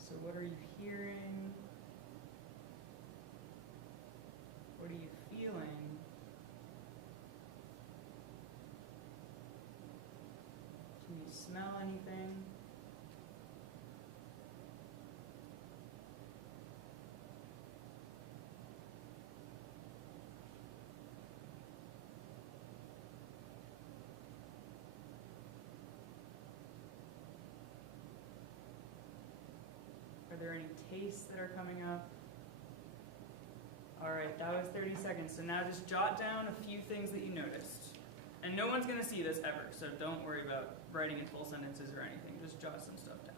So what are you hearing? What are you feeling? Can you smell anything? Are there any tastes that are coming up? All right, that was 30 seconds. So now just jot down a few things that you noticed. And no one's going to see this ever, so don't worry about writing in full sentences or anything. Just jot some stuff down.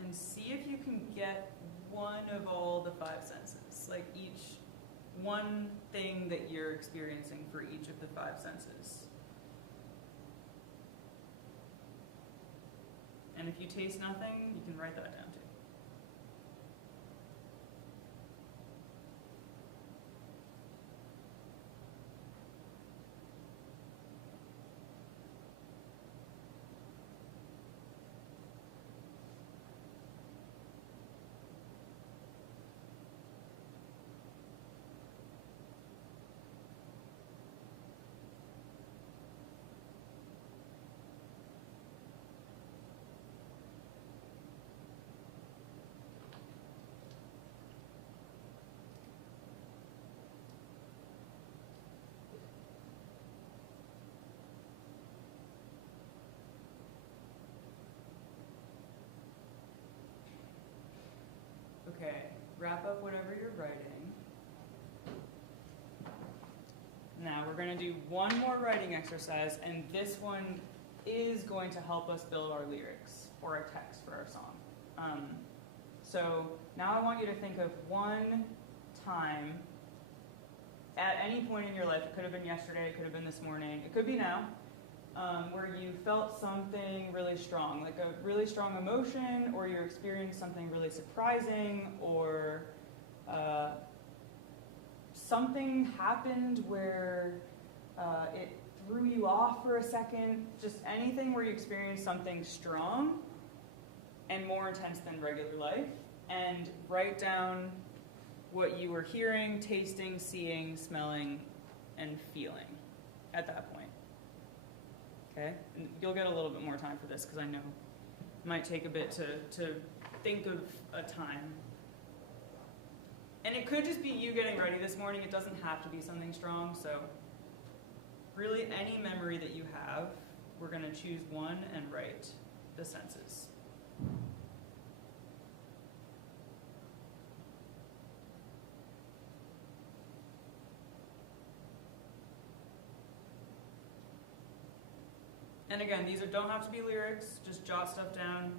And see if you can get one of all the 5 senses, like each one thing that you're experiencing for each of the 5 senses. And if you taste nothing, you can write that down too. Okay, wrap up whatever you're writing. Now we're going to do one more writing exercise, and this one is going to help us build our lyrics or a text for our song. So now I want you to think of one time at any point in your life, it could have been yesterday, it could have been this morning, it could be now, where you felt something really strong, like a really strong emotion, or you experienced something really surprising, or something happened where it threw you off for a second, just anything where you experienced something strong and more intense than regular life, and write down what you were hearing, tasting, seeing, smelling, and feeling at that point. Okay? And you'll get a little bit more time for this because I know it might take a bit to think of a time. And it could just be you getting ready this morning. It doesn't have to be something strong. So really any memory that you have, we're going to choose one and write the senses. And again, these don't have to be lyrics, just jot stuff down.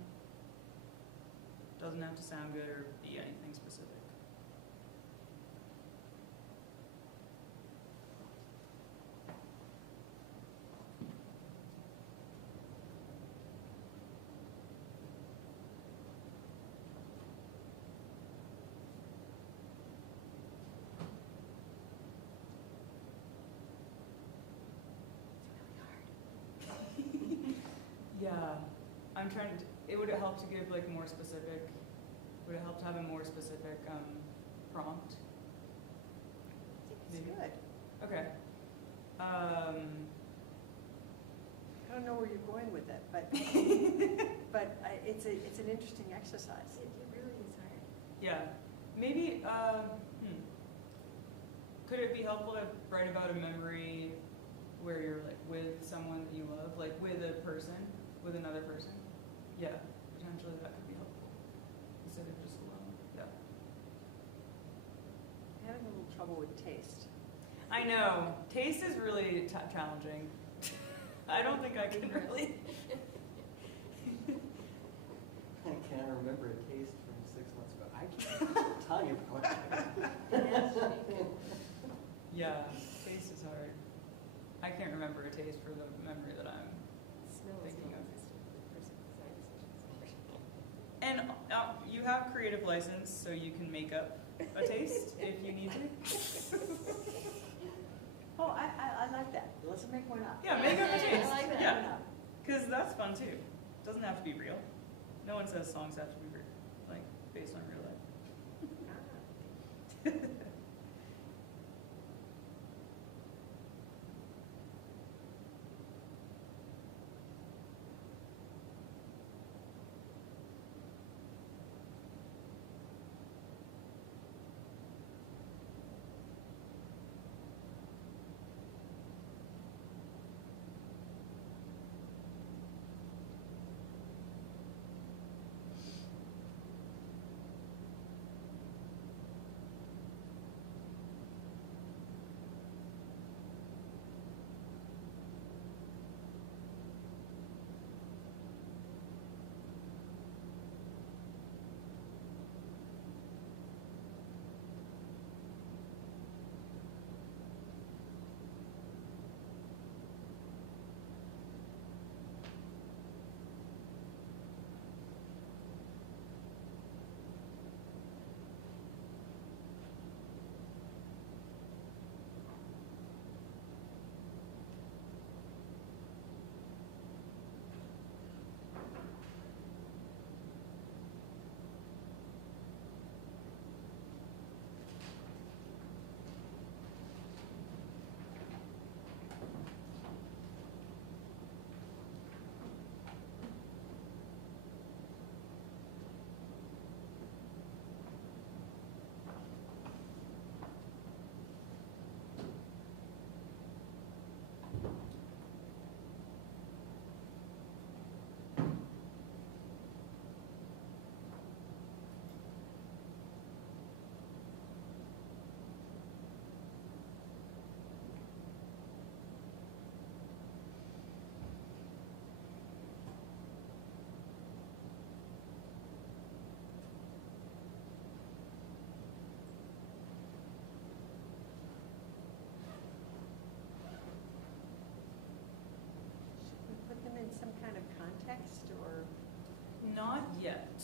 Doesn't have to sound good or be anything specific. Yeah, I'm trying to, it would help to give like more specific, would it help to have a more specific prompt? It's Maybe. good. Okay. I don't know where you're going with it, but, it's an interesting exercise. It really is hard. Yeah, maybe, could it be helpful to write about a memory where you're like with someone that you love, like with a person, with another person? Yeah, potentially that could be helpful instead of just alone. Yeah. I'm having a little trouble with taste. I know, taste is really challenging. I don't think I can really. I can't remember a taste from 6 months ago. I can't tell you about it. Yeah, taste is hard. I can't remember a taste for the memory that I'm Smell is thinking not of. consistent with person design decisions. And you have creative license, so you can make up a taste if you need to. Oh, I like that. Let's make one up. Yeah, make up a taste. I like that. Yeah, because that's fun too. Doesn't have to be real. No one says songs have to be real, like based on real life. Should we put them in some kind of context or? Not yet.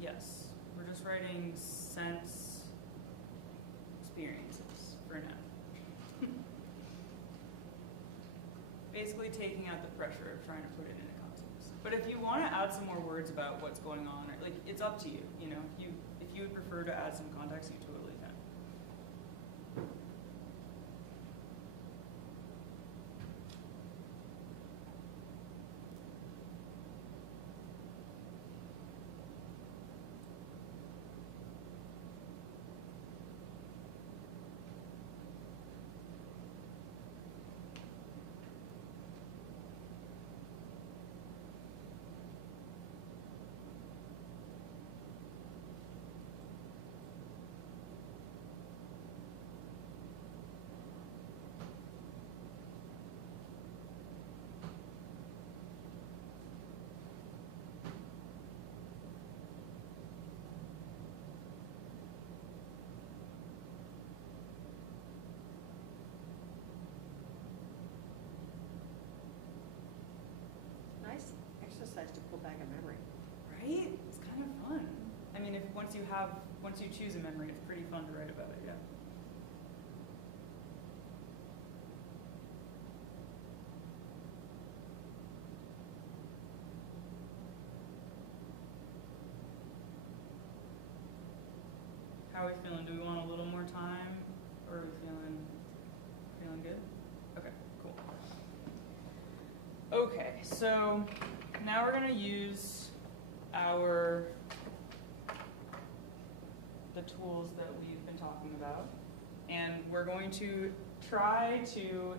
Yes, we're just writing sense experiences for now. Basically taking out the pressure of trying to put it into context. But if you want to add some more words about what's going on, or, like, it's up to you. You know, if you would prefer to add some context, you totally can. back a memory. Right? It's kind of fun. I mean, once you choose a memory, it's pretty fun to write about it, yeah. How are we feeling? Do we want a little more time? Or are we feeling good? Okay, cool. Okay, so now we're gonna use the tools that we've been talking about. And we're going to try to,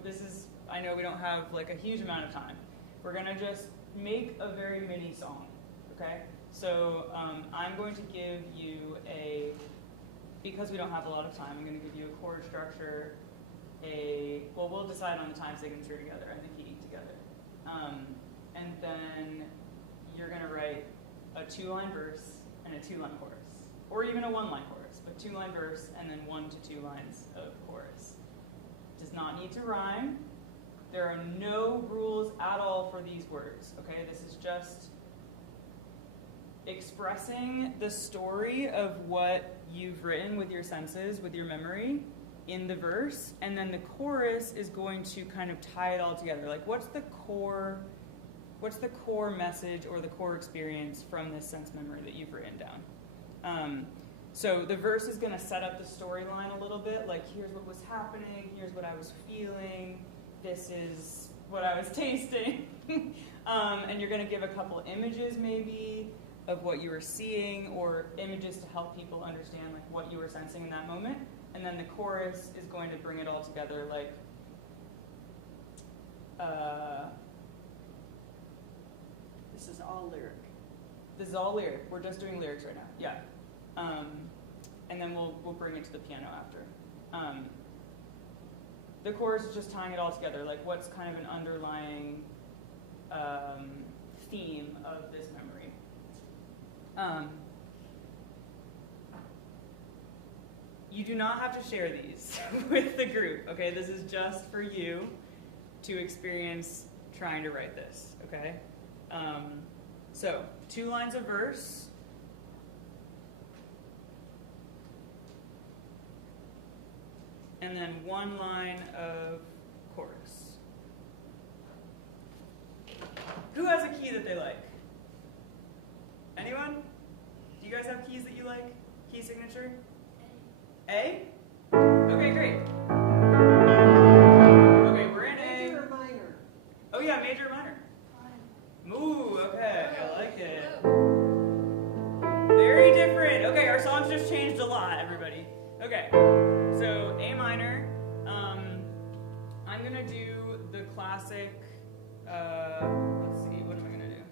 I know we don't have like a huge amount of time. We're gonna just make a very mini song, okay? So I'm going to give you because we don't have a lot of time, I'm going to give you a chord structure, we'll decide on the time signature together and the key together. And then you're going to write a 2-line verse and a 2-line chorus, or even a 1-line chorus, but 2-line verse and then 1 to 2 lines of chorus. Does not need to rhyme. There are no rules at all for these words, okay? This is just expressing the story of what you've written with your senses, with your memory, in the verse, and then the chorus is going to kind of tie it all together. Like, what's the core message or the core experience from this sense memory that you've written down? So the verse is going to set up the storyline a little bit, like, here's what was happening, here's what I was feeling, this is what I was tasting. And you're going to give a couple images maybe of what you were seeing, or images to help people understand like what you were sensing in that moment. And then the chorus is going to bring it all together, like This is all lyric. This is all lyric. We're just doing lyrics right now. Yeah. And then we'll bring it to the piano after. The chorus is just tying it all together, like what's kind of an underlying theme of this memory. You do not have to share these with the group, okay? This is just for you to experience trying to write this, okay? So, 2 lines of verse. And then 1 line of chorus. Who has a key that they like? Anyone? Do you guys have keys that you like? Key signature? A? Okay, great. Okay, we're in A. Major or minor? Oh yeah, major or minor? Ooh, okay, I like it. Very different. Okay, our songs just changed a lot, everybody. Okay, so A minor. I'm gonna do the classic, let's see, what am I gonna do?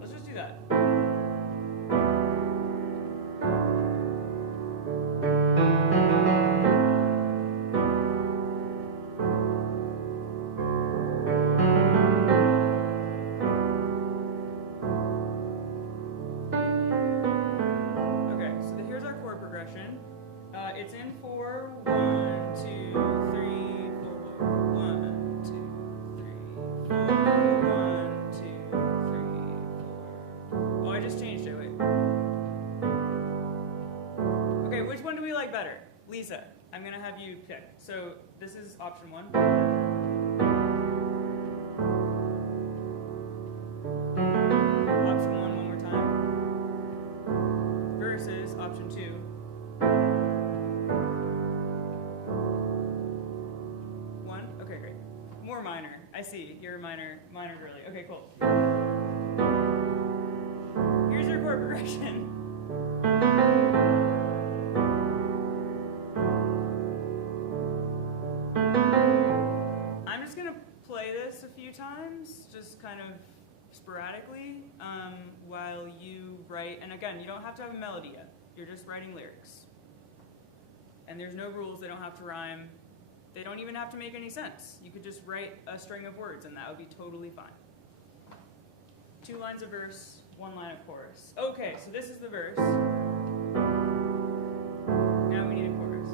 Let's just do that. It's in 4, 1, 2, 3, 4, 1, 2, 3, 4, 1, 2, 3, 4. Oh, I just changed it, wait. Okay, which one do we like better? Lisa, I'm gonna have you pick. So this is option 1. Option 1 one more time. Versus option 2. More minor. I see. You're a minor girly. Okay, cool. Here's your chord progression. I'm just gonna play this a few times, just kind of sporadically, while you write. And again, you don't have to have a melody yet. You're just writing lyrics. And there's no rules. They don't have to rhyme. They don't even have to make any sense. You could just write a string of words and that would be totally fine. 2 lines of verse, 1 line of chorus. Okay, so this is the verse. Now we need a chorus.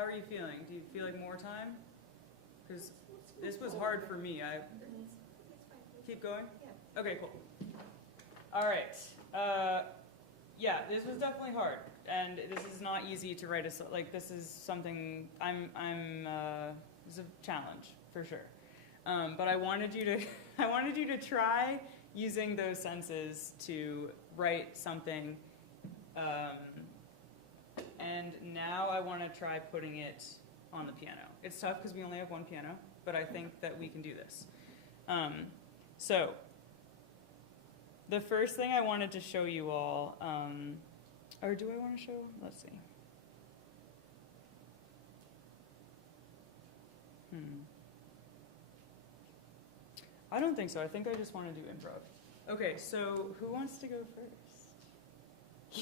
how are you feeling? Do you feel like more time? Because this was hard for me. Keep going? Yeah. Okay, cool. All right. Yeah, this was definitely hard, and this is not easy to write like this is something it's a challenge for sure. But I wanted you to try using those senses to write something. And now I want to try putting it on the piano. It's tough because we only have one piano, but I think that we can do this. So the first thing I wanted to show you all, or do I want to show? Let's see. I don't think so. I think I just want to do improv. Okay, so who wants to go first?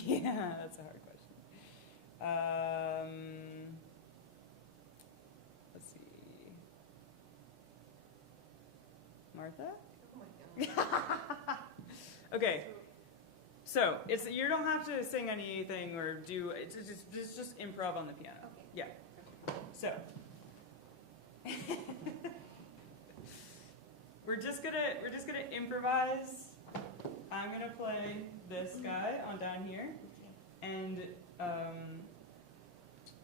Yeah, that's a hard question. Let's see. Martha? Oh my God. Okay. So you don't have to sing anything or do it's just improv on the piano. Okay. Yeah. So we're just gonna improvise. I'm gonna play this guy on down here, and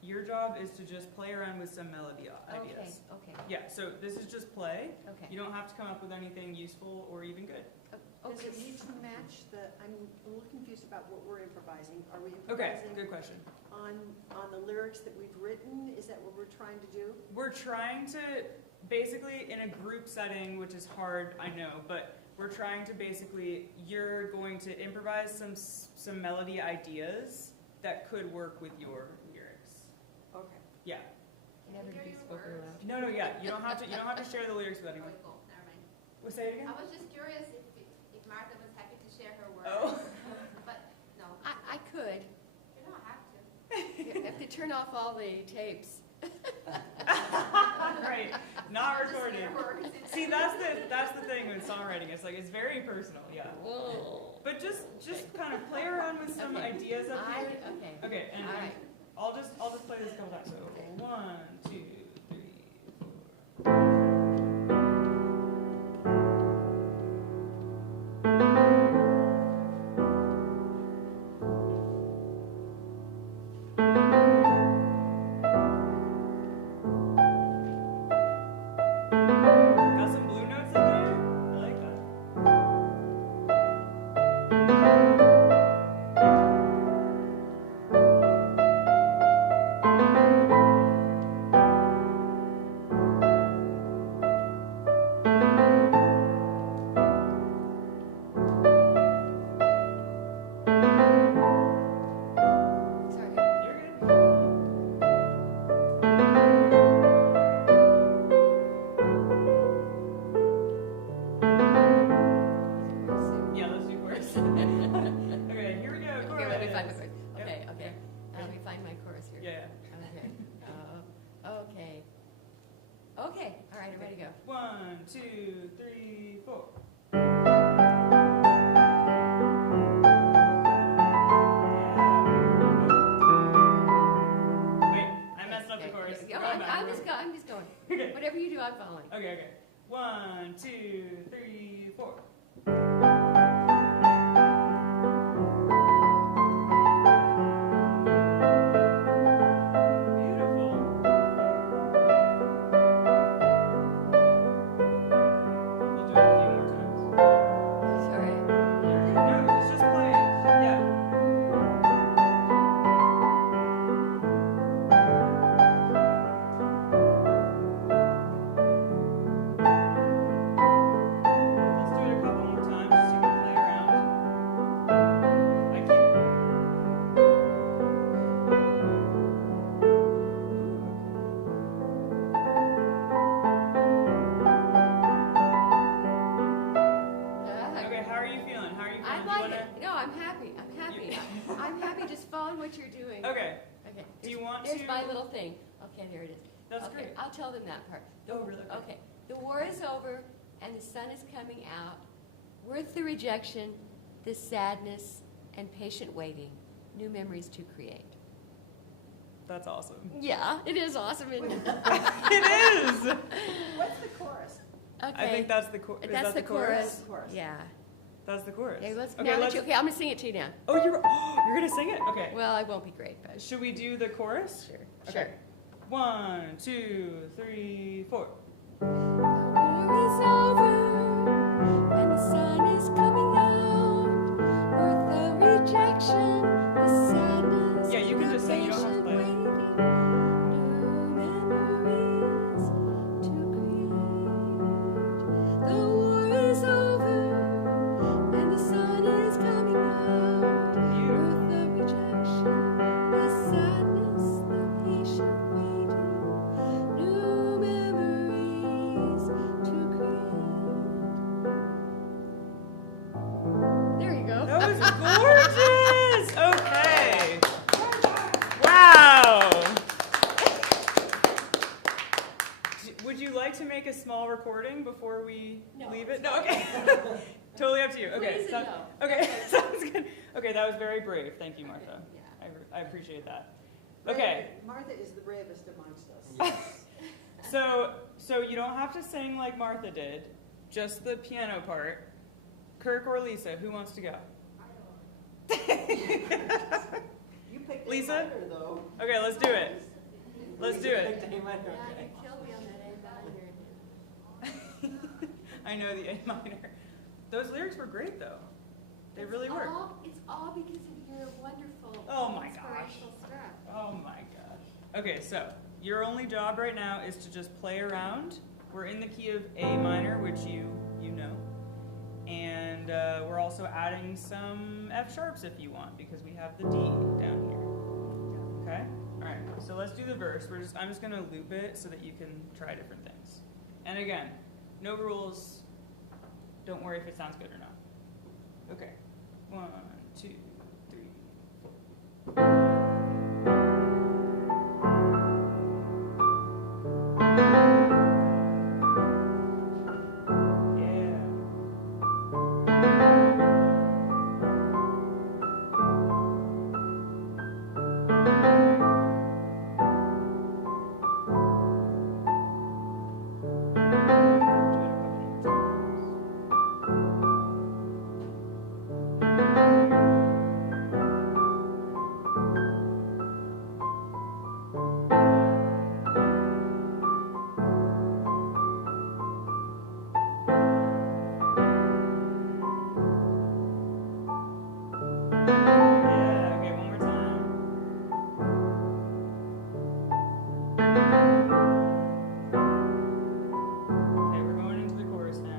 your job is to just play around with some melody ideas. Okay. Yeah. So this is just play. Okay. You don't have to come up with anything useful or even good. Does it need to match I'm a little confused about what we're improvising. Are we Okay. improvising Good question. on the lyrics that we've written? Is that what we're trying to do? We're trying to basically, in a group setting, which is hard, I know, but we're trying to basically, you're going to improvise some melody ideas that could work with your lyrics. Okay. Yeah. Never to be spoken aloud. No, yeah. You don't have to share the lyrics with anyone. Okay, cool, never mind. Well, say it again. I was just curious if Martha was happy to share her words. Oh. But no, I could. you don't have to. You have to turn off all the tapes. Right. Not Just recorded. your words. See, that's the thing with songwriting. It's like it's very personal. Yeah. Whoa. But just kind of play around with some Okay. ideas up here. Okay. Okay, and All right. I'll just play this a couple times. So 1, 2, 3, 4. Got some blue notes in there? I like that. Sorry. You're good. Yeah, let's do chorus. Okay, here we go. Okay, Chorus. let me find my chorus. Yep. Okay. Let me find my chorus here. Yeah. Okay. Okay. All right, I'm ready to go. 1, 2, 3, 4. Wait, I messed up the chorus. Yeah, We're going back. I'm just going. Okay. Whatever you do, I'm following. Okay. 1, 2, 3, 4. Beautiful. We'll do it a few more times. Sorry. No, it's just playing. Yeah. Let's do it a couple more times just so you can play around. I keep. Okay, how are you feeling? How are you feeling? I Do you like wanna- it. No, I'm happy. I'm happy just following what you're doing. Okay, Okay. Do you want Here's to- my little thing. Okay, here it is. that's Okay, great. I'll tell them that part. Oh, really? Okay. The war is over and the sun is coming out. Worth the rejection, the sadness, and patient waiting. New memories to create. That's awesome. Yeah, it is awesome. Isn't it? It is. What's the chorus? Okay. I think that's the chorus. That's the chorus. Chorus. Yeah. That's the chorus. Okay, let's, Okay, now that let's. you, okay, I'm gonna sing it to you now. Oh, you're gonna sing it? Okay. Well, I won't be great, but Should we do the chorus? sure, Okay. sure. 1, 2, 3, 4. The war is over and the sun is coming out. Worth the rejection, the sadness, Yeah, you can the just sing, you don't have to patient play. waiting. New memories to create. The war is over and the sun is coming out. Worth the rejection, the sadness, the patient waiting. New memories to create. There you go. That was gorgeous! Okay. Wow. Would you like to make a small recording before we leave it? No, okay. Totally up to you. Okay. Please and no. Okay, sounds good. Okay, that was very brave. Thank you, Martha. I appreciate that. Okay. Martha is the bravest amongst us. So you don't have to sing like Martha did, just the piano part. Kirk or Lisa, who wants to go? You picked Lisa? A minor, though. Okay, let's do it. Let's do it. Picked A minor. Yeah, you killed me on that A minor. I know the A minor. Those lyrics were great though. They really were. It's all because of your wonderful Oh my gosh. inspirational stuff. Oh my gosh. Okay, so your only job right now is to just play around. We're in the key of A minor, which you know. And we're also adding some F sharps if you want, because we have the D down here. Okay? Alright, so let's do the verse. I'm just gonna loop it so that you can try different things. And again, no rules. Don't worry if it sounds good or not. Okay. 1, 2, 3, 4. Yeah, okay, one more time. Okay, we're going into the chorus now.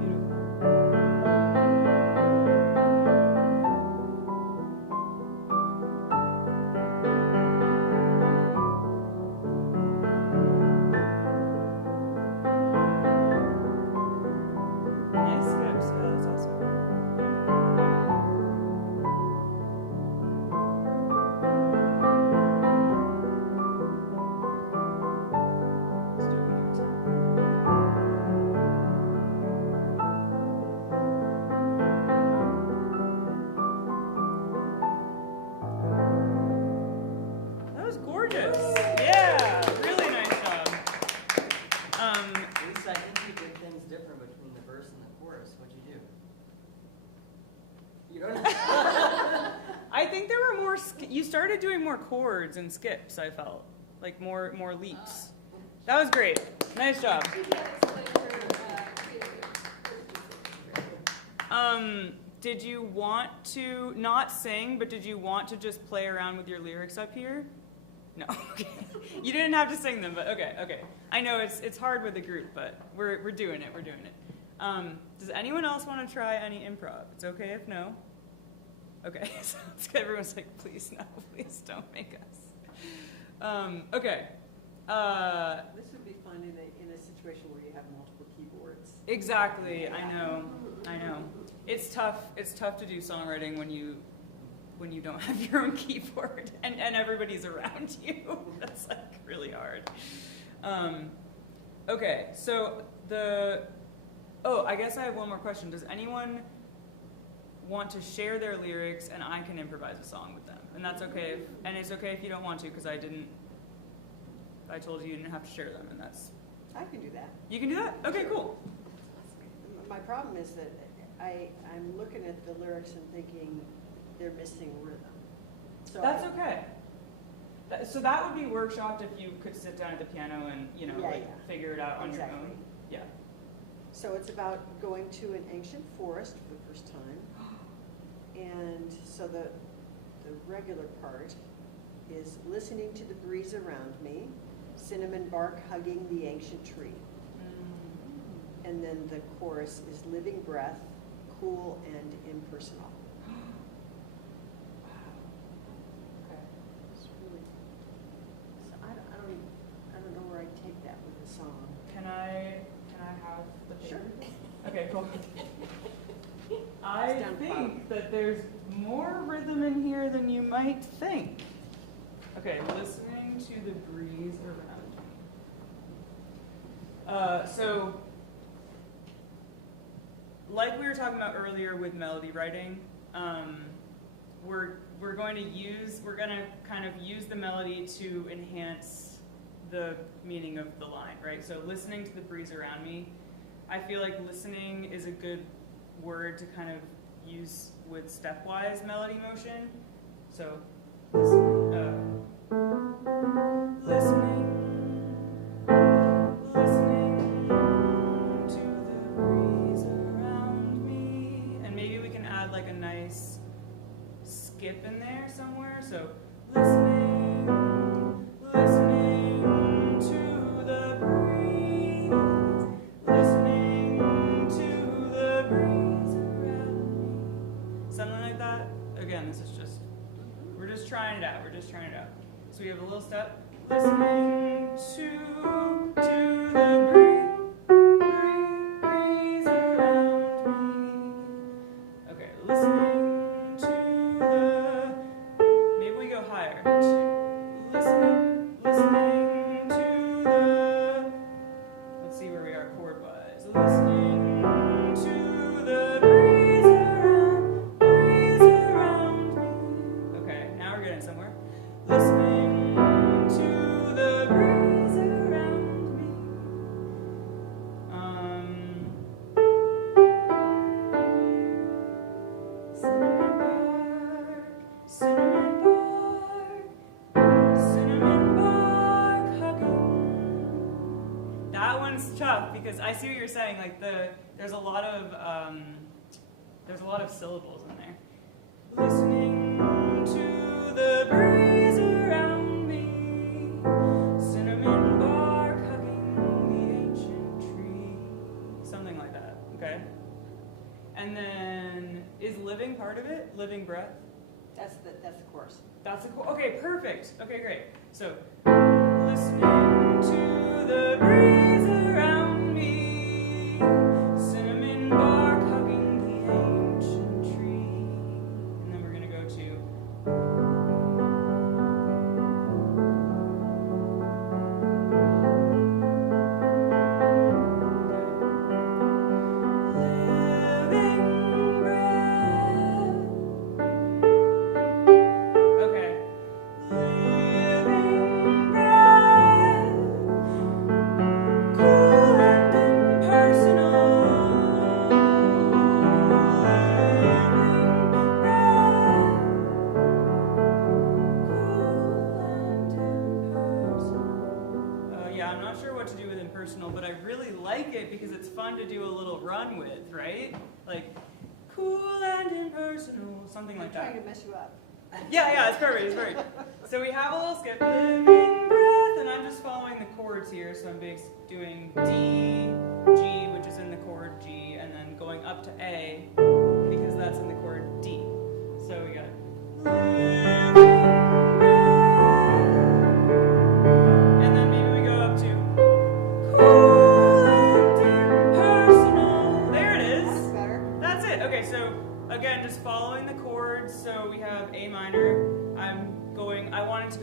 Beautiful. Nice skips. Yeah, that's awesome. Let's do it one more time. That was gorgeous. Yeah, really nice job. Lisa, I think you did things different between the verse and the chorus. What'd you do? You don't know? I think there were more. You started doing more chords and skips. I felt like more leaps. That was great. Nice job. Did you want to not sing, but did you want to just play around with your lyrics up here? No. Okay. You didn't have to sing them, but okay. I know it's hard with a group, but we're doing it. We're doing it. Does anyone else want to try any improv? It's okay if no. Okay. So everyone's like, please no, please don't make us. Okay. This would be fun in a situation where you have multiple keyboards. Exactly. I know. It's tough. It's tough to do songwriting when you when you don't have your own keyboard and everybody's around you. That's like really hard. Okay, so I guess I have one more question. Does anyone want to share their lyrics and I can improvise a song with them? And that's okay, and it's okay if you don't want to, because I told you didn't have to share them, and that's... I can do that. You can do that? Okay, cool. My problem is that I'm looking at the lyrics and thinking they're missing rhythm. So That's okay. So that would be workshopped if you could sit down at the piano and, figure it out on your own. Yeah. So it's about going to an ancient forest for the first time. And so the regular part is listening to the breeze around me, cinnamon bark hugging the ancient tree. And then the chorus is living breath, cool and impersonal. Okay. It's really, so I don't know where I'd take that with the song. Can I have the paper? Sure. Okay, cool. I It's down think that there's more rhythm in here than you might think. Okay, listening to the breeze around me. So, like we were talking about earlier with melody writing, we're going to kind of use the melody to enhance the meaning of the line, right? So listening to the breeze around me, I feel like listening is a good word to kind of use with stepwise melody motion. So listening to the breeze around me, and maybe we can add like a nice skip in there somewhere. So listening to the breeze, listening to the breeze around me. Something like that. Again, this is just, we're just trying it out. So we have a little step. Listening to the breeze around me. Okay, listening to the, maybe we go higher. Listening to the, let's see where we are chord-wise. Listening to the breeze around me. Okay, now we're getting somewhere. Listening to the breeze around me. Cinnamon bark hugging. That one's tough because I see what you're saying. Like there's a lot of syllables in there. Listening to the breeze around me, cinnamon bark hugging the ancient tree. Something like that, okay? And then, is living part of it? Living breath? That's the chorus. That's a cool, okay, perfect. Okay, great. So, listening to the breeze around me, cinnamon bark hugging the ancient tree. And then we're gonna go to living breath. Okay. Living breath, cool and impersonal. Living breath, cool and impersonal. Yeah, I'm not sure what to do with impersonal, but I really like it because it's fun to do a little run with, right? Like, cool and impersonal, something like that. I'm trying to mess you up. Yeah, it's perfect. So we have a little skip, living breath, and I'm just following the chords here. So I'm doing D, G, which is in the chord G, and then going up to A, because that's in the chord D. So we got living breath, and then maybe we go up to cool and impersonal. There it is. That's better. That's it. Okay, so again, just following the chords. So we have A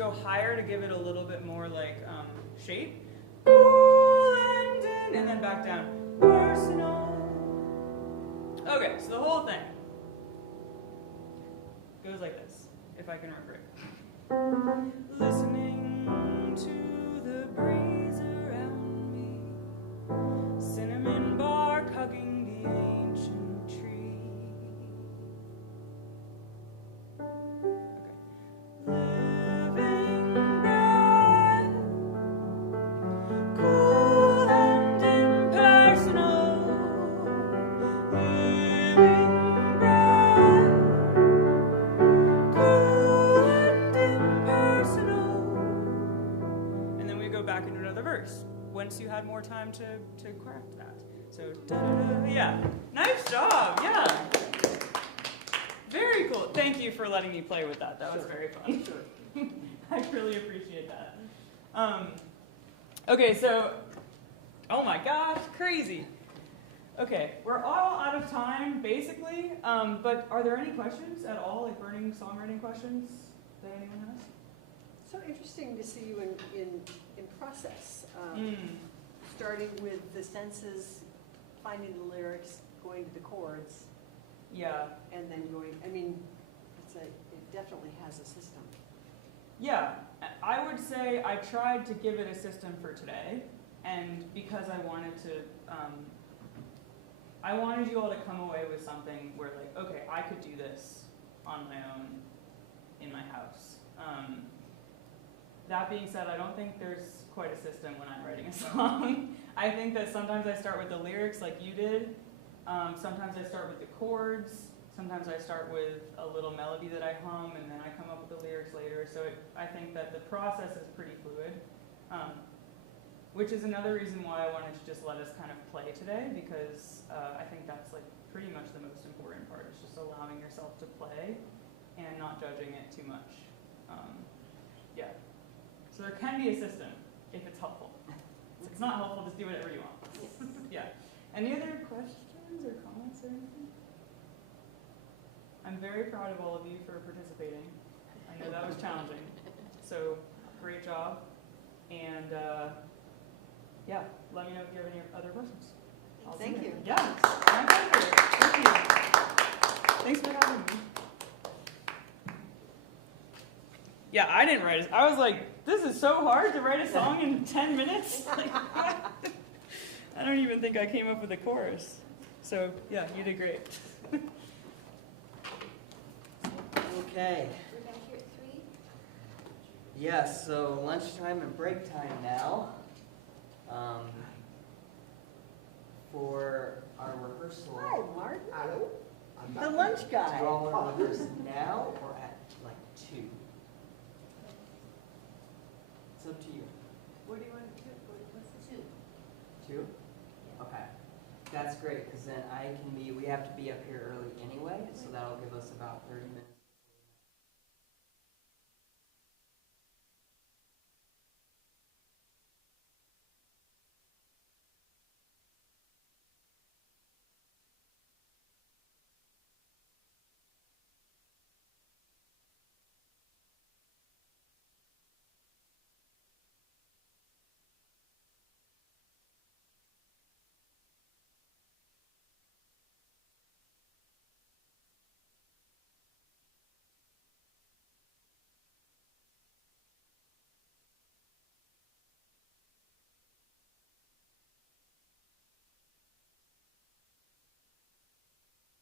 go higher to give it a little bit more like shape. Cool and then back down. Personal. Okay, so the whole thing goes like this, if I can remember it. Listening to the breeze around me, cinnamon bark hugging the ancient tree. Living breath, cool and impersonal. Living breath, cool and impersonal. And then we go back into another verse once you had more time to craft that. So, da-da-da, yeah. Nice job, yeah. Very cool. Thank you for letting me play with that. That was very fun. I really appreciate that. Okay, so, oh my gosh, crazy. Okay, we're all out of time, basically, but are there any questions at all, like burning songwriting questions that anyone has? So interesting to see you in process, starting with the senses, finding the lyrics, going to the chords, Yeah. and then going, I mean, it definitely has a system. Yeah, I would say I tried to give it a system for today, and because I wanted to, I wanted you all to come away with something where like, okay, I could do this on my own in my house. That being said, I don't think there's quite a system when I'm writing a song. I think that sometimes I start with the lyrics like you did, sometimes I start with the chords, sometimes I start with a little melody that I hum, and then I come up with the lyrics later. So I think that the process is pretty fluid, which is another reason why I wanted to just let us kind of play today, because I think that's like pretty much the most important part, is just allowing yourself to play and not judging it too much. Yeah. So there can be a system if it's helpful. If it's not helpful, just do whatever you want. Yeah. Any other questions or comments or anything? I'm very proud of all of you for participating. I know that was challenging. So great job. And yeah, let me know if you have any other questions. I'll see Thank you. Yeah, my pleasure. Thank you. Thanks for having me. Yeah, I didn't write it. I was like, this is so hard to write a song in 10 minutes. Like, I don't even think I came up with a chorus. So yeah, you did great. Okay. We're back here at 3. Yes, so lunchtime and break time now. For our rehearsal. Hi, Martin. Hello. The lunch guy. Do you all want to rehearse now or at like 2? It's up to you. What do you want to do? What's the 2. 2? Okay. That's great, because then we have to be up here early anyway, so that'll give us about 30 minutes.